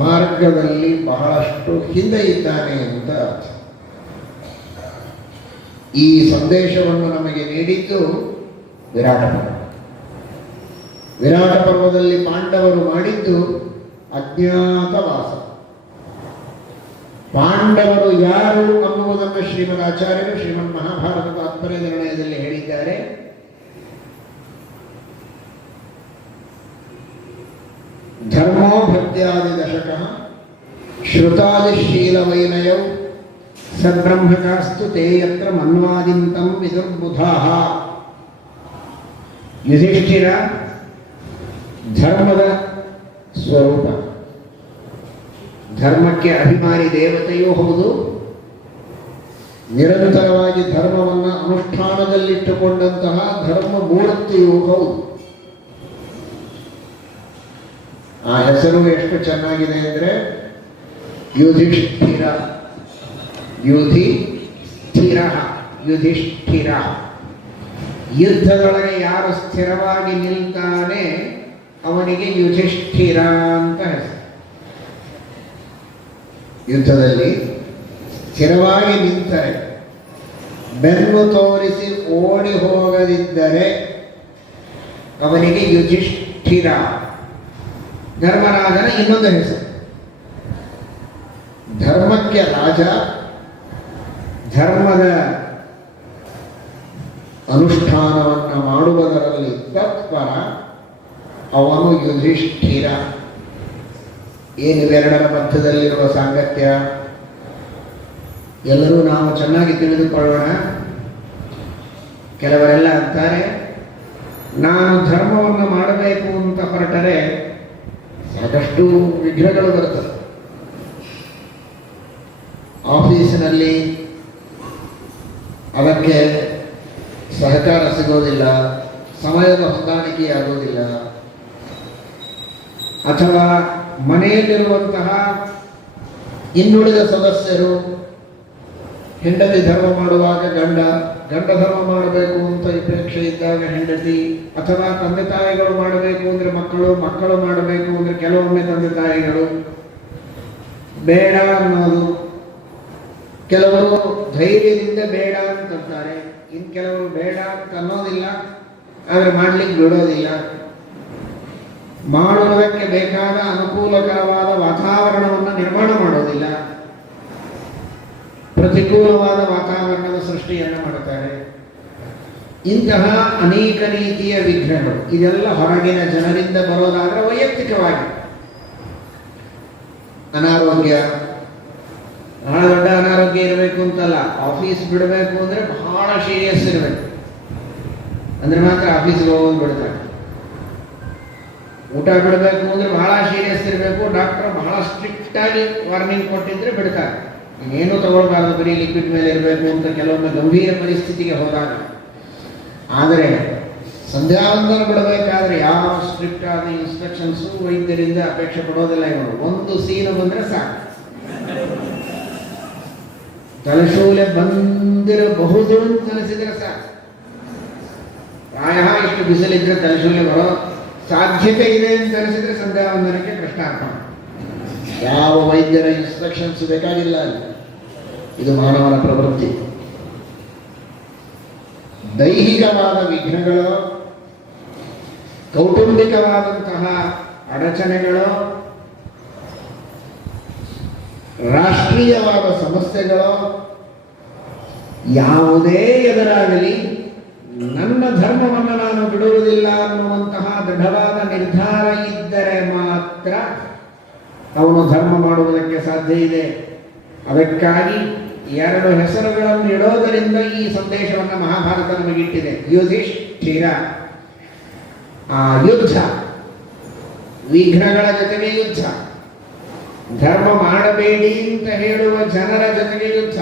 ಮಾರ್ಗದಲ್ಲಿ ಬಹಳಷ್ಟು ಹಿಂದೆ ಇದ್ದಾನೆ ಅಂತ ಅರ್ಥ. ಈ ಸಂದೇಶವನ್ನು ನಮಗೆ ನೀಡಿದ್ದು ವಿರಾಟ ಪರ್ವ. ವಿರಾಟ ಪರ್ವದಲ್ಲಿ ಪಾಂಡವರು ಮಾಡಿದ್ದು ಅಜ್ಞಾತವಾಸ. ಪಾಂಡವರು ಯಾರು ಅನ್ನುವುದನ್ನು ಶ್ರೀಮದ್ ಆಚಾರ್ಯರು ಶ್ರೀಮನ್ ಮಹಾಭಾರತ ತಾತ್ಪರ್ಯ ನಿರ್ಣಯದಲ್ಲಿ ಹೇಳಿದ್ದಾರೆ. ಧರ್ಮೋ ಭಕ್ತ್ಯಾದಿ ದಶಕ ಶ್ರುತಾದಿಶೀಲವೈನಯೌ ಸದ್ಬ್ರಹ್ಮಕಾಸ್ತು ತೇ ಯತ್ರ ಮನ್ವಾದಿಂತಂ ವಿದುರ್ಬುಧಾಃ. ಯುಧಿಷ್ಠಿರ ಧರ್ಮದ ಸ್ವರೂಪ, ಧರ್ಮಕ್ಕೆ ಅಭಿಮಾನಿ ದೇವತೆಯೂ ಹೌದು, ನಿರಂತರವಾಗಿ ಧರ್ಮವನ್ನು ಅನುಷ್ಠಾನದಲ್ಲಿಟ್ಟುಕೊಂಡಂತಹ ಧರ್ಮ ಮೂರ್ತಿಯೂ ಹೌದು. ಆ ಹೆಸರು ಎಷ್ಟು ಚೆನ್ನಾಗಿದೆ ಅಂದರೆ ಯುಧಿಷ್ಠಿರ. ಯುಧಿ ಸ್ಥಿರ, ಯುಧಿಷ್ಠಿರ. ಯುದ್ಧದೊಳಗೆ ಯಾರು ಸ್ಥಿರವಾಗಿ ನಿಲ್ತಾನೆ ಅವನಿಗೆ ಯುಧಿಷ್ಠಿರ ಅಂತ ಹೆಸರು. ಯುದ್ಧದಲ್ಲಿ ಸ್ಥಿರವಾಗಿ ನಿಂತರೆ, ಬೆನ್ನು ತೋರಿಸಿ ಓಡಿ ಹೋಗದಿದ್ದರೆ ಅವನಿಗೆ ಯುಧಿಷ್ಠಿರ. ಧರ್ಮರಾಜನ ಇನ್ನೊಂದು ಹೆಸರು. ಧರ್ಮಕ್ಕೆ ರಾಜ, ಧರ್ಮದ ಅನುಷ್ಠಾನವನ್ನು ಮಾಡುವುದರಲ್ಲಿ ತತ್ಪರ, ಅವನು ಯುಧಿಷ್ಠಿರ. ಏನಿವೆರಡರ ಮಧ್ಯದಲ್ಲಿರುವ ಸಾಂಗತ್ಯ ಎಲ್ಲರೂ ನಾವು ಚೆನ್ನಾಗಿ ತಿಳಿದುಕೊಳ್ಳೋಣ. ಕೆಲವರೆಲ್ಲ ಅಂತಾರೆ ನಾನು ಧರ್ಮವನ್ನು ಮಾಡಬೇಕು ಅಂತ ಹೊರಟರೆ ಸಾಕಷ್ಟು ವಿಘ್ನಗಳು ಬರ್ತದೆ. ಆಫೀಸಿನಲ್ಲಿ ಅದಕ್ಕೆ ಸಹಕಾರ ಸಿಗೋದಿಲ್ಲ, ಸಮಯದ ಹೊಂದಾಣಿಕೆ ಆಗೋದಿಲ್ಲ, ಅಥವಾ ಮನೆಯಲ್ಲಿರುವಂತಹ ಇನ್ನುಳಿದ ಸದಸ್ಯರು ಹೆಂಡತಿ ಧರ್ಮ ಮಾಡುವಾಗ ಗಂಡ ಧರ್ಮ ಮಾಡಬೇಕು ಅಂತ ಅಪೇಕ್ಷೆ ಇದ್ದಾಗ ಹೆಂಡತಿ, ಅಥವಾ ತಂದೆ ತಾಯಿಗಳು ಮಾಡಬೇಕು ಅಂದ್ರೆ ಮಕ್ಕಳು ಮಾಡಬೇಕು ಅಂದ್ರೆ ಕೆಲವೊಮ್ಮೆ ತಂದೆ ತಾಯಿಗಳು ಬೇಡ ಅನ್ನೋದು. ಕೆಲವರು ಧೈರ್ಯದಿಂದ ಬೇಡ ಅಂತಾರೆ, ಇನ್ನು ಕೆಲವರು ಬೇಡ ಅಂತ ಅನ್ನೋದಿಲ್ಲ, ಆದರೆ ಮಾಡ್ಲಿಕ್ಕೆ ಬಿಡೋದಿಲ್ಲ. ಮಾಡುವುದಕ್ಕೆ ಬೇಕಾದ ಅನುಕೂಲಕರವಾದ ವಾತಾವರಣವನ್ನು ನಿರ್ಮಾಣ ಮಾಡೋದಿಲ್ಲ, ಪ್ರತಿಕೂಲವಾದ ವಾತಾವರಣದ ಸೃಷ್ಟಿಯನ್ನು ಮಾಡುತ್ತಾರೆ. ಇಂತಹ ಅನೇಕ ರೀತಿಯ ವಿಘ್ನಗಳು, ಇದೆಲ್ಲ ಹೊರಗಿನ ಜನರಿಂದ ಬರೋದಾದ್ರೆ ವೈಯಕ್ತಿಕವಾಗಿ ಅನಾರೋಗ್ಯ, ಬಹಳ ದೊಡ್ಡ ಅನಾರೋಗ್ಯ ಇರಬೇಕು ಅಂತಲ್ಲ, ಆಫೀಸ್ ಬಿಡಬೇಕು ಅಂದ್ರೆ ಬಹಳ ಸೀರಿಯಸ್ ಇರಬೇಕು, ಅಂದ್ರೆ ಮಾತ್ರ ಆಫೀಸ್ಗೆ ಹೋಗೋದು ಬಿಡ್ತಾರೆ. ಊಟ ಬಿಡಬೇಕು ಅಂದ್ರೆ ಬಹಳ ಸೀರಿಯಸ್ ಇರಬೇಕು, ಡಾಕ್ಟರ್ ಬಹಳ ಸ್ಟ್ರಿಕ್ಟ್ ಆಗಿ ವಾರ್ನಿಂಗ್ ಕೊಟ್ಟಿದ್ರೆ ಬಿಡ್ತಾರೆ. ಇನ್ನೇನು ತಗೊಳ್ಬಾರ್ದು, ಬರೀ ಲಿಕ್ವಿಡ್ ಮೇಲೆ ಇರಬೇಕು ಅಂತ ಕೆಲವೊಮ್ಮೆ ಗಂಭೀರ ಪರಿಸ್ಥಿತಿಗೆ ಹೋದಾಗ. ಆದರೆ ಸಂಧ್ಯಾವಂದನ ಬಿಡಬೇಕಾದ್ರೆ ಯಾವ ಸ್ಟ್ರಿಕ್ಟ್ ಆದ ಇನ್ಸ್ಟ್ರಕ್ಷನ್ಸು ವೈದ್ಯರಿಂದ ಅಪೇಕ್ಷೆ ಪಡೋದಿಲ್ಲ. ಇವರು ಒಂದು ಸೀನು ಬಂದ್ರೆ ಸಾಕು, ತಲೆಶೂಲೆ ಬಂದಿರಬಹುದು ಅಂತ ಅನಿಸಿದ್ರೆ ಸಾಕು. ಪ್ರಾಯ ಇಷ್ಟು ಬಿಸಿಲಿದ್ರೆ ತಲೆಶೂಲೆ ಬರೋ ಸಾಧ್ಯತೆ ಇದೆ ಅಂತ ಅನಿಸಿದ್ರೆ ಸಂಧ್ಯಾವಂದನಕ್ಕೆ ಕೃಷ್ಣಾರ್ಪಣ. ಯಾವ ವೈದ್ಯರ ಇನ್ಸ್ಟ್ರಕ್ಷನ್ಸ್ ಬೇಕಾಗಿಲ್ಲ ಅಲ್ಲಿ. ಇದು ಮಾನವನ ಪ್ರವೃತ್ತಿ. ದೈಹಿಕವಾದ ವಿಘ್ನಗಳು, ಕೌಟುಂಬಿಕವಾದಂತಹ ಅಡಚಣೆಗಳು, ರಾಷ್ಟ್ರೀಯವಾದ ಸಮಸ್ಯೆಗಳು ಯಾವುದೇ ಎದುರಾಗಲಿ ನನ್ನ ಧರ್ಮವನ್ನು ನಾನು ಬಿಡುವುದಿಲ್ಲ ಅನ್ನುವಂತಹ ದೃಢವಾದ ನಿರ್ಧಾರ ಇದ್ದರೆ ಮಾತ್ರ ಅವನು ಧರ್ಮ ಮಾಡುವುದಕ್ಕೆ ಸಾಧ್ಯ ಇದೆ. ಅದಕ್ಕಾಗಿ 2 ಹೆಸರುಗಳನ್ನು ಇಡೋದರಿಂದ ಈ ಸಂದೇಶವನ್ನು ಮಹಾಭಾರತ ನಮಗಿಟ್ಟಿದೆ. ಯುಧಿಷ್ಠಿರ, ಯುದ್ಧ, ವಿಘ್ನಗಳ ಜೊತೆಗೆ ಯುದ್ಧ, ಧರ್ಮ ಮಾಡಬೇಡಿ ಅಂತ ಹೇಳುವ ಜನರ ಜೊತೆಗೆ ಯುದ್ಧ,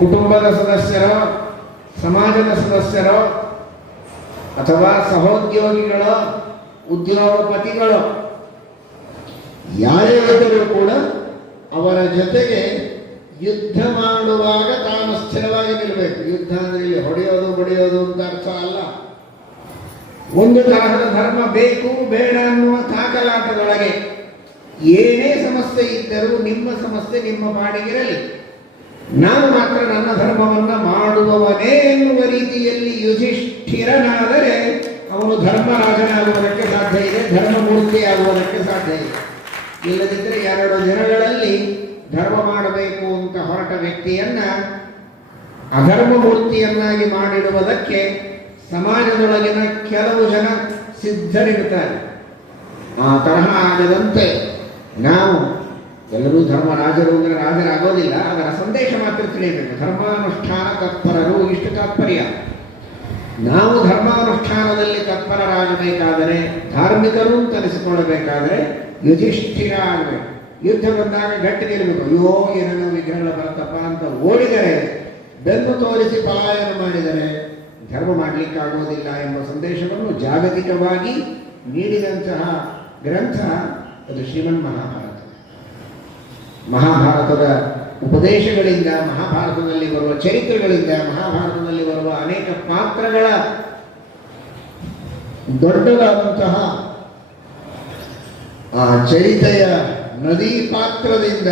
ಕುಟುಂಬದ ಸದಸ್ಯರೋ, ಸಮಾಜದ ಸದಸ್ಯರೋ, ಅಥವಾ ಸಹೋದ್ಯೋಗಿಗಳೋ, ಉದ್ಯೋಗಪತಿಗಳೋ ಯಾರ್ಯಾದರೂ ಕೂಡ ಅವರ ಜೊತೆಗೆ ಯುದ್ಧ ಮಾಡುವಾಗ ತಾನು ಸ್ಥಿರವಾಗಿ ನಿಲ್ಲಬೇಕು. ಯುದ್ಧ ಅಂದ್ರೆ ಇಲ್ಲಿ ಹೊಡೆಯೋದು ಬಡಿಯೋದು ಅಂತ ಅರ್ಥ ಅಲ್ಲ. ಒಂದು ತರಹದ ಧರ್ಮ ಬೇಕು ಬೇಡ ಅನ್ನುವ ತಾಕಲಾಟದೊಳಗೆ ಏನೇ ಸಮಸ್ಯೆ ಇದ್ದರೂ ನಿಮ್ಮ ಸಮಸ್ಯೆ ನಿಮ್ಮ ಪಾಡಿಗಿರಲಿ, ನಾನು ಮಾತ್ರ ನನ್ನ ಧರ್ಮವನ್ನ ಮಾಡುವವನೇ ಎನ್ನುವ ರೀತಿಯಲ್ಲಿ ಯುಧಿಷ್ಠಿರನಾದರೆ ಅವನು ಧರ್ಮರಾಜನಾಗುವುದಕ್ಕೆ ಸಾಧ್ಯ ಇದೆ, ಧರ್ಮಮೂರ್ತಿಯಾಗುವುದಕ್ಕೆ ಸಾಧ್ಯ ಇದೆ. ಇಲ್ಲದಿದ್ದರೆ 2 ದಿನಗಳಲ್ಲಿ ಧರ್ಮ ಮಾಡಬೇಕು ಅಂತ ಹೊರಟ ವ್ಯಕ್ತಿಯನ್ನ ಅಧರ್ಮ ಮೂರ್ತಿಯನ್ನಾಗಿ ಮಾಡಿಡುವುದಕ್ಕೆ ಸಮಾಜದೊಳಗಿನ ಕೆಲವು ಜನ ಸಿದ್ಧರಿರುತ್ತಾರೆ. ಆ ತರಹ ಆಗದಂತೆ ನಾವು ಎಲ್ಲರೂ ಧರ್ಮರಾಜರು ಅಂದರೆ ರಾಜರಾಗೋದಿಲ್ಲ, ಅದರ ಸಂದೇಶ ಮಾತ್ರ ತಿಳಿಯಬೇಕು. ಧರ್ಮಾನುಷ್ಠಾನ ತತ್ಪರರು, ಇಷ್ಟು ತಾತ್ಪರ್ಯ. ನಾವು ಧರ್ಮಾನುಷ್ಠಾನದಲ್ಲಿ ತತ್ಪರರಾಗಬೇಕಾದರೆ, ಧಾರ್ಮಿಕರು ಅಂತ ಅನಿಸಿಕೊಳ್ಳಬೇಕಾದರೆ ಯುಧಿಷ್ಠಿರ ಆಗಬೇಕು. ಯುದ್ಧ ಬಂದಾಗ ಗಟ್ಟಿ ನಿಲ್ಲಬೇಕು. ಅಯ್ಯೋ ಏನೇನೋ ವಿಘ್ನಗಳು ಬರುತ್ತಪ್ಪ ಅಂತ ಓಡಿದರೆ, ಬೆನ್ನು ತೋರಿಸಿ ಪಲಾಯನ ಮಾಡಿದರೆ ಧರ್ಮ ಮಾಡಲಿಕ್ಕಾಗೋದಿಲ್ಲ ಎಂಬ ಸಂದೇಶವನ್ನು ಜಾಗತಿಕವಾಗಿ ನೀಡಿದಂತಹ ಗ್ರಂಥ ಅದು ಶ್ರೀಮನ್ ಮಹಾಭಾರತ. ಮಹಾಭಾರತದ ಉಪದೇಶಗಳಿಂದ, ಮಹಾಭಾರತದಲ್ಲಿ ಬರುವ ಚರಿತ್ರೆಗಳಿಂದ, ಮಹಾಭಾರತದಲ್ಲಿ ಬರುವ ಅನೇಕ ಪಾತ್ರಗಳ ದೊಡ್ಡದಾದಂತಹ ಆ ಚರಿತೆಯ ನದಿ ಪಾತ್ರದಿಂದ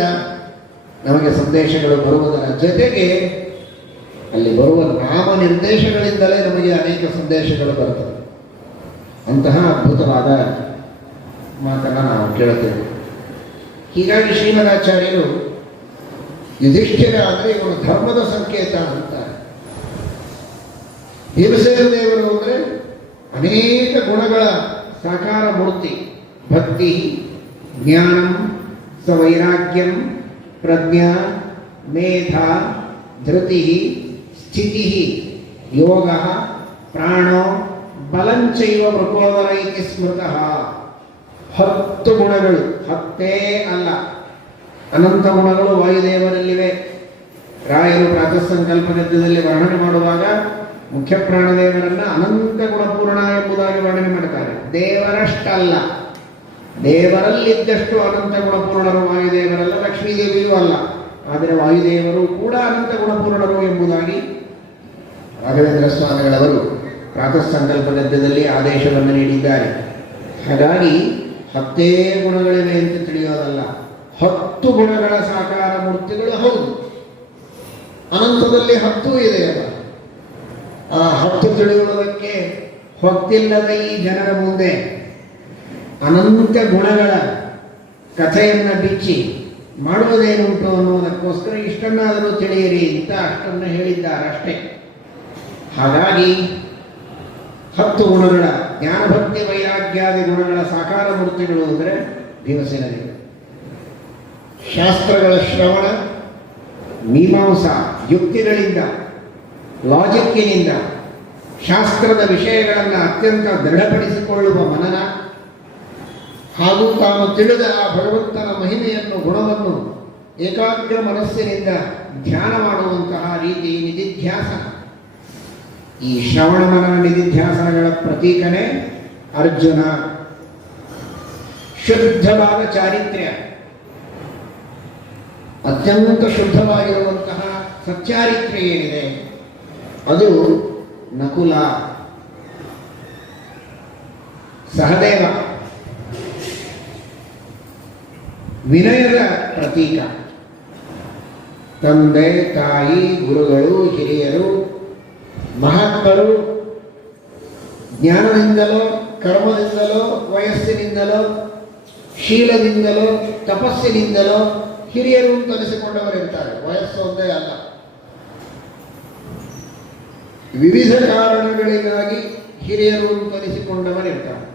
ನಮಗೆ ಸಂದೇಶಗಳು ಬರುವುದರ ಜೊತೆಗೆ ಅಲ್ಲಿ ಬರುವ ನಾಮ ನಿರ್ದೇಶಗಳಿಂದಲೇ ನಮಗೆ ಅನೇಕ ಸಂದೇಶಗಳು ಬರುತ್ತವೆ. ಅಂತಹ ಅದ್ಭುತವಾದ ಮಾತನ್ನು ನಾವು ಕೇಳುತ್ತೇವೆ. ಹೀಗಾಗಿ ಶ್ರೀಮದಾಚಾರ್ಯರು ಯುಧಿಷ್ಠಿರ ಅಂದರೆ ಇವನು ಧರ್ಮದ ಸಂಕೇತ ಅಂತಾರೆ. ಭೀಮಸೇನ ದೇವರು ಅಂದರೆ ಅನೇಕ ಗುಣಗಳ ಸಾಕಾರ ಮೂರ್ತಿ. ಭಕ್ತಿ, ಜ್ಞಾನಂ, ಸವೈರಾಗ್ಯಂ, ಪ್ರಜ್ಞಾ, ಮೇಧ, ಧೃತಿ, ಸ್ಥಿತಿ, ಯೋಗ, ಪ್ರಾಣೋ, ಬಲಂಚೈವ ಮೃಕೋದರ ಇತಿ ಸ್ಮೃತಃ. 10 ಗುಣಗಳು, 10 ಅಲ್ಲ, ಅನಂತ ಗುಣಗಳು ವಾಯುದೇವರಲ್ಲಿವೆ. ರಾಯರು ಪ್ರಾತಃ ಸಂಕಲ್ಪ ಗದ್ಯದಲ್ಲಿ ವರ್ಣನೆ ಮಾಡುವಾಗ ಮುಖ್ಯ ಪ್ರಾಣದೇವರನ್ನ ಅನಂತ ಗುಣಪೂರ್ಣ ಎಂಬುದಾಗಿ ವರ್ಣನೆ ಮಾಡ್ತಾರೆ. ದೇವರಷ್ಟಲ್ಲ, ದೇವರಲ್ಲಿದ್ದಷ್ಟು ಅನಂತ ಗುಣಪೂರ್ಣರು ವಾಯುದೇವರಲ್ಲ, ಲಕ್ಷ್ಮೀದೇವಿಯೂ ಅಲ್ಲ. ಆದರೆ ವಾಯುದೇವರು ಕೂಡ ಅನಂತ ಗುಣಪೂರ್ಣರು ಎಂಬುದಾಗಿ ರಾಘವೇಂದ್ರ ಸ್ವಾಮಿಗಳವರು ಪ್ರಾತಃ ಸಂಕಲ್ಪ ಗದ್ಯದಲ್ಲಿ ಆದೇಶವನ್ನು ನೀಡಿದ್ದಾರೆ. ಹಾಗಾಗಿ 10 ಗುಣಗಳಿವೆ ಅಂತ ತಿಳಿಯೋದಲ್ಲ, 10 ಗುಣಗಳ ಸಾಕಾರ ಮೂರ್ತಿಗಳು ಹೌದು. ಅನಂತದಲ್ಲಿ 10 ಇದೆ ಅಲ್ಲ. ಆ 10 ತಿಳಿಯುವುದಕ್ಕೆ ಹೊತ್ತಿಲ್ಲದ ಈ ಜನರ ಮುಂದೆ ಅನಂತ ಗುಣಗಳ ಕಥೆಯನ್ನು ಬಿಚ್ಚಿ ಮಾಡುವುದೇನುಂಟು ಅನ್ನುವುದಕ್ಕೋಸ್ಕರ ಇಷ್ಟನ್ನಾದರೂ ತಿಳಿಯಿರಿ ಅಂತ ಅಷ್ಟನ್ನು ಹೇಳಿದ್ದಾರೆ ಅಷ್ಟೇ. ಹಾಗಾಗಿ 10 ಗುಣಗಳ ಜ್ಞಾನಭಕ್ತಿ ವೈರಾಗ್ಯಾದಿ ಗುಣಗಳ ಸಾಕಾರ ಮೂರ್ತಿಗಳು ಅಂದರೆ ಭೀಮಸೇನರಿಗೆ. ಶಾಸ್ತ್ರಗಳ ಶ್ರವಣ, ಮೀಮಾಂಸಾ ಯುಕ್ತಿಗಳಿಂದ, ಲಾಜಿಕ್ಕಿನಿಂದ ಶಾಸ್ತ್ರದ ವಿಷಯಗಳನ್ನು ಅತ್ಯಂತ ದೃಢಪಡಿಸಿಕೊಳ್ಳುವ ಮನನ ಹಾಗೂ ತಾನು ತಿಳಿದ ಆ ಭಗವಂತನ ಮಹಿಮೆಯನ್ನು, ಗುಣವನ್ನು ಏಕಾಗ್ರ ಮನಸ್ಸಿನಿಂದ ಧ್ಯಾನ ಮಾಡುವಂತಹ ರೀತಿ ನಿಧಿಧ್ಯಾಸ. ಈ ಶ್ರವಣ ಮನನ ನಿಧಿಧ್ಯಾಸನಗಳ ಪ್ರತೀಕನೇ ಅರ್ಜುನ. ಶುದ್ಧವಾದ ಚಾರಿತ್ರ್ಯ, ಅತ್ಯಂತ ಶುದ್ಧವಾಗಿರುವಂತಹ ಸಚ್ಚಾರಿತ್ರ್ಯ ಏನಿದೆ ಅದು ನಕುಲ. ಸಹದೇವ ವಿನಯದ ಪ್ರತೀಕ. ತಂದೆ, ತಾಯಿ, ಗುರುಗಳು, ಹಿರಿಯರು, ಮಹಾತ್ಮರು ಜ್ಞಾನದಿಂದಲೋ, ಕರ್ಮದಿಂದಲೋ, ವಯಸ್ಸಿನಿಂದಲೋ, ಶೀಲದಿಂದಲೋ, ತಪಸ್ಸಿನಿಂದಲೋ ಹಿರಿಯರು ಕಲಿಸಿಕೊಂಡವರಿರ್ತಾರೆ. ವಯಸ್ಸು ಒಂದೇ ಅಲ್ಲ, ವಿವಿಧ ಕಾರಣಗಳಿಗಾಗಿ ಹಿರಿಯರು ಕಲಿಸಿಕೊಂಡವರಿರ್ತಾರೆ.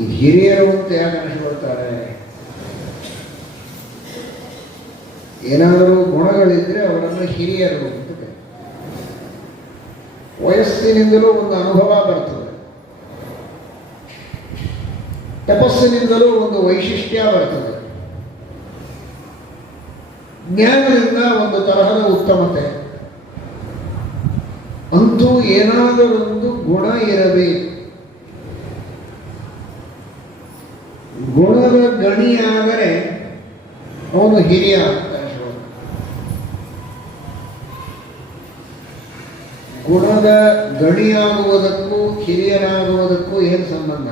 ಈ ಹಿರಿಯರು ಅಂತ ಯಾಕೆ ಅನಿಸ್ಕೊಳ್ತಾರೆ? ಏನಾದರೂ ಗುಣಗಳಿದ್ರೆ ಅವರನ್ನು ಹಿರಿಯರು ಅಂತ ಕರೀತಾರೆ. ವಯಸ್ಸಿನಿಂದಲೂ ಒಂದು ಅನುಭವ ಬರ್ತದೆ, ತಪಸ್ಸಿನಿಂದಲೂ ಒಂದು ವೈಶಿಷ್ಟ್ಯ ಬರ್ತದೆ, ಜ್ಞಾನದಿಂದ ಒಂದು ತರಹದ ಉತ್ತಮತೆ. ಅಂತೂ ಏನಾದರೊಂದು ಗುಣ ಇರಬೇಕು. ಗುಣದ ಗಣಿಯಾದರೆ ಅವನು ಹಿರಿಯ ಅಂತ. ಗುಣದ ಗಣಿಯಾಗುವುದಕ್ಕೂ ಹಿರಿಯರಾಗುವುದಕ್ಕೂ ಏನು ಸಂಬಂಧ?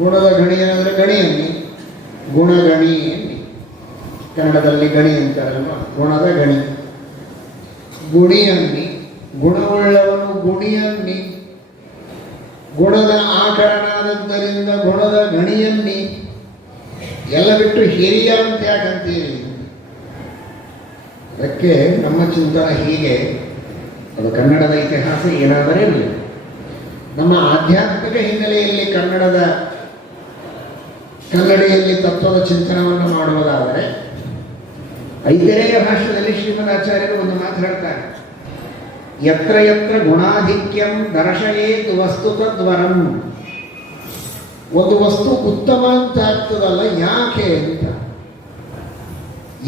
ಗುಣದ ಗಣಿಯಾದರೆ ಗಣಿ ಅನ್ನಿ, ಗುಣಗಣಿ ಅನ್ನಿ. ಕನ್ನಡದಲ್ಲಿ ಗಣಿ ಅಂತಾರಲ್ವ, ಗುಣದ ಗಣಿ. ಗುಣಿ ಅನ್ನಿ, ಗುಣವುಳ್ಳವನು ಗುಣಿ ಅನ್ನಿ. ಗುಣದ ಆಕರಣಾದದ್ದರಿಂದ ಗುಣದ ಗಣಿಯನ್ನಿ. ಎಲ್ಲ ಬಿಟ್ಟು ಹಿರಿಯ ಅಂತ ಯಾಕಂತೀರಿ? ಅದಕ್ಕೆ ನಮ್ಮ ಚಿಂತನ ಹೀಗೆ. ಅದು ಕನ್ನಡದ ಇತಿಹಾಸ ಏನಾದರೆ ಇರಲಿ. ನಮ್ಮ ಆಧ್ಯಾತ್ಮಿಕ ಹಿನ್ನೆಲೆಯಲ್ಲಿ ಕನ್ನಡಿಯಲ್ಲಿ ತತ್ವದ ಚಿಂತನವನ್ನು ಮಾಡುವುದಾದರೆ ಐತರೇಯ ಭಾಷೆಯಲ್ಲಿ ಶ್ರೀಮದಾಚಾರ್ಯರು ಒಂದು ಮಾತು ಹೇಳ್ತಾರೆ. ಯತ್ರ ಯತ್ರ ಗುಣಾಧಿಕ್ಯಂ ದರ್ಶಯೇತ್ ವಸ್ತು ತದ್ವರಂ. ಒಂದು ವಸ್ತು ಉತ್ತಮ ಅಂತ ಆಗ್ತದಲ್ಲ, ಯಾಕೆ ಅಂತ.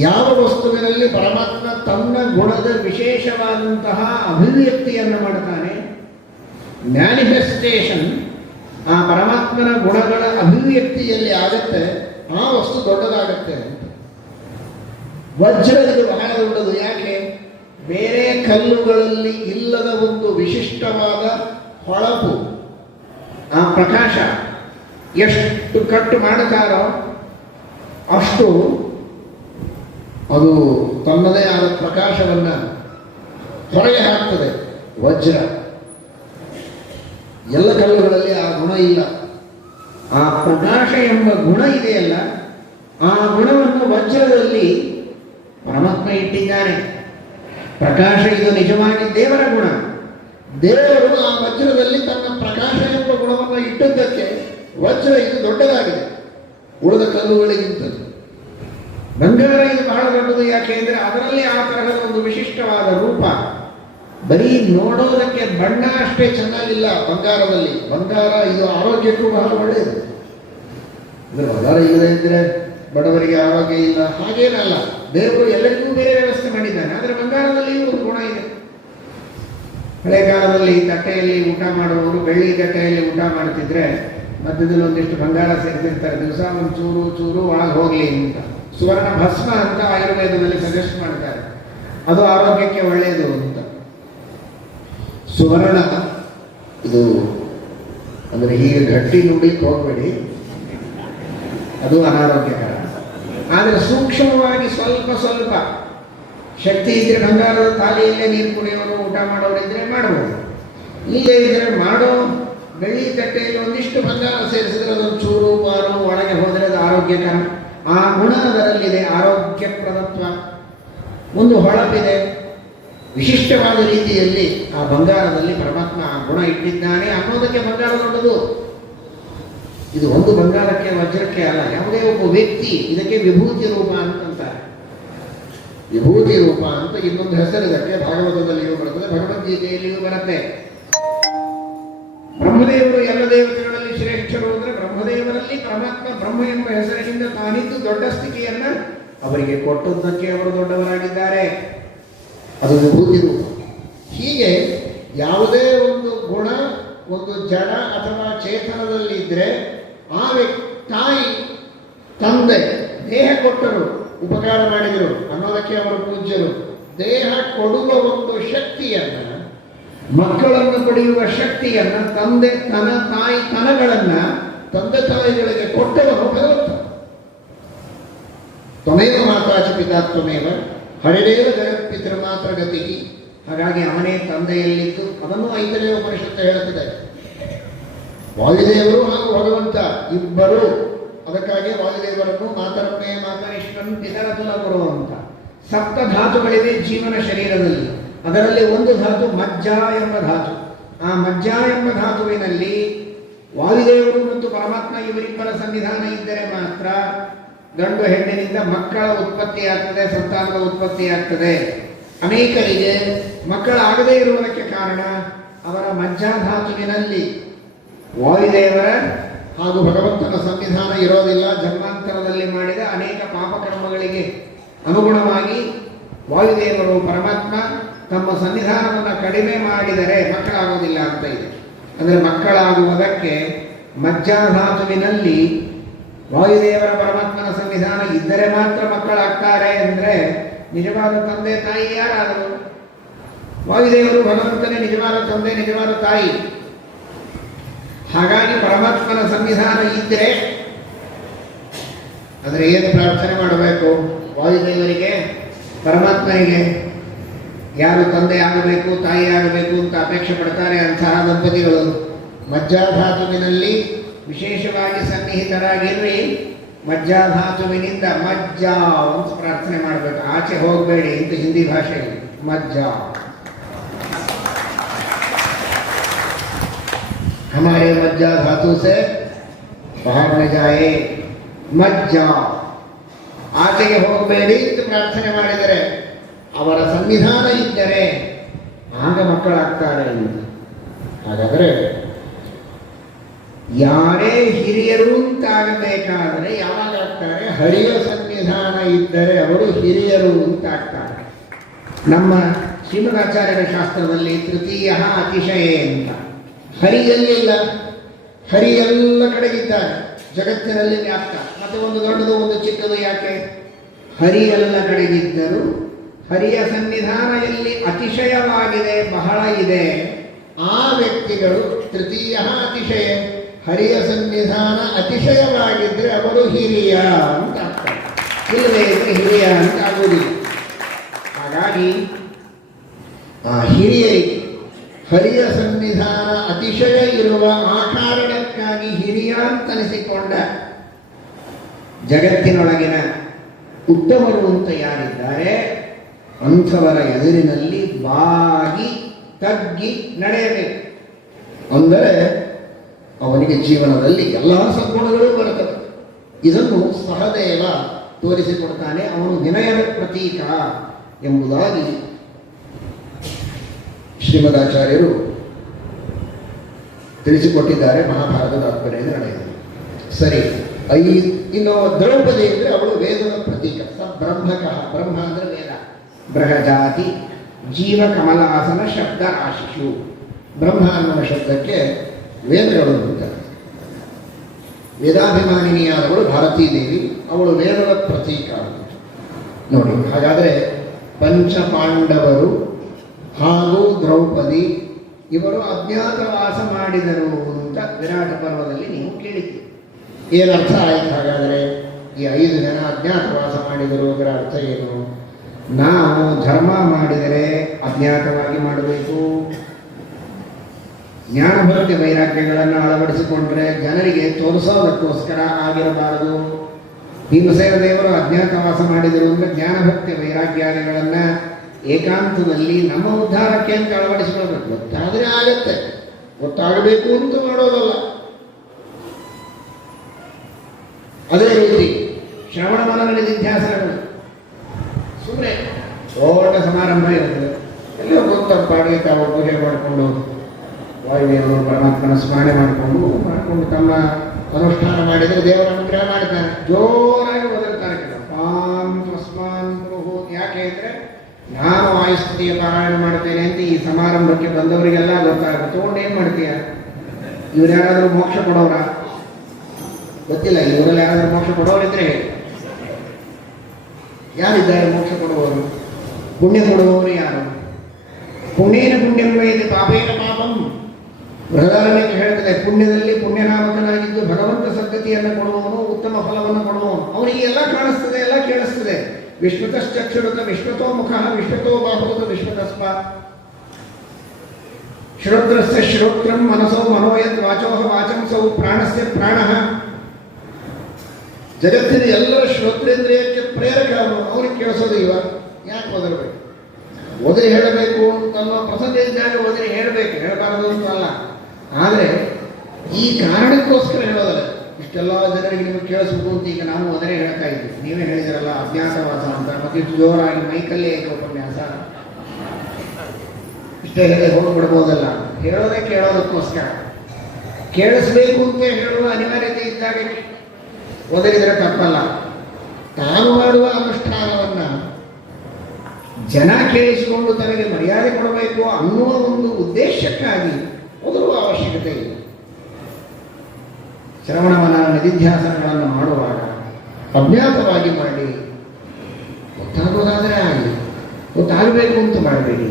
ಯಾವ ವಸ್ತುವಿನಲ್ಲಿ ಪರಮಾತ್ಮ ತನ್ನ ಗುಣದ ವಿಶೇಷವಾದಂತಹ ಅಭಿವ್ಯಕ್ತಿಯನ್ನು ಮಾಡ್ತಾನೆ, ಮ್ಯಾನಿಫೆಸ್ಟೇಷನ್ ಆ ಪರಮಾತ್ಮನ ಗುಣಗಳ ಅಭಿವ್ಯಕ್ತಿಯಲ್ಲಿ ಆಗತ್ತೆ, ಆ ವಸ್ತು ದೊಡ್ಡದಾಗತ್ತೆ. ವಜ್ರ ಇದು ಬಹಳ ದೊಡ್ಡದು. ಯಾಕೆ? ಬೇರೆ ಕಲ್ಲುಗಳಲ್ಲಿ ಇಲ್ಲದ ಒಂದು ವಿಶಿಷ್ಟವಾದ ಹೊಳಪು, ಆ ಪ್ರಕಾಶ ಎಷ್ಟು ಕಟ್ಟು ಮಾಡುತ್ತಾರೋ ಅಷ್ಟು ಅದು ತನ್ನದೇ ಆದ ಪ್ರಕಾಶವನ್ನು ಹೊರಗೆ ಹಾಕ್ತದೆ. ವಜ್ರ ಎಲ್ಲ ಕಲ್ಲುಗಳಲ್ಲಿ ಆ ಗುಣ ಇಲ್ಲ. ಆ ಪ್ರಕಾಶ ಎಂಬ ಗುಣ ಇದೆಯಲ್ಲ, ಆ ಗುಣವನ್ನು ವಜ್ರದಲ್ಲಿ ಪರಮಾತ್ಮ ಇಟ್ಟಿದ್ದಾನೆ. ಪ್ರಕಾಶ ಇದು ನಿಜವಾಗಿ ದೇವರ ಗುಣ. ದೇವರು ಆ ವಜ್ರದಲ್ಲಿ ತನ್ನ ಪ್ರಕಾಶ ಎಂಬ ಗುಣವನ್ನು ಇಟ್ಟದ್ದಕ್ಕೆ ವಜ್ರ ಇದು ದೊಡ್ಡದಾಗಿದೆ ಉಳಿದ ಕಲ್ಲುಗಳಿಗಿಂತಲೂ. ಬಂಗಾರ ಇದು ಬಹಳ ದೊಡ್ಡದು. ಯಾಕೆ ಅಂದರೆ ಅದರಲ್ಲಿ ಆ ತರಹದ ಒಂದು ವಿಶಿಷ್ಟವಾದ ರೂಪ. ಬರೀ ನೋಡೋದಕ್ಕೆ ಬಣ್ಣ ಅಷ್ಟೇ ಚೆನ್ನಾಗಿಲ್ಲ ಬಂಗಾರದಲ್ಲಿ. ಬಂಗಾರ ಇದು ಆರೋಗ್ಯಕ್ಕೂ ಬಹಳ ಒಳ್ಳೆಯದು. ಬಂಗಾರ ಇಲ್ಲದೆ ಇದ್ರೆ ಬಡವರಿಗೆ ಆರೋಗ್ಯ ಇಲ್ಲ ಹಾಗೇನಲ್ಲ. ದೇವರು ಎಲ್ಲರಿಗೂ ಬೇರೆ ವ್ಯವಸ್ಥೆ ಮಾಡಿದ್ದಾನೆ. ಆದರೆ ಬಂಗಾರದಲ್ಲಿಯೂ ಒಂದು ಗುಣ ಇದೆ. ಹಳೆ ಕಾಲದಲ್ಲಿ ತಟ್ಟೆಯಲ್ಲಿ ಊಟ ಮಾಡುವವರು ಬೆಳ್ಳಿ ತಟ್ಟೆಯಲ್ಲಿ ಊಟ ಮಾಡ್ತಿದ್ರೆ ಮಧ್ಯದಲ್ಲಿ ಒಂದಿಷ್ಟು ಬಂಗಾರ ಸೇರಿಸಿರ್ತಾರೆ. ದಿವಸ ಒಂದು ಚೂರು ಚೂರು ಒಳಗೆ ಹೋಗ್ಲಿ ಅಂತ. ಸುವರ್ಣ ಭಸ್ಮ ಅಂತ ಆಯುರ್ವೇದದಲ್ಲಿ ಸಜೆಸ್ಟ್ ಮಾಡ್ತಾರೆ. ಅದು ಆರೋಗ್ಯಕ್ಕೆ ಒಳ್ಳೆಯದು ಅಂತ. ಸುವರ್ಣ ಇದು ಅಂದರೆ ಹೀಗೆ ಗಟ್ಟಿ ನುಡಿಗೆ ಹೋಗ್ಬೇಡಿ, ಅದು ಅನಾರೋಗ್ಯಕರ. ಆದರೆ ಸೂಕ್ಷ್ಮವಾಗಿ ಸ್ವಲ್ಪ ಸ್ವಲ್ಪ ಶಕ್ತಿ ಇದ್ರೆ ಬಂಗಾರದ ತಾಲಿಯಲ್ಲೇ ನೀರು ಕುಡಿಯೋರು ಊಟ ಮಾಡೋರಿದ್ರೆ ಮಾಡಬಹುದು. ಇಲ್ಲೇ ಇದ್ರೆ ಮಾಡೋ ಬೆಳ್ಳಿ ತಟ್ಟೆಯಲ್ಲಿ ಒಂದಿಷ್ಟು ಬಂಗಾರ ಸೇರಿಸಿದ್ರೆ ಅದೊಂದು ಚೂರು ಪಾರು ಒಳಗೆ ಹೋದರೆ ಅದು ಆರೋಗ್ಯಕರ. ಆ ಗುಣ ಅದರಲ್ಲಿದೆ, ಆರೋಗ್ಯಪ್ರದತ್ವ, ಒಂದು ಹೊಳಪಿದೆ. ವಿಶಿಷ್ಟವಾದ ರೀತಿಯಲ್ಲಿ ಆ ಬಂಗಾರದಲ್ಲಿ ಪರಮಾತ್ಮ ಆ ಗುಣ ಇಟ್ಟಿದ್ದಾನೆ ಅನ್ನೋದಕ್ಕೆ ಬಂಗಾರ ದೊಡ್ಡದು. ಇದು ಒಂದು ಬಂಗಾರಕ್ಕೆ ವಜ್ರಕ್ಕೆ ಅಲ್ಲ, ಯಾವುದೇ ಒಬ್ಬ ವ್ಯಕ್ತಿ ಇದಕ್ಕೆ ವಿಭೂತಿ ರೂಪ ಅಂತಂತಾರೆ. ವಿಭೂತಿ ರೂಪ ಅಂತ ಇನ್ನೊಂದು ಹೆಸರು ಇದಕ್ಕೆ. ಭಾಗವತದಲ್ಲಿಯೂ ಬರುತ್ತದೆ, ಭಗವದ್ಗೀತೆಯಲ್ಲಿಯೂ ಬರುತ್ತೆ. ಬ್ರಹ್ಮದೇವರು ಎಲ್ಲ ದೇವತೆಗಳಲ್ಲಿ ಶ್ರೇಷ್ಠರು ಅಂದರೆ ಬ್ರಹ್ಮದೇವರಲ್ಲಿ ಪರಮಾತ್ಮ ಬ್ರಹ್ಮ ಎಂಬ ಹೆಸರಿನಿಂದ ತಾನಿದ್ದು ದೊಡ್ಡ ಸ್ಥಿತಿಯನ್ನ ಅವರಿಗೆ ಕೊಟ್ಟದ್ದಕ್ಕೆ ಅವರು ದೊಡ್ಡವರಾಗಿದ್ದಾರೆ. ಅದು ವಿಭೂತಿ ರೂಪ. ಹೀಗೆ ಯಾವುದೇ ಒಂದು ಗುಣ ಒಂದು ಜಡ ಅಥವಾ ಚೇತನದಲ್ಲಿದ್ದರೆ ಆ ತಾಯಿ ತಂದೆ ದೇಹ ಕೊಟ್ಟರು, ಉಪಕಾರ ಮಾಡಿದರು ಅನ್ನೋದಕ್ಕೆ ಅವರು ಪೂಜ್ಯರು. ದೇಹ ಕೊಡುವ ಒಂದು ಶಕ್ತಿಯನ್ನ, ಮಕ್ಕಳನ್ನು ಪಡೆಯುವ ಶಕ್ತಿಯನ್ನ ತಂದೆ ತನ ತಾಯಿ ತನಗಳನ್ನ ತಂದೆ ತಾಯಿಗಳಿಗೆ ಕೊಟ್ಟವರು ಭಗವಂತ. ತ್ವಮೇವ ಮಾತಾಚ ಪಿತಾ ತ್ವಮೇವ ಹರಿದೇವ ಜಗತ್ಪಿತೃ ಮಾತ್ರ ಗತಿ. ಹಾಗಾಗಿ ಅವನೇ ತಂದೆಯಲ್ಲಿದ್ದು ಅದನ್ನು ಐದನೇ ಉಪನಿಷತ್ತು ಹೇಳುತ್ತದೆ. ವಾಯುದೇವರು ಹಾಗೂ ಭಗವಂತ ಇಬ್ಬರು. ಅದಕ್ಕಾಗಿ ವಾಯುದೇವರನ್ನು ಮಾತರನ್ನೇ ಮಾತರಿಷ್ಠನ್ ಪಿತರತುಲ ಗುರು ಅಂತ. ಸಪ್ತ ಧಾತುಗಳಿವೆ ಜೀವನ ಶರೀರದಲ್ಲಿ. ಅದರಲ್ಲಿ ಒಂದು ಧಾತು ಮಜ್ಜ ಎಂಬ ಧಾತು. ಆ ಮಜ್ಜ ಎಂಬ ಧಾತುವಿನಲ್ಲಿ ವಾಯುದೇವರು ಮತ್ತು ಪರಮಾತ್ಮ ಇವರಿಬ್ಬರ ಸನ್ನಿಧಾನ ಇದ್ದರೆ ಮಾತ್ರ ಗಂಡು ಹೆಣ್ಣಿನಿಂದ ಮಕ್ಕಳ ಉತ್ಪತ್ತಿಯಾಗ್ತದೆ, ಸಂತಾನದ ಉತ್ಪತ್ತಿಯಾಗ್ತದೆ. ಅನೇಕರಿಗೆ ಮಕ್ಕಳಾಗದೇ ಇರುವುದಕ್ಕೆ ಕಾರಣ ಅವರ ಮಜ್ಜಾಧಾತುವಿನಲ್ಲಿ ವಾಯುದೇವರ ಹಾಗೂ ಭಗವಂತನ ಸನ್ನಿಧಾನ ಇರೋದಿಲ್ಲ. ಜನ್ಮಾಂತರದಲ್ಲಿ ಮಾಡಿದ ಅನೇಕ ಪಾಪಕರ್ಮಗಳಿಗೆ ಅನುಗುಣವಾಗಿ ವಾಯುದೇವರು ಪರಮಾತ್ಮ ತಮ್ಮ ಸನ್ನಿಧಾನವನ್ನು ಕಡಿಮೆ ಮಾಡಿದರೆ ಮಕ್ಕಳಾಗೋದಿಲ್ಲ ಅಂತ ಇದೆ. ಅಂದರೆ ಮಕ್ಕಳಾಗುವುದಕ್ಕೆ ಮಜ್ಜಾಧಾತುವಿನಲ್ಲಿ ವಾಯುದೇವರ ಪರಮಾತ್ಮನ ಸನ್ನಿಧಾನ ಇದ್ದರೆ ಮಾತ್ರ ಮಕ್ಕಳಾಗ್ತಾರೆ. ಅಂದರೆ ನಿಜವಾದ ತಂದೆ ತಾಯಿ ಯಾರಾದರು? ವಾಯುದೇವರು ಭಗವಂತನೇ ನಿಜವಾದ ತಂದೆ, ನಿಜವಾದ ತಾಯಿ. ಹಾಗಾಗಿ ಪರಮಾತ್ಮನ ಸನ್ನಿಧಾನ ಇದ್ದರೆ ಅಂದರೆ ಏನು ಪ್ರಾರ್ಥನೆ ಮಾಡಬೇಕು? ವಾಯುದೇವರಿಗೆ ಪರಮಾತ್ಮನಿಗೆ ಯಾರು ತಂದೆ ಆಗಬೇಕು ತಾಯಿ ಆಗಬೇಕು ಅಂತ ಅಪೇಕ್ಷೆ ಪಡ್ತಾರೆ ಅಂತಹ ದಂಪತಿಗಳು ಮಜ್ಜಾಧಾತುವಿನಲ್ಲಿ ವಿಶೇಷವಾಗಿ ಸನ್ನಿಹಿತರಾಗಿರ್ರಿ. ಮಜ್ಜಾಧಾತುವಿನಿಂದ ಮಜ್ಜ ಅಂತ ಪ್ರಾರ್ಥನೆ ಮಾಡಬೇಕು. ಆಚೆ ಹೋಗಬೇಡಿ ಅಂತ ಹಿಂದಿ ಭಾಷೆಯಲ್ಲಿ ಮಜ್ಜ. हमारे मज्जा धातु से बाहर न जाए ಮಜ್ಜ. ಆಚೆಗೆ ಹೋಗಬೇಡಿ ಅಂತ ಪ್ರಾರ್ಥನೆ ಮಾಡಿದರೆ ಅವರ ಸನ್ನಿಧಾನ ಇದ್ದರೆ ಆಗ ಮಕ್ಕಳಾಗ್ತಾರೆ ಅಂತ. ಹಾಗಾದರೆ ಯಾರೇ ಹಿರಿಯರು ಅಂತಾಗಬೇಕಾದರೆ ಯಾವಾಗ ಆಗ್ತಾರೆ? ಹರಿಯ ಸನ್ನಿಧಾನ ಇದ್ದರೆ ಅವರು ಹಿರಿಯರು ಅಂತ ಆಗ್ತಾರೆ. ನಮ್ಮ ಶ್ರೀಮದಾಚಾರ್ಯರ ಶಾಸ್ತ್ರದಲ್ಲಿ ತೃತೀಯ ಅತಿಶಯ ಅಂತ. ಹರಿಯಲ್ಲಿಲ್ಲ, ಹರಿ ಎಲ್ಲ ಕಡೆಗಿದ್ದಾನೆ, ಜಗತ್ತಿನಲ್ಲಿ ವ್ಯಾಪ್ತ. ಮತ್ತೆ ಒಂದು ದೊಡ್ಡದು ಒಂದು ಚಿಕ್ಕದು ಯಾಕೆ? ಹರಿ ಎಲ್ಲ ಕಡೆಗಿದ್ದರು ಹರಿಯ ಸನ್ನಿಧಾನ ಎಲ್ಲಿ ಅತಿಶಯವಾಗಿದೆ, ಬಹಳ ಇದೆ, ಆ ವ್ಯಕ್ತಿಗಳು ತೃತೀಯ ಅತಿಶಯ. ಹರಿಯ ಸನ್ನಿಧಾನ ಅತಿಶಯವಾಗಿದ್ದರೆ ಅವರು ಹಿರಿಯ ಅಂತ ಆಗ್ತಾರೆ. ಇಲ್ಲದೆ ಇದ್ರೆ ಹಿರಿಯ ಅಂತ ಆಗುವುದಿಲ್ಲ. ಹಾಗಾಗಿ ಆ ಹಿರಿಯರಿಗೆ ಹರಿಯ ಸನ್ನಿಧಾನ ಅತಿಶಯ ಇರುವ ಆ ಕಾರಣಕ್ಕಾಗಿ ಹಿರಿಯ ಅಂತನಿಸಿಕೊಂಡ ಜಗತ್ತಿನೊಳಗಿನ ಉತ್ತಮರು ಅಂತ ಯಾರಿದ್ದಾರೆ ಅಂಥವರ ಎದುರಿನಲ್ಲಿ ಬಾಗಿ ತಗ್ಗಿ ನಡೆಯಬೇಕು. ಅಂದರೆ ಅವನಿಗೆ ಜೀವನದಲ್ಲಿ ಎಲ್ಲ ಸದ್ಗುಣಗಳು ಬರುತ್ತವೆ. ಇದನ್ನು ಸಹದೇವ ತೋರಿಸಿಕೊಡ್ತಾನೆ. ಅವನು ವಿನಯದ ಪ್ರತೀಕ ಎಂಬುದಾಗಿ ಶ್ರೀಮದಾಚಾರ್ಯರು ತಿಳಿಸಿಕೊಟ್ಟಿದ್ದಾರೆ. ಮಹಾಭಾರತದ ತಾತ್ಪರ್ಯ ನಡೆಯಿತು. ಸರಿ, ಇನ್ನು ದ್ರೌಪದಿ ಅಂದರೆ ಅವಳು ವೇದದ ಪ್ರತೀಕ. ಸ ಬ್ರಹ್ಮಕಃ, ಬ್ರಹ್ಮ ಅಂದರೆ ವೇದ. ಬೃಹಜಾತಿ ಜೀವ ಕಮಲಾಸನ ಶಬ್ದ ಆಶಿಷು. ಬ್ರಹ್ಮ ಅನ್ನುವ ಶಬ್ದಕ್ಕೆ ವೇದಗಳು ಅಂತಾರೆ. ವೇದಾಭಿಮಾನಿನಿಯಾದವಳು ಭಾರತೀ ದೇವಿ, ಅವಳು ವೇದದ ಪ್ರತೀಕ. ನೋಡಿ, ಹಾಗಾದರೆ ಪಂಚಪಾಂಡವರು ಹಾಗೂ ದ್ರೌಪದಿ ಇವರು ಅಜ್ಞಾತವಾಸ ಮಾಡಿದರು ಅಂತ ವಿರಾಟ ಪರ್ವದಲ್ಲಿ ನೀವು ಕೇಳಿದ್ದೀರಿ. ಏನರ್ಥ ಆಯಿತು? ಹಾಗಾದರೆ ಈ 5 ಜನ ಅಜ್ಞಾತವಾಸ ಮಾಡಿದರು, ಅದರ ಅರ್ಥ ಏನು? ನಾವು ಧರ್ಮ ಮಾಡಿದರೆ ಅಜ್ಞಾತವಾಗಿ ಮಾಡಬೇಕು. ಜ್ಞಾನಭಕ್ತಿ ವೈರಾಗ್ಯಗಳನ್ನು ಅಳವಡಿಸಿಕೊಂಡ್ರೆ ಜನರಿಗೆ ತೋರಿಸೋದಕ್ಕೋಸ್ಕರ ಆಗಿರಬಾರದು. ಭೀಮಸೇನ ದೇವರು ಅಜ್ಞಾತವಾಸ ಮಾಡಿದರು ಅಂದರೆ ಜ್ಞಾನಭಕ್ತಿ ವೈರಾಗ್ಯಾದಿಗಳನ್ನು ಏಕಾಂತದಲ್ಲಿ ನಮ್ಮ ಉದ್ಧಾರಕ್ಕೆ ಅಂತ ಅಳವಡಿಸಿಕೊಳ್ಬೇಕು. ಗೊತ್ತಾದರೆ ಆಗತ್ತೆ, ಗೊತ್ತಾಗಬೇಕು ಅಂತ ಮಾಡೋದಲ್ಲ. ಅದೇ ರೀತಿ ಶ್ರವಣ ಮನನ ನಿಧಿಧ್ಯಾಸನಗಳು ಸುಮ್ಮನೆ ದೊಡ್ಡ ಸಮಾರಂಭ ಇರ್ತದೆ, ಎಲ್ಲೋ ಗೊತ್ತಪ್ಪಾಡಿ ತಾವು ಪೂಜೆ ಮಾಡಿಕೊಂಡು ವಾಯುದೇವರು ಪರಮಾತ್ಮನ ಸ್ಮರಣೆ ಮಾಡಿಕೊಂಡು ತಮ್ಮ ಅನುಷ್ಠಾನ ಮಾಡಿದರೆ ದೇವರ ಅನುಗ್ರಹ ಮಾಡ್ತಾನೆ. ಜೋರಾಗಿ ಓದಿರ್ತಾರೆ. ಯಾಕೆ ಅಂದರೆ ನಾನು ವಾಯುಸ್ಥಿತಿಯ ಪಾರಾಯಣ ಮಾಡ್ತೇನೆ ಅಂತ ಈ ಸಮಾರಂಭಕ್ಕೆ ಬಂದವರಿಗೆಲ್ಲ ಗೊತ್ತಾಗುತ್ತೆ. ತಗೊಂಡು ಏನು ಮಾಡ್ತೀಯ? ಇವ್ರು ಯಾರಾದರೂ ಮೋಕ್ಷ ಕೊಡೋರ? ಗೊತ್ತಿಲ್ಲ. ಇವರಲ್ಲಿ ಯಾರಾದರೂ ಮೋಕ್ಷ ಕೊಡೋರಿದ್ರೆ ಯಾರಿದ್ದಾರೆ ಮೋಕ್ಷ ಕೊಡುವವರು? ಪುಣ್ಯ ಕೊಡುವವರು ಯಾರು? ಪುಣ್ಯೇನ ಪುಣ್ಯಂ ವೈದ್ಯ ಪಾಪೇನ ಪಾಪಂ. ಬೃಹದಾರಣ್ಯಕ್ಕೆ ಹೇಳ್ತದೆ, ಪುಣ್ಯದಲ್ಲಿ ಪುಣ್ಯನಾಮಕನಾಗಿದ್ದು ಭಗವಂತ ಸದ್ಗತಿಯನ್ನು ಕೊಡುವವನು, ಉತ್ತಮ ಫಲವನ್ನು ಕೊಡುವವನು. ಅವನಿಗೆ ಎಲ್ಲ ಕಾಣಿಸ್ತದೆ, ಎಲ್ಲ ಕೇಳಿಸ್ತದೆ. ವಿಶ್ವತಶ್ಚಕ್ಷುರುತ ವಿಶ್ವತೋ ಮುಖ ವಿಶ್ವತೋ ಬಾಹುತ ವಿಶ್ವತಸ್ಪ. ಶ್ರೋತ್ರಸ್ಯ ಶ್ರೋತ್ರಂ ಮನಸೋ ಮನೋಯದ್ ವಾಚೋಹ ವಾಚಂಸೌ ಪ್ರಾಣಸ್ಯ ಪ್ರಾಣಃ. ಜಗತ್ತಿನ ಎಲ್ಲರ ಶ್ರೋತ್ರೇಂದ್ರಿಯಕ್ಕೆ ಪ್ರೇರಕ ಅವನು. ಅವನಿಗೆ ಕೇಳಿಸೋದಿಲ್ವ? ಯಾಕೆ ಓದಿರ್ಬೇಕು? ಓದಿ ಹೇಳಬೇಕು ಅಂತಲ್ಲ, ಪ್ರಸಂಗ ಇದ್ದಾಗ ಓದಿ ಹೇಳಬೇಕು, ಹೇಳಬಾರದು ಅಂತ ಅಲ್ಲ. ಆದರೆ ಈ ಕಾರಣಕ್ಕೋಸ್ಕರ ಹೇಳೋದಲ್ಲ. ಇಷ್ಟೆಲ್ಲ ಜನರಿಗೆ ನಿಮಗೆ ಕೇಳಿಸ್ಬೇಕು ಅಂತ ಈಗ ನಾವು ಅದನ್ನೇ ಹೇಳ್ತಾ ಇದ್ವಿ. ನೀವೇ ಹೇಳಿದಿರಲ್ಲ ಅಜ್ಞಾತವಾಸ ಅಂತ, ಮತ್ತೆ ಜೋರಾಗಿ ಮೈಕಲ್ಲೇ ಇದೆ ಉಪನ್ಯಾಸ. ಇಷ್ಟೇ ಹೇಳಿ ಹೋಗ್ಬಿಡ್ಬೋದಲ್ಲ. ಹೇಳೋದೇ ಕೇಳೋದಕ್ಕೋಸ್ಕರ, ಕೇಳಿಸ್ಬೇಕು ಅಂತ ಹೇಳುವ ಅನಿವಾರ್ಯತೆ ಇದ್ದಾಗ ಓದಿದ್ರೆ ತಪ್ಪಲ್ಲ. ತಾನು ಮಾಡುವ ಅನುಷ್ಠಾನವನ್ನ ಜನ ಕೇಳಿಸಿಕೊಂಡು ತನಗೆ ಮರ್ಯಾದೆ ಕೊಡಬೇಕು ಅನ್ನುವ ಒಂದು ಉದ್ದೇಶಕ್ಕಾಗಿ ಓದುವ ಅವಶ್ಯಕತೆ ಇಲ್ಲ. ಶ್ರವಣವನ ನಿಧಿಧ್ಯಾಸನಗಳನ್ನು ಮಾಡುವಾಗ ಅಜ್ಞಾತವಾಗಿ ಮಾಡಿ, ಗೊತ್ತಾಗೋದಾದರೆ ಆಗಲಿ, ಗೊತ್ತಾಗಬೇಕು ಅಂತ ಮಾಡಬೇಡಿ.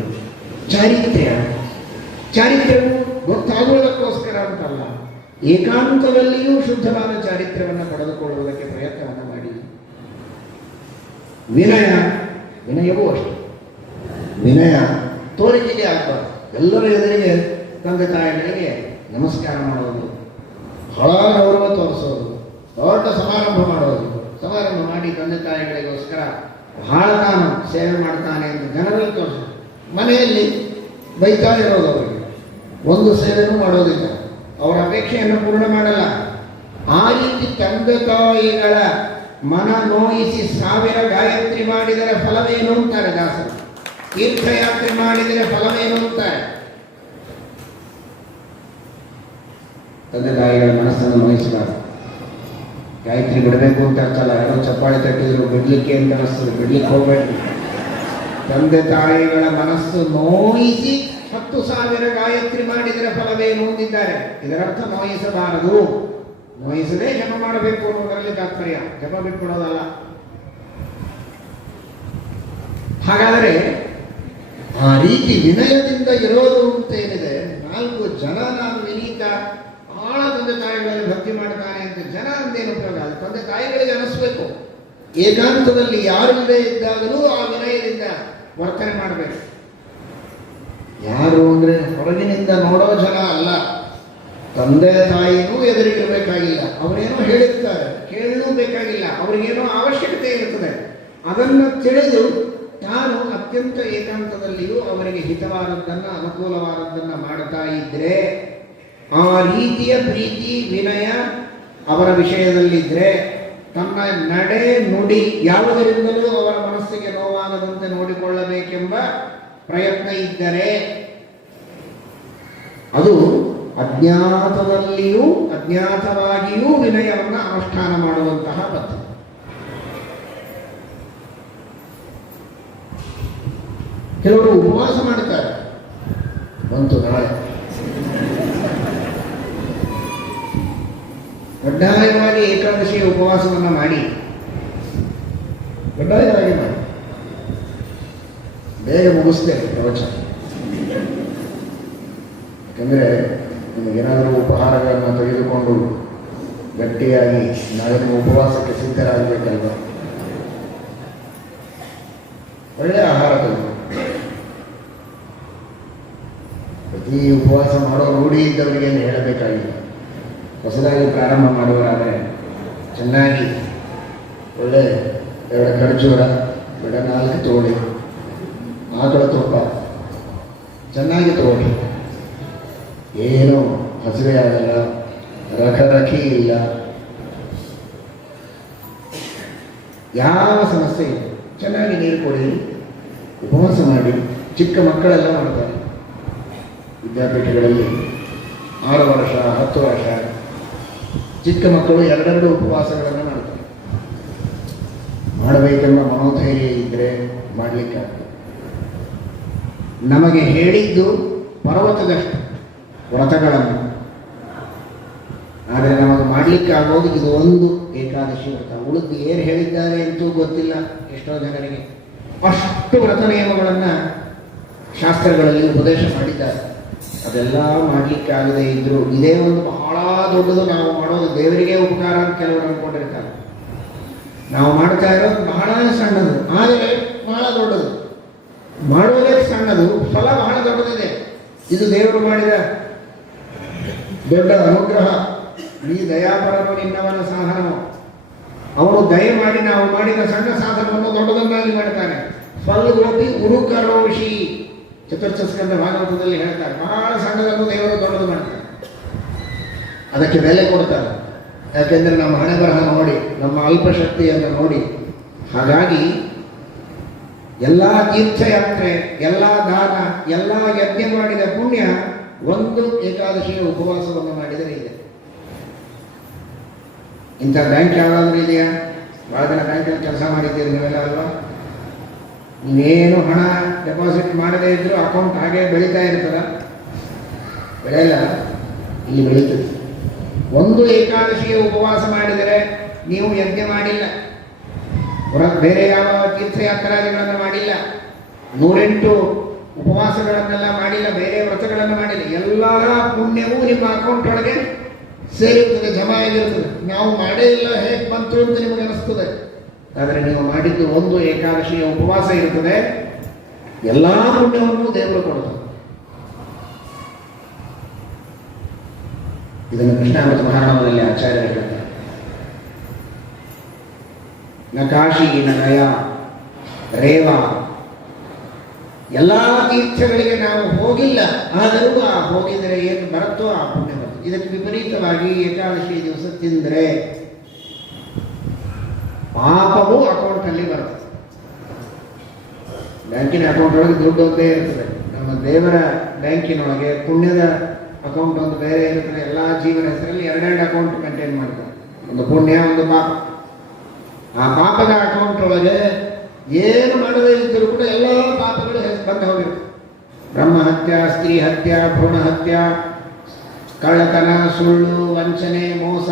ಚಾರಿತ್ರ್ಯವು ಗೊತ್ತಾಗುವುದಕ್ಕೋಸ್ಕರ ಅಂತಲ್ಲ, ಏಕಾಂತದಲ್ಲಿಯೂ ಶುದ್ಧವಾದ ಚಾರಿತ್ರ್ಯವನ್ನು ಪಡೆದುಕೊಳ್ಳುವುದಕ್ಕೆ ಪ್ರಯತ್ನವನ್ನು ಮಾಡಿ. ವಿನಯವೂ ಅಷ್ಟೆ. ವಿನಯ ತೋರಿಕೆಗೆ ಆಗಬಾರ್ದು. ಎಲ್ಲರ ಎದುರಿಗೆ ತಂದೆ ತಾಯಿಗಳಿಗೆ ನಮಸ್ಕಾರ ಮಾಡೋದು, ಬಹಳ ಗೌರವ ತೋರಿಸೋದು, ದೊಡ್ಡ ಸಮಾರಂಭ ಮಾಡೋದು. ಸಮಾರಂಭ ಮಾಡಿ ತಂದೆ ತಾಯಿಗಳಿಗೋಸ್ಕರ ಬಹಳ ತಾನು ಸೇವೆ ಮಾಡ್ತಾನೆ ಅಂತ ಜನರಲ್ಲಿ ತೋರಿಸೋದು. ಮನೆಯಲ್ಲಿ ಬೈತಾ ಇರೋದು, ಅವರಿಗೆ ಒಂದು ಸೇವೆನೂ ಮಾಡೋದಿಲ್ಲ, ಅವರ ಅಪೇಕ್ಷೆಯನ್ನು ಪೂರ್ಣ ಮಾಡಲ್ಲ. ಆ ರೀತಿ ತಂದೆ ತಾಯಿಗಳ ಮನ ನೋಯಿಸಿ 1000 ಗಾಯತ್ರಿ ಮಾಡಿದರೆ ಫಲವೇನು ಅಂತಾರೆ ದಾಸರು. ತೀರ್ಥಯಾತ್ರೆ ಮಾಡಿದರೆ ಫಲವೇನು ಅಂತಾರೆ. ತಂದೆ ತಾಯಿಗಳ ಮನಸ್ಸನ್ನು ನೋಯಿಸಬಾರದು. ಗಾಯತ್ರಿ ಬಿಡಬೇಕು ಅಂತ ಅರ್ಥಲ್ಲ. ಯಾರೋ ಚಪ್ಪಾಳೆ ತಟ್ಟಿದ್ರು ಬಿಡ್ಲಿಕ್ಕೆ ಅಂತ ಅನಿಸ್ತದೆ, ಬಿಡ್ಲಿಕ್ಕೆ ಹೋಗ್ಬೇಕು. ತಂದೆ ತಾಯಿಗಳ ಮನಸ್ಸು ನೋಯಿಸಿ 10,000 ಗಾಯತ್ರಿ ಮಾಡಿದರೆ ಫಲವೇನು ಅಂದಿದ್ದಾರೆ. ಇದರರ್ಥ ನೋಯಿಸಬಾರದು, ನೋಯಿಸದೆ ಜಪ ಮಾಡಬೇಕು ಅನ್ನೋದರಲ್ಲಿ ತಾತ್ಪರ್ಯ. ಜಪ ಬಿಟ್ಬಿಡೋದಲ್ಲ. ಹಾಗಾದರೆ ಆ ರೀತಿ ವಿನಯದಿಂದ ಇರೋದು ಅಂತ ಏನಿದೆ, 4 ಜನ ನಾನು ವಿನೀತ ಬಹಳ ತಂದೆ ತಾಯಿಗಳಲ್ಲಿ ಭಕ್ತಿ ಮಾಡ್ತಾನೆ ಅಂತ ಜನ ಅಂದೇನು ಉಪಯೋಗ? ಅದು ತಂದೆ ತಾಯಿಗಳಿಗೆ ಅನಿಸ್ಬೇಕು. ಏಕಾಂತದಲ್ಲಿ ಯಾರಿಲ್ಲದೆ ಇದ್ದಾಗಲೂ ಆ ವಿನಯದಿಂದ ವರ್ತನೆ ಮಾಡಬೇಕು. ಯಾರು ಅಂದರೆ ಹೊರಗಿನಿಂದ ನೋಡೋ ಜನ ಅಲ್ಲ. ತಂದೆ ತಾಯಿಗೂ ಎದುರಿಗಿರಬೇಕಾಗಿಲ್ಲ. ಅವರೇನೋ ಹೇಳಿರ್ತಾರೆ, ಕೇಳಲೂ ಬೇಕಾಗಿಲ್ಲ. ಅವ್ರಿಗೇನೋ ಅವಶ್ಯಕತೆ ಇರುತ್ತದೆ. ಅದನ್ನು ತಿಳಿದು ತಾನು ಅತ್ಯಂತ ಏಕಾಂತದಲ್ಲಿಯೂ ಅವರಿಗೆ ಹಿತವಾದದ್ದನ್ನು, ಅನುಕೂಲವಾದದ್ದನ್ನು ಮಾಡ್ತಾ ಇದ್ರೆ, ಆ ರೀತಿಯ ಪ್ರೀತಿ ವಿನಯ ಅವರ ವಿಷಯದಲ್ಲಿದ್ದರೆ ತನ್ನ ನಡೆ ನುಡಿ ಯಾವುದರಿಂದಲೂ ಅವರ ಮನಸ್ಸಿಗೆ ನೋವಾಗದಂತೆ ನೋಡಿಕೊಳ್ಳಬೇಕೆಂಬ ಪ್ರಯತ್ನ ಇದ್ದರೆ ಅದು ಅಜ್ಞಾತದಲ್ಲಿಯೂ ಅಜ್ಞಾತವಾಗಿಯೂ ವಿನಯವನ್ನು ಅನುಷ್ಠಾನ ಮಾಡುವಂತಹ ಪದ್ಧತಿ. ಕೆಲವರು ಉಪವಾಸ ಮಾಡುತ್ತಾರೆ, ಬಂತು ನಾಳೆ ಕಡ್ಡಾಯವಾಗಿ ಏಕಾದಶಿಯ ಉಪವಾಸವನ್ನು ಮಾಡಿ, ಕಡ್ಡಾಯವಾಗಿ ಮಾಡಿ, ಬೇಗ ಮುಗಿಸ್ತೇವೆ ಪ್ರವಚನ. ಯಾಕಂದರೆ ನಿಮಗೇನಾದರೂ ಉಪಹಾರಗಳನ್ನು ತೆಗೆದುಕೊಂಡು ಗಟ್ಟಿಯಾಗಿ ನಾಳೆ ನೀವು ಉಪವಾಸಕ್ಕೆ ಸಿದ್ಧರಾಗಬೇಕಲ್ವ. ಒಳ್ಳೆಯ ಆಹಾರ ತೆಗೆದು ಪ್ರತಿ ಉಪವಾಸ ಮಾಡೋ ರೂಢಿ ಇದ್ದವರಿಗೆ ಹೇಳಬೇಕಾಗಿಲ್ಲ. ಹೊಸದಾಗಿ ಪ್ರಾರಂಭ ಮಾಡುವರಾದರೆ ಚೆನ್ನಾಗಿ ಒಳ್ಳೆ 2 ಖರ್ಜೂರ, 4 ತೋಳಿ, ಆಕಳ ತುಪ್ಪ ಚೆನ್ನಾಗಿ ತಗೊಳ್ಳಿ. ಏನು ಹಸಿವೆ ಆಗಲ್ಲ, ರಖಿ ಇಲ್ಲ, ಯಾವ ಸಮಸ್ಯೆ ಇಲ್ಲ. ಚೆನ್ನಾಗಿ ನೀರು ಕೊಡಿ, ಉಪವಾಸ ಮಾಡಿ. ಚಿಕ್ಕ ಮಕ್ಕಳೆಲ್ಲ ಮಾಡ್ತಾರೆ ವಿದ್ಯಾಪೀಠಗಳಲ್ಲಿ, 6 ವರ್ಷ 10 ವರ್ಷ ಚಿಕ್ಕ ಮಕ್ಕಳು 2 ಉಪವಾಸಗಳನ್ನು ಮಾಡ್ತಾರೆ. ಮಾಡಬೇಕೆಂಬ ಮನೋಧೈರ್ಯ ಇದ್ದರೆ ಮಾಡಲಿಕ್ಕಾಗ್ತದೆ. ನಮಗೆ ಹೇಳಿದ್ದು ಪರ್ವತದಷ್ಟು ವ್ರತಗಳನ್ನು, ಆದರೆ ನಮಗೆ ಮಾಡಲಿಕ್ಕಾಗೋದು ಇದು ಒಂದು ಏಕಾದಶಿ ವ್ರತ. ಉಳಿದು ಏನು ಹೇಳಿದ್ದಾರೆ ಅಂತೂ ಗೊತ್ತಿಲ್ಲ ಎಷ್ಟೋ ಜನರಿಗೆ. ಅಷ್ಟು ವ್ರತ ನಿಯಮಗಳನ್ನು ಶಾಸ್ತ್ರಗಳಲ್ಲಿ ಉಪದೇಶ ಮಾಡಿದ್ದಾರೆ. ಅದೆಲ್ಲ ಮಾಡಲಿಕ್ಕಾಗದೇ ಇದ್ದರೂ ಇದೇ ಒಂದು ಬಹಳ ದೊಡ್ಡದು. ನಾವು ಮಾಡೋದು ದೇವರಿಗೆ ಉಪಕಾರ ಅಂತ ಕೆಲವರು ಅಂದ್ಕೊಂಡಿರ್ತಾರೆ. ನಾವು ಮಾಡ್ತಾ ಇರೋದು ಬಹಳ ಸಣ್ಣದು, ಆದರೆ ಬಹಳ ದೊಡ್ಡದು. ಮಾಡೋದೇ ಸಣ್ಣದು, ಫಲ ಬಹಳ ದೊಡ್ಡದಿದೆ. ಇದು ದೇವರು ಮಾಡಿದ ದೊಡ್ಡ ಅನುಗ್ರಹ. ಈ ದಯಾಪರನು ನಿನ್ನವನ ಸಾಧನವು. ಅವನು ದಯ ಮಾಡಿ ನಾವು ಮಾಡಿದ ಸಣ್ಣ ಸಾಧನವನ್ನು ದೊಡ್ಡದನ್ನಾಗಿ ಮಾಡ್ತಾನೆ. ಫಲ್ಗೋಪಿ ಉರುಕರೋ ವಿಷಿ ಚತುರ್ಥ ಸ್ಕಂದ ಭಾಗವತದಲ್ಲಿ ಹೇಳ್ತಾರೆ. ಬಹಳ ಸಣ್ಣದನ್ನು ದೇವರು ದೊಡ್ಡದು ಮಾಡ್ತಾರೆ. ಅದಕ್ಕೆ ಬೆಲೆ ಕೊಡ್ತಾರೆ. ಯಾಕೆಂದರೆ ನಮ್ಮ ಹಣೆ ಬರಹ ನೋಡಿ, ನಮ್ಮ ಅಲ್ಪಶಕ್ತಿಯನ್ನು ನೋಡಿ. ಹಾಗಾಗಿ ಎಲ್ಲ ತೀರ್ಥಯಾತ್ರೆ, ಎಲ್ಲ ದಾನ, ಎಲ್ಲ ಯಜ್ಞ ಮಾಡಿದ ಪುಣ್ಯ ಒಂದು ಏಕಾದಶಿಯ ಉಪವಾಸವನ್ನು ಮಾಡಿದರೆ ಇದೆ. ಇಂಥ ಬ್ಯಾಂಕ್ ಯಾವುದಾದ್ರೂ ಇದೆಯಾ? ಭಾಳ ಜನ ಬ್ಯಾಂಕಲ್ಲಿ ಕೆಲಸ ಮಾಡಿದ್ದೀರಿ ನೀವೆಲ್ಲ ಅಲ್ವಾ? ನೀವೇನು ಹಣ ಡೆಪಾಸಿಟ್ ಮಾಡದೇ ಇದ್ದರೂ ಅಕೌಂಟ್ ಹಾಗೆ ಬೆಳೀತಾ ಇರ್ತದ? ಬೆಳೆಯಲ್ಲ, ಇಲ್ಲಿ ಬೆಳೀತದೆ. ಒಂದು ಏಕಾದಶಿಯ ಉಪವಾಸ ಮಾಡಿದರೆ ನೀವು ಯಜ್ಞ ಮಾಡಿಲ್ಲ, ಬೇರೆ ಯಾವ ತೀರ್ಥಯಾತ್ರಾದಿಗಳನ್ನು ಮಾಡಿಲ್ಲ, 108 ಉಪವಾಸಗಳನ್ನೆಲ್ಲ ಮಾಡಿಲ್ಲ, ಬೇರೆ ವ್ರತಗಳನ್ನು ಮಾಡಿಲ್ಲ. ಎಲ್ಲ ಪುಣ್ಯವೂ ನಿಮ್ಮ ಅಕೌಂಟ್ ಒಳಗೆ ಸೇರಿರ್ತದೆ, ಜಮಾ ಆಗಿರ್ತದೆ. ನಾವು ಮಾಡೇ ಇಲ್ಲ, ಹೇಗೆ ಬಂತು ಅಂತ ನಿಮಗೆ ಅನಿಸ್ತದೆ. ಆದರೆ ನೀವು ಮಾಡಿದ್ದು ಒಂದು ಏಕಾದಶಿಯ ಉಪವಾಸ ಇರ್ತದೆ, ಎಲ್ಲ ಪುಣ್ಯವನ್ನು ದೇವರು ಕೊಡ್ತಾರೆ. ಇದನ್ನು ಕೃಷ್ಣಾಮೃತ ಮಹಾರಾಮದಲ್ಲಿ ಆಚಾರ್ಯರು ಹೇಳ್ತಾರೆ. ನ ಕಾಶಿ ನ ಗಯಾ ರೇವ, ಎಲ್ಲ ತೀರ್ಥಗಳಿಗೆ ನಾವು ಹೋಗಿಲ್ಲ, ಆದರೂ ಆ ಹೋಗಿದರೆ ಏನು ಬರುತ್ತೋ ಆ ಪುಣ್ಯ ಬರುತ್ತೆ. ಇದಕ್ಕೆ ವಿಪರೀತವಾಗಿ ಏಕಾದಶಿ ದಿವಸ ತಿಂದರೆ ಪಾಪವೂ ಅಕೌಂಟಲ್ಲಿ ಬರುತ್ತೆ. ಬ್ಯಾಂಕಿನ ಅಕೌಂಟ್ ಒಳಗೆ ದುಡ್ಡು ಒಂದೇ ಇರ್ತದೆ. ನಮ್ಮ ದೇವರ ಬ್ಯಾಂಕಿನೊಳಗೆ ಪುಣ್ಯದ ಅಕೌಂಟ್ ಒಂದು ಬೇರೆ ಇರ್ತದೆ. ಎಲ್ಲ ಜೀವನ ಹೆಸರಲ್ಲಿ 2 ಅಕೌಂಟ್ ಮೇಂಟೈನ್ ಮಾಡ್ತಾರೆ. ಒಂದು ಪುಣ್ಯ, ಒಂದು ಪಾಪ. ಆ ಪಾಪದ ಅಕೌಂಟ್ ಒಳಗೆ ಏನು ಮಾಡದೇ ಇದ್ದರೂ ಕೂಡ ಎಲ್ಲ ಪಾಪಗಳು ಬಂದು ಹೋಗಿರುತ್ತೆ. ಬ್ರಹ್ಮ ಹತ್ಯ, ಸ್ತ್ರೀ ಹತ್ಯ, ಭ್ರೂಣ ಹತ್ಯ, ಕಳ್ಳತನ, ಸುಳ್ಳು, ವಂಚನೆ, ಮೋಸ,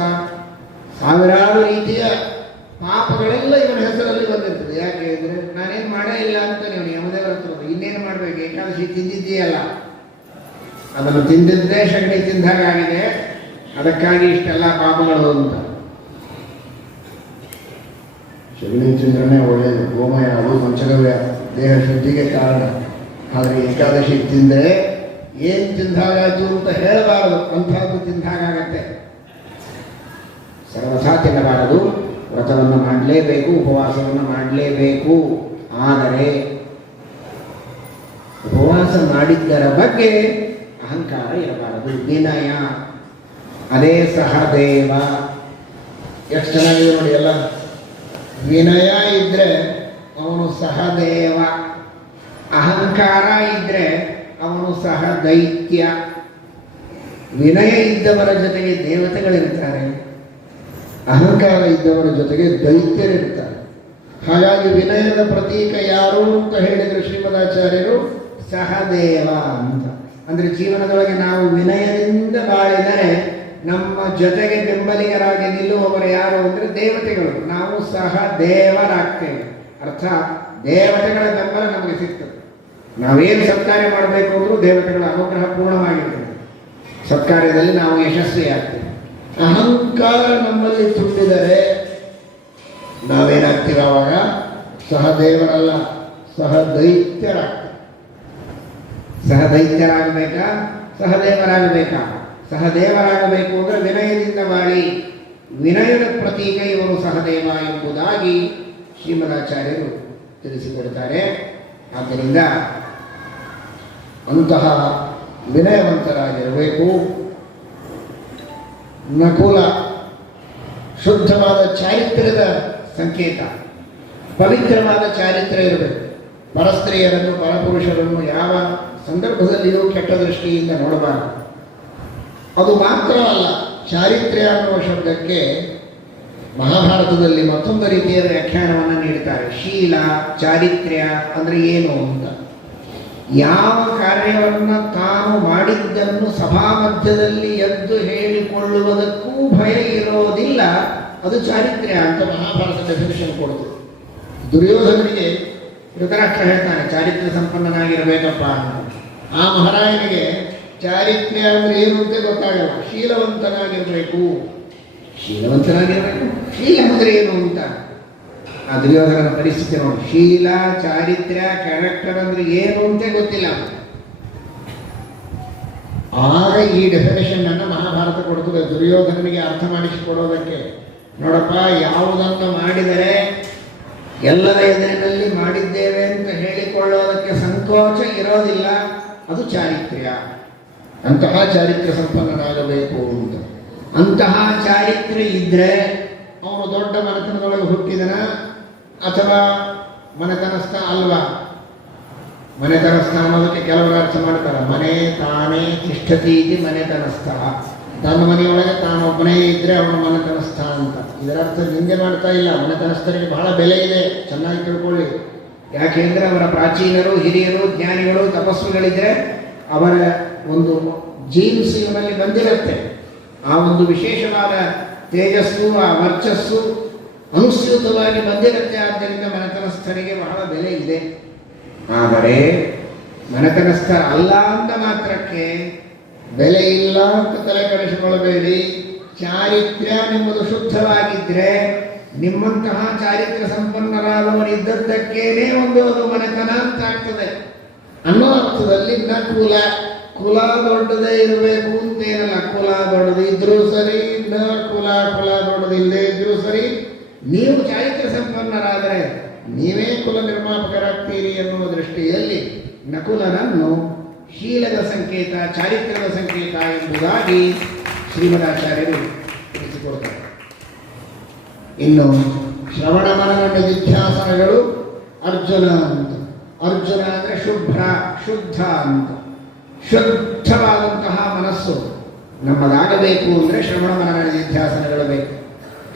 ಸಾವಿರಾರು ರೀತಿಯ ಪಾಪಗಳೆಲ್ಲ ಇವನ ಹೆಸರಲ್ಲಿ ಬಂದಿರ್ತದೆ. ಯಾಕೆ ಅಂದರೆ ನಾನೇನು ಮಾಡೇ ಇಲ್ಲ ಅಂತ ನೀವು ಯಮದೇ ಬರ್ತಿರೋದು. ಇನ್ನೇನು ಮಾಡಬೇಕು? ಏಕಾದಶಿ ತಿಂದಿದ್ದೀಯಲ್ಲ, ಅದನ್ನು ತಿಂದಿದ್ದೇ ಸಗಣಿ ತಿಂದಾಗಿದೆ, ಅದಕ್ಕಾಗಿ ಇಷ್ಟೆಲ್ಲ ಪಾಪಗಳು ಅಂತ. ಸಗಣಿ ತಿಂದ್ರೆ ಒಳ್ಳೆಯದು, ಗೋಮಯ, ಅದು ಪಂಚಗವ್ಯ, ದೇಹ ಶುದ್ಧಿಗೆ ಕಾರಣ. ಆದರೆ ಏಕಾದಶಿ ತಿಂದರೆ ಏನು ತಿಂದಾಗಾಯ್ತು ಅಂತ ಹೇಳಬಾರದು, ಅಂಥದ್ದು ತಿಂದಾಗತ್ತೆ. ಸರ್ವಥಾ ತಿನ್ನಬಾರದು. ವ್ರತವನ್ನು ಮಾಡಲೇಬೇಕು, ಉಪವಾಸವನ್ನು ಮಾಡಲೇಬೇಕು. ಆದರೆ ಉಪವಾಸ ಮಾಡಿದ್ದರ ಬಗ್ಗೆ ಅಹಂಕಾರ ಇರಬಾರದು. ವಿನಯ, ಅದೇ ಸಹದೇವ ಎಷ್ಟು ಚೆನ್ನಾಗಿದೆ ನೋಡಿ ಎಲ್ಲ. ವಿನಯ ಇದ್ರೆ ಅವನು ಸಹದೇವ, ಅಹಂಕಾರ ಇದ್ರೆ ಅವನು ಸಹ ದೈತ್ಯ. ವಿನಯ ಇದ್ದವರ ಜೊತೆಗೆ ದೇವತೆಗಳಿರ್ತಾರೆ, ಅಹಂಕಾರ ಇದ್ದವರ ಜೊತೆಗೆ ದೈತ್ಯರಿರ್ತಾರೆ. ಹಾಗಾಗಿ ವಿನಯದ ಪ್ರತೀಕ ಯಾರು ಅಂತ ಹೇಳಿದ್ರು ಶ್ರೀಮದಾಚಾರ್ಯರು, ಸಹದೇವ ಅಂತ. ಅಂದ್ರೆ ಜೀವನದೊಳಗೆ ನಾವು ವಿನಯದಿಂದ ಬಾಳಿದರೆ ನಮ್ಮ ಜೊತೆಗೆ ಬೆಂಬಲಿಗರಾಗಿ ನಿಲ್ಲುವವರು ಯಾರು ಅಂದ್ರೆ ದೇವತೆಗಳು. ನಾವು ಸಹ ದೇವರಾಗ್ತೇವೆ, ಅರ್ಥಾತ್ ದೇವತೆಗಳ ಬೆಂಬಲ ನಮಗೆ ಸಿಗ್ತದೆ. ನಾವೇನು ಸತ್ಕಾರ್ಯ ಮಾಡಬೇಕು ಅಂದ್ರೂ ದೇವತೆಗಳ ಅನುಗ್ರಹ ಪೂರ್ಣವಾಗಿರ್ತದೆ, ಸತ್ಕಾರ್ಯದಲ್ಲಿ ನಾವು ಯಶಸ್ವಿಯಾಗ್ತೇವೆ. ಅಹಂಕಾರ ನಮ್ಮಲ್ಲಿ ತುಂಬಿದರೆ ನಾವೇನಾಗ್ತೀವಿ? ಆವಾಗ ಸಹದೇವರಲ್ಲ, ಸಹದೈತ್ಯರಾಗ್ತೇವೆ. ಸಹದೈತ್ಯರಾಗಬೇಕಾ ಸಹದೇವರಾಗಬೇಕಾ? ಸಹದೇವರಾಗಬೇಕು ಅಂದರೆ ವಿನಯದಿಂದ ಬಾಳಿ. ವಿನಯದ ಪ್ರತೀಕ ಇವರು ಸಹದೇವ ಎಂಬುದಾಗಿ ಶ್ರೀಮದಾಚಾರ್ಯರು ತಿಳಿಸಿಕೊಡ್ತಾರೆ. ಆದ್ದರಿಂದ ಅಂತಹ ವಿನಯವಂತರಾಗಿರಬೇಕು. ನಕುಲ ಶುದ್ಧವಾದ ಚಾರಿತ್ರ್ಯದ ಸಂಕೇತ, ಪವಿತ್ರವಾದ ಚಾರಿತ್ರ್ಯ ಇರಬೇಕು. ಪರಸ್ತ್ರೀಯರನ್ನು ಪರಪುರುಷರನ್ನು ಯಾವ ಸಂದರ್ಭದಲ್ಲಿಯೂ ಕೆಟ್ಟ ದೃಷ್ಟಿಯಿಂದ ನೋಡಬಾರದು. ಅದು ಮಾತ್ರ ಅಲ್ಲ, ಚಾರಿತ್ರ್ಯ ಅನ್ನುವ ಶಬ್ದಕ್ಕೆ ಮಹಾಭಾರತದಲ್ಲಿ ಮತ್ತೊಂದು ರೀತಿಯ ವ್ಯಾಖ್ಯಾನವನ್ನು ನೀಡುತ್ತಾರೆ. ಶೀಲ, ಚಾರಿತ್ರ್ಯ ಅಂದರೆ ಏನು ಅಂತ. ಯಾವ ಕಾರ್ಯವನ್ನು ತಾನು ಮಾಡಿದ್ದನ್ನು ಸಭಾ ಮಧ್ಯದಲ್ಲಿ ಎದ್ದು ಹೇಳಿಕೊಳ್ಳುವುದಕ್ಕೂ ಭಯ ಇರೋದಿಲ್ಲ, ಅದು ಚಾರಿತ್ರ್ಯ ಅಂತ ಮಹಾಭಾರತ ಡೆಫಿನಿಷನ್ ಕೊಡ್ತದೆ. ದುರ್ಯೋಧನಿಗೆ ಧೃತರಾಷ್ಟ್ರ ಹೇಳ್ತಾನೆ ಚಾರಿತ್ರ್ಯ ಸಂಪನ್ನನಾಗಿರಬೇಕಪ್ಪ ಅಂತ. ಆ ಮಹಾರಾಯನಿಗೆ ಚಾರಿತ್ರ್ಯ ಅಂದ್ರೆ ಏನು ಅಂತ ಗೊತ್ತಾಗಲ್ಲ. ಶೀಲವಂತನಾಗಿರಬೇಕು, ಶೀಲವಂತನಾಗಿರಬೇಕು. ಶೀಲ ಅಂದ್ರೆ ಏನು ಅಂತ ಆ ದುರ್ಯೋಧನನ ಪರಿಸ್ಥಿತಿ ನೋಡಿ. ಶೀಲ, ಚಾರಿತ್ರ್ಯ, ಕ್ಯಾರೆಕ್ಟರ್ ಅಂದ್ರೆ ಏನು ಅಂತ ಗೊತ್ತಿಲ್ಲ. ಆಗ ಈ ಡೆಫಿನೇಷನ್ ಅನ್ನು ಮಹಾಭಾರತ ಕೊಡ್ತದೆ ದುರ್ಯೋಧನನಿಗೆ ಅರ್ಥ ಮಾಡಿಸಿಕೊಡೋದಕ್ಕೆ. ನೋಡಪ್ಪ, ಯಾವುದನ್ನು ಮಾಡಿದರೆ ಎಲ್ಲರ ಎದುರಿನಲ್ಲಿ ಮಾಡಿದ್ದೇವೆ ಅಂತ ಹೇಳಿಕೊಳ್ಳೋದಕ್ಕೆ ಸಂಕೋಚ ಇರೋದಿಲ್ಲ, ಅದು ಚಾರಿತ್ರ್ಯ. ಅಂತಹ ಚಾರಿತ್ರ್ಯ ಸಂಪನ್ನನಾಗಬೇಕು ಅಂತ. ಅಂತಹ ಚಾರಿತ್ರ್ಯ ಇದ್ರೆ ಅವನು ದೊಡ್ಡ ಮನೆತನದೊಳಗೆ ಹುಟ್ಟಿದನ ಅಥವಾ ಮನೆತನಸ್ಥ ಅಲ್ವಾ? ಮನೆತನಸ್ಥ ಅನ್ನೋದಕ್ಕೆ ಕೆಲವರು ಅರ್ಥ ಮಾಡ್ತಾರೆ, ಮನೆ ತಾನೇ ತಿಷ್ಠತಿ ಇತಿ ಮನೆತನಸ್ಥ. ತನ್ನ ಮನೆಯೊಳಗೆ ತಾನೊಬ್ಬನೇ ಇದ್ರೆ ಅವನು ಮನೆತನಸ್ಥ ಅಂತ. ಇದರ ಅರ್ಥ ನಿಂದೆ ಮಾಡ್ತಾ ಇಲ್ಲ. ಮನೆತನಸ್ಥರಿಗೆ ಬಹಳ ಬೆಲೆ ಇದೆ, ಚೆನ್ನಾಗಿ ತಿಳ್ಕೊಳ್ಳಿ. ಯಾಕೆಂದ್ರೆ ಅವರ ಪ್ರಾಚೀನರು, ಹಿರಿಯರು, ಜ್ಞಾನಿಗಳು, ತಪಸ್ವಿಗಳಿದ್ರೆ ಅವರ ಒಂದು ಜೀನ್ಸ್ ಇವನಲ್ಲಿ ಬಂದಿರುತ್ತೆ. ಆ ಒಂದು ವಿಶೇಷವಾದ ತೇಜಸ್ಸು, ಆ ವರ್ಚಸ್ಸು ಅನುಸೃತವಾಗಿ ಬಂದಿರುತ್ತೆ. ಆದ್ದರಿಂದ ಮನೆತನಸ್ಥರಿಗೆ ಬಹಳ ಬೆಲೆ ಇದೆ. ಆದರೆ ಮನೆತನಸ್ಥ ಅಲ್ಲ ಅಂತ ಮಾತ್ರಕ್ಕೆ ಬೆಲೆ ಇಲ್ಲ ಅಂತ ತಲೆ ಕೆಡಿಸಿಕೊಳ್ಳಬೇಡಿ. ಚಾರಿತ್ರ್ಯ ನಿಮ್ಮದು ಶುದ್ಧವಾಗಿದ್ರೆ, ನಿಮ್ಮಂತಹ ಚಾರಿತ್ರ್ಯ ಸಂಪನ್ನರಾದವರಿದ್ದದ್ದಕ್ಕೇನೆ ಒಂದು ಅದು ಮನೆತನ ಅಂತ ಆಗ್ತದೆ ಅನ್ನೋ ಅರ್ಥದಲ್ಲಿ ಕುಲ ಕುಲ ದೊಡ್ಡದೇ ಇರಬೇಕು ಅಂತೇನಲ್ಲ. ಕುಲ ದೊಡ್ಡದು ಇದ್ರೂ ಸರಿ, ಕುಲ ದೊಡ್ಡದಿಲ್ಲದೆ ಇದ್ರೂ ಸರಿ, ನೀವು ಚಾರಿತ್ರ್ಯ ಸಂಪನ್ನರಾದರೆ ನೀವೇ ಕುಲ ನಿರ್ಮಾಪಕರಾಗ್ತೀರಿ ಎನ್ನುವ ದೃಷ್ಟಿಯಲ್ಲಿ ನಕುಲನನ್ನು ಶೀಲದ ಸಂಕೇತ, ಚಾರಿತ್ರ್ಯದ ಸಂಕೇತ ಎಂಬುದಾಗಿ ಶ್ರೀಮದಾಚಾರ್ಯರು ತಿಳಿಸಿಕೊಡ್ತಾರೆ. ಇನ್ನು ಶ್ರವಣ ಮನನ ನಿಧಿಧ್ಯಾಸನಗಳು ಅರ್ಜುನ ಅಂತ. ಅರ್ಜುನ ಅಂದರೆ ಶುಭ್ರ, ಶುದ್ಧ ಅಂತ. ಶುದ್ಧವಾದಂತಹ ಮನಸ್ಸು ನಮ್ಮದಾಗಬೇಕು ಅಂದರೆ ಶ್ರವಣ ಮನನ ನಿಧಿಧ್ಯಾಸನಗಳು ಬೇಕು.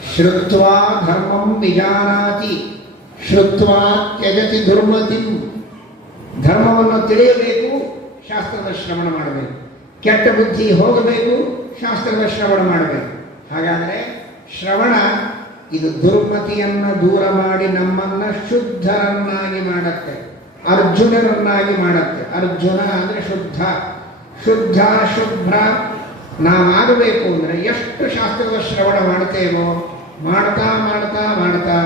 ಶ್ರುತ್ವಾ ಧರ್ಮಂ ವಿಜಾನಾತಿ ಶ್ರುತ್ವಾ ತ್ಯಜತಿ ದುರ್ಮತಿ. ಧರ್ಮವನ್ನು ತಿಳಿಯಬೇಕು, ಶಾಸ್ತ್ರದ ಶ್ರವಣ ಮಾಡಬೇಕು. ಕೆಟ್ಟ ಬುದ್ಧಿ ಹೋಗಬೇಕು, ಶಾಸ್ತ್ರದ ಶ್ರವಣ ಮಾಡಬೇಕು. ಹಾಗಾದರೆ ಶ್ರವಣ ಇದು ದುರ್ಮತಿಯನ್ನು ದೂರ ಮಾಡಿ ನಮ್ಮನ್ನ ಶುದ್ಧರನ್ನಾಗಿ ಮಾಡುತ್ತೆ, ಅರ್ಜುನರನ್ನಾಗಿ ಮಾಡುತ್ತೆ. ಅರ್ಜುನ ಅಂದರೆ ಶುದ್ಧ, ಶುದ್ಧ ಶುಭ್ರ ನಾವಾಗಬೇಕು ಅಂದರೆ ಎಷ್ಟು ಶಾಸ್ತ್ರದ ಶ್ರವಣ ಮಾಡ್ತೇವೋ ಮಾಡ್ತಾ ಮಾಡ್ತಾ ಮಾಡ್ತಾ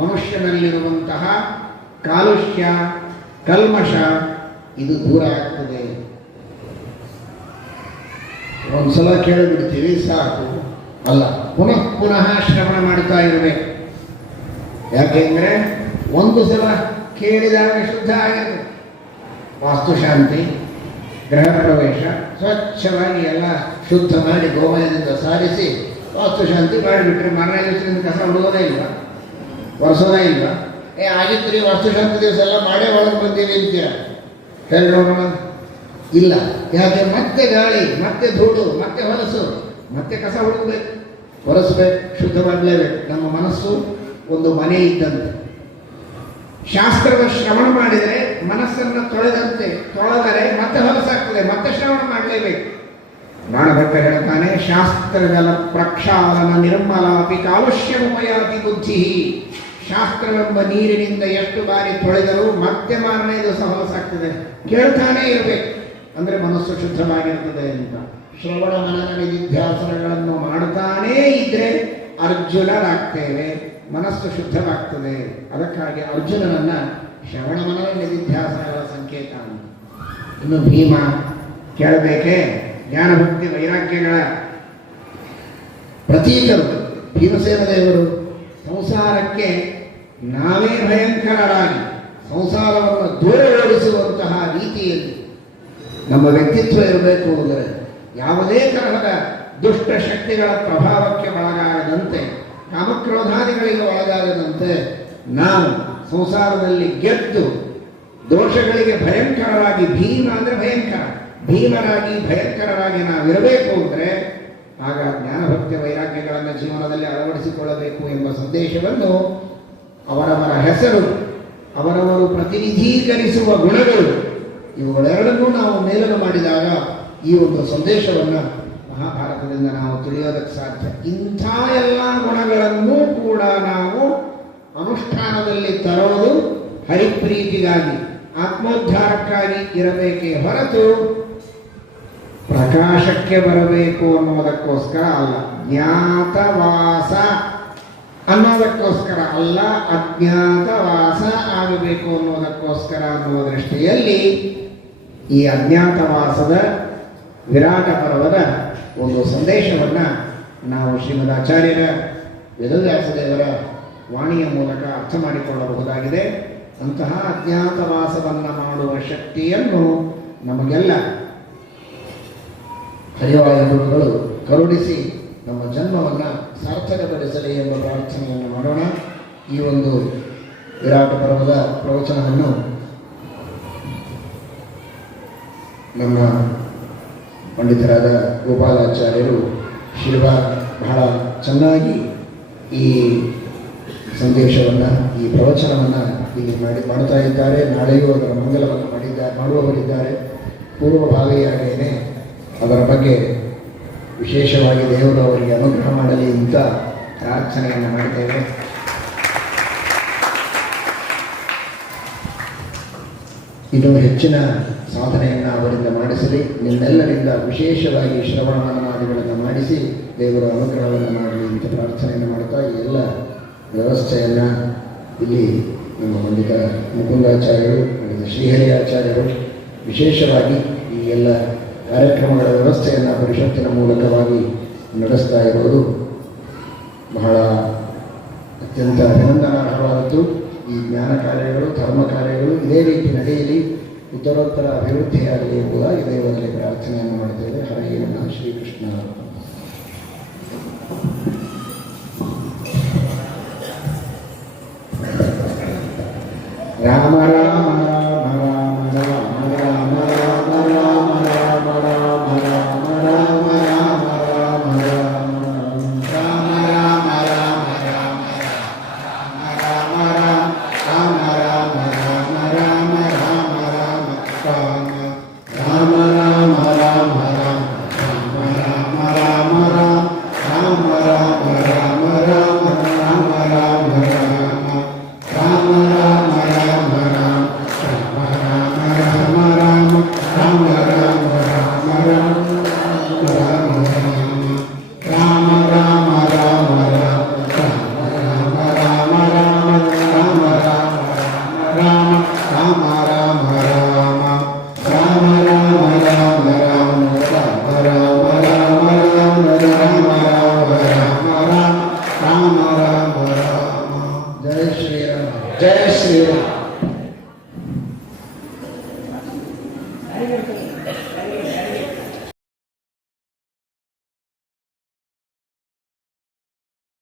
ಮನುಷ್ಯನಲ್ಲಿರುವಂತಹ ಕಾಲುಷ್ಯ, ಕಲ್ಮಶ ಇದು ದೂರ ಆಗ್ತದೆ. ಒಂದ್ಸಲ ಕೇಳಿಬಿಡ್ತೀವಿ ಸಾಕು ಅಲ್ಲ, ಪುನಃ ಪುನಃ ಶ್ರವಣ ಮಾಡ್ತಾ ಇರಬೇಕು. ಯಾಕೆಂದ್ರೆ ಒಂದು ಸಲ ಕೇಳಿದಾಗ ಶುದ್ಧ ಆಗಿರ್ತದೆ. ವಾಸ್ತುಶಾಂತಿ, ಗೃಹ ಪ್ರವೇಶ ಸ್ವಚ್ಛವಾಗಿ ಎಲ್ಲ ಶುದ್ಧ ಮಾಡಿ ಗೋಮಯದಿಂದ ಸಾರಿಸಿ ವಾಸ್ತುಶಾಂತಿ ಮಾಡಿಬಿಟ್ರೆ ಮಾರನೇ ದಿವಸದಿಂದ ಕಸ ಹುಡುಗೋದೇ ಇಲ್ಲ, ಒರೆಸೋದೇ ಇಲ್ಲ. ಆಗಿತ್ತು ರೀ ವಾಸ್ತುಶಾಂತಿ ದಿವಸ ಎಲ್ಲ ಮಾಡೇ ಒಳಗೆ ಬಂದೀವಿ ಅಂತೀರ, ಹೇಳಿ ನೋಡೋಣ. ಇಲ್ಲ, ಯಾಕೆ ಮತ್ತೆ ಗಾಳಿ, ಮತ್ತೆ ಧೂಳು, ಮತ್ತೆ ಹೊಲಸು, ಮತ್ತೆ ಕಸ ಹುಡುಗಬೇಕು, ಒರೆಸ್ಬೇಕು, ಶುದ್ಧ ಮಾಡಲೇಬೇಕು. ನಮ್ಮ ಮನಸ್ಸು ಒಂದು ಮನೆ ಇದ್ದಂತೆ. ಶಾಸ್ತ್ರದ ಶ್ರವಣ ಮಾಡಿದರೆ ಮನಸ್ಸನ್ನು ತೊಳೆದಂತೆ, ತೊಳೆದರೆ ಮತ್ತೆ ಹೊಲಸಾಗ್ತದೆ, ಮತ್ತೆ ಶ್ರವಣ ಮಾಡಲೇಬೇಕು. ಬಾಣಭಟ್ಟ ಹೇಳ್ತಾನೆ, ಶಾಸ್ತ್ರಗಳ ಪ್ರಕ್ಷಾಳನ ನಿರ್ಮಲಾಪಿ ಕಾಲುಷ್ಯಮುಪಯಾತಿ ಬುದ್ಧಿ. ಶಾಸ್ತ್ರವೆಂಬ ನೀರಿನಿಂದ ಎಷ್ಟು ಬಾರಿ ತೊಳೆದರೂ ಮತ್ತೆ ಮಾರನೇ ದಿವಸ ಹೊಲಸಾಗ್ತದೆ. ಕೇಳ್ತಾನೇ ಇರಬೇಕು, ಅಂದರೆ ಮನಸ್ಸು ಶುದ್ಧವಾಗಿರ್ತದೆ ಅಂತ. ಶ್ರವಣ ಮನನ ನಿಧಿಧ್ಯಾಸನಗಳನ್ನು ಮಾಡ್ತಾನೇ ಇದ್ರೆ ಅರ್ಜುನರಾಗ್ತೇವೆ, ಮನಸ್ಸು ಶುದ್ಧವಾಗ್ತದೆ. ಅದಕ್ಕಾಗಿ ಅರ್ಜುನನನ್ನ ಶ್ರವಣ ಮನನ ನಿಧಿಧ್ಯಾಸನಗಳ ಸಂಕೇತ. ಇನ್ನು ಭೀಮ ಕೇಳಬೇಕೆ, ಜ್ಞಾನಭಕ್ತಿ ವೈರಾಗ್ಯಗಳ ಪ್ರತೀಕರು ಭೀಮಸೇನ ದೇವರು. ಸಂಸಾರಕ್ಕೆ ನಾವೇ ಭಯಂಕರರಾಗಿ ಸಂಸಾರವನ್ನು ದೂರ ಓಡಿಸುವಂತಹ ರೀತಿಯಲ್ಲಿ ನಮ್ಮ ವ್ಯಕ್ತಿತ್ವ ಇರಬೇಕು. ಅಂದರೆ ಯಾವುದೇ ತರಹದ ದುಷ್ಟ ಶಕ್ತಿಗಳ ಪ್ರಭಾವಕ್ಕೆ ಒಳಗಾಗದಂತೆ, ಕಾಮಕ್ರೋಧಾದಿಗಳಿಗೆ ಒಳಗಾಗದಂತೆ ನಾವು ಸಂಸಾರದಲ್ಲಿ ಗೆದ್ದು ದೋಷಗಳಿಗೆ ಭಯಂಕರರಾಗಿ, ಭೀಮ ಅಂದರೆ ಭಯಂಕರ, ಭೀಮರಾಗಿ ಭಯಂಕರರಾಗಿ ನಾವಿರಬೇಕು ಅಂದರೆ ಆಗ ಜ್ಞಾನಭಕ್ತಿ ವೈರಾಗ್ಯಗಳನ್ನು ಜೀವನದಲ್ಲಿ ಅಳವಡಿಸಿಕೊಳ್ಳಬೇಕು ಎಂಬ ಸಂದೇಶವನ್ನು ಅವರವರ ಹೆಸರು, ಅವರವರು ಪ್ರತಿನಿಧೀಕರಿಸುವ ಗುಣಗಳು, ಇವುಗಳೆರಡನ್ನೂ ನಾವು ಮೇಲನ ಮಾಡಿದಾಗ ಈ ಒಂದು ಸಂದೇಶವನ್ನು ಮಹಾಭಾರತದಿಂದ ನಾವು ತಿಳಿಯೋದಕ್ಕೆ ಸಾಧ್ಯ. ಇಂಥ ಎಲ್ಲ ಗುಣಗಳನ್ನೂ ಕೂಡ ನಾವು ಅನುಷ್ಠಾನದಲ್ಲಿ ತರೋದು ಹರಿಪ್ರೀತಿಗಾಗಿ, ಆತ್ಮೋದ್ಧಾರಕ್ಕಾಗಿ ಇರಬೇಕೇ ಹೊರತು ಪ್ರಕಾಶಕ್ಕೆ ಬರಬೇಕು ಅನ್ನೋದಕ್ಕೋಸ್ಕರ ಅಲ್ಲ, ಜ್ಞಾತವಾಸ ಅನ್ನೋದಕ್ಕೋಸ್ಕರ ಅಲ್ಲ, ಅಜ್ಞಾತವಾಸ ಆಗಬೇಕು ಅನ್ನೋದಕ್ಕೋಸ್ಕರ ಅನ್ನುವ ದೃಷ್ಟಿಯಲ್ಲಿ ಈ ಅಜ್ಞಾತವಾಸದ ವಿರಾಟ ಪರ್ವದ ಒಂದು ಸಂದೇಶವನ್ನು ನಾವು ಶ್ರೀಮದ್ ಆಚಾರ್ಯರ ವೇದವ್ಯಾಸದೇವರ ವಾಣಿಯ ಮೂಲಕ ಅರ್ಥ ಮಾಡಿಕೊಳ್ಳಬಹುದಾಗಿದೆ. ಅಂತಹ ಅಜ್ಞಾತವಾಸವನ್ನು ಮಾಡುವ ಶಕ್ತಿಯನ್ನು ನಮಗೆಲ್ಲ ಹರಿವಾಯ ಗುರುಗಳು ಕರುಣಿಸಿ ನಮ್ಮ ಜನ್ಮವನ್ನು ಸಾರ್ಥಕಪಡಿಸಲಿ ಎಂಬ ಪ್ರಾರ್ಥನೆಯನ್ನು ಮಾಡೋಣ. ಈ ಒಂದು ವಿರಾಟ ಪರ್ವದ ಪ್ರವಚನವನ್ನು ನಮ್ಮ ಪಂಡಿತರಾದ ಗೋಪಾಲಾಚಾರ್ಯರು ಬಹಳ ಚೆನ್ನಾಗಿ ಈ ಸಂದೇಶವನ್ನು, ಈ ಪ್ರವಚನವನ್ನು ಇಲ್ಲಿ ಮಾಡ್ತಾ ಇದ್ದಾರೆ. ನಾಳೆಯೂ ಅದರ ಮಂಗಲವನ್ನು ಮಾಡುವವರಿದ್ದಾರೆ. ಪೂರ್ವಭಾವಿಯಾಗಿಯೇ ಅದರ ಬಗ್ಗೆ ವಿಶೇಷವಾಗಿ ದೇವರು ಅವರಿಗೆ ಅನುಗ್ರಹ ಮಾಡಲಿ ಅಂತ ಪ್ರಾರ್ಥನೆಯನ್ನು ಮಾಡ್ತೇವೆ. ಇನ್ನೂ ಹೆಚ್ಚಿನ ಸಾಧನೆಯನ್ನು ಅವರಿಂದ ಮಾಡಿಸಲಿ, ನಿಮ್ಮೆಲ್ಲರಿಂದ ವಿಶೇಷವಾಗಿ ಶ್ರವಣ ಮನನಾದಿಗಳನ್ನು ಮಾಡಿಸಿ ದೇವರ ಅನುಗ್ರಹವನ್ನು ಮಾಡಲಿ ಅಂತ ಪ್ರಾರ್ಥನೆಯನ್ನು ಮಾಡ್ತಾ ಈ ಎಲ್ಲ ವ್ಯವಸ್ಥೆಯನ್ನು ಇಲ್ಲಿ ನಮ್ಮ ಪಂಡಿತ ಮುಕುಂದಾಚಾರ್ಯರು, ಪಂಡಿತ ಶ್ರೀಹರಿ ಆಚಾರ್ಯರು ವಿಶೇಷವಾಗಿ ಈ ಎಲ್ಲ ಕಾರ್ಯಕ್ರಮಗಳ ವ್ಯವಸ್ಥೆಯನ್ನು ಪರಿಷತ್ತಿನ ಮೂಲಕವಾಗಿ ನಡೆಸ್ತಾ ಇರೋದು ಬಹಳ ಅತ್ಯಂತ ಅಭಿನಂದನಾರ್ಹವಾದದ್ದು. ಈ ಜ್ಞಾನ ಕಾರ್ಯಗಳು, ಧರ್ಮ ಕಾರ್ಯಗಳು ಇದೇ ರೀತಿ ನಡೆಯಲಿ, ಉತ್ತರೋತ್ತರ ಅಭಿವೃದ್ಧಿಯಾಗಲಿ ಎಂಬುದಾಗಿ ದೇವರಲ್ಲಿ ಪ್ರಾರ್ಥನೆಯನ್ನು ಮಾಡ್ತೇವೆ. ಹರೇ ನಮಃ. ಶ್ರೀಕೃಷ್ಣ. ರಾಮ ರಾಮ ರಾಮ ರಾಮ ರಾಮ ರಾಮ ರಾಮ ರಾಮ ರಾಮ ರಾಮ ರಾಮ ರಾಮ ರಾಮ ರಾಮ ರಾಮ ರಾಮ ಜಯ ಶ್ರೀರಾಮ್.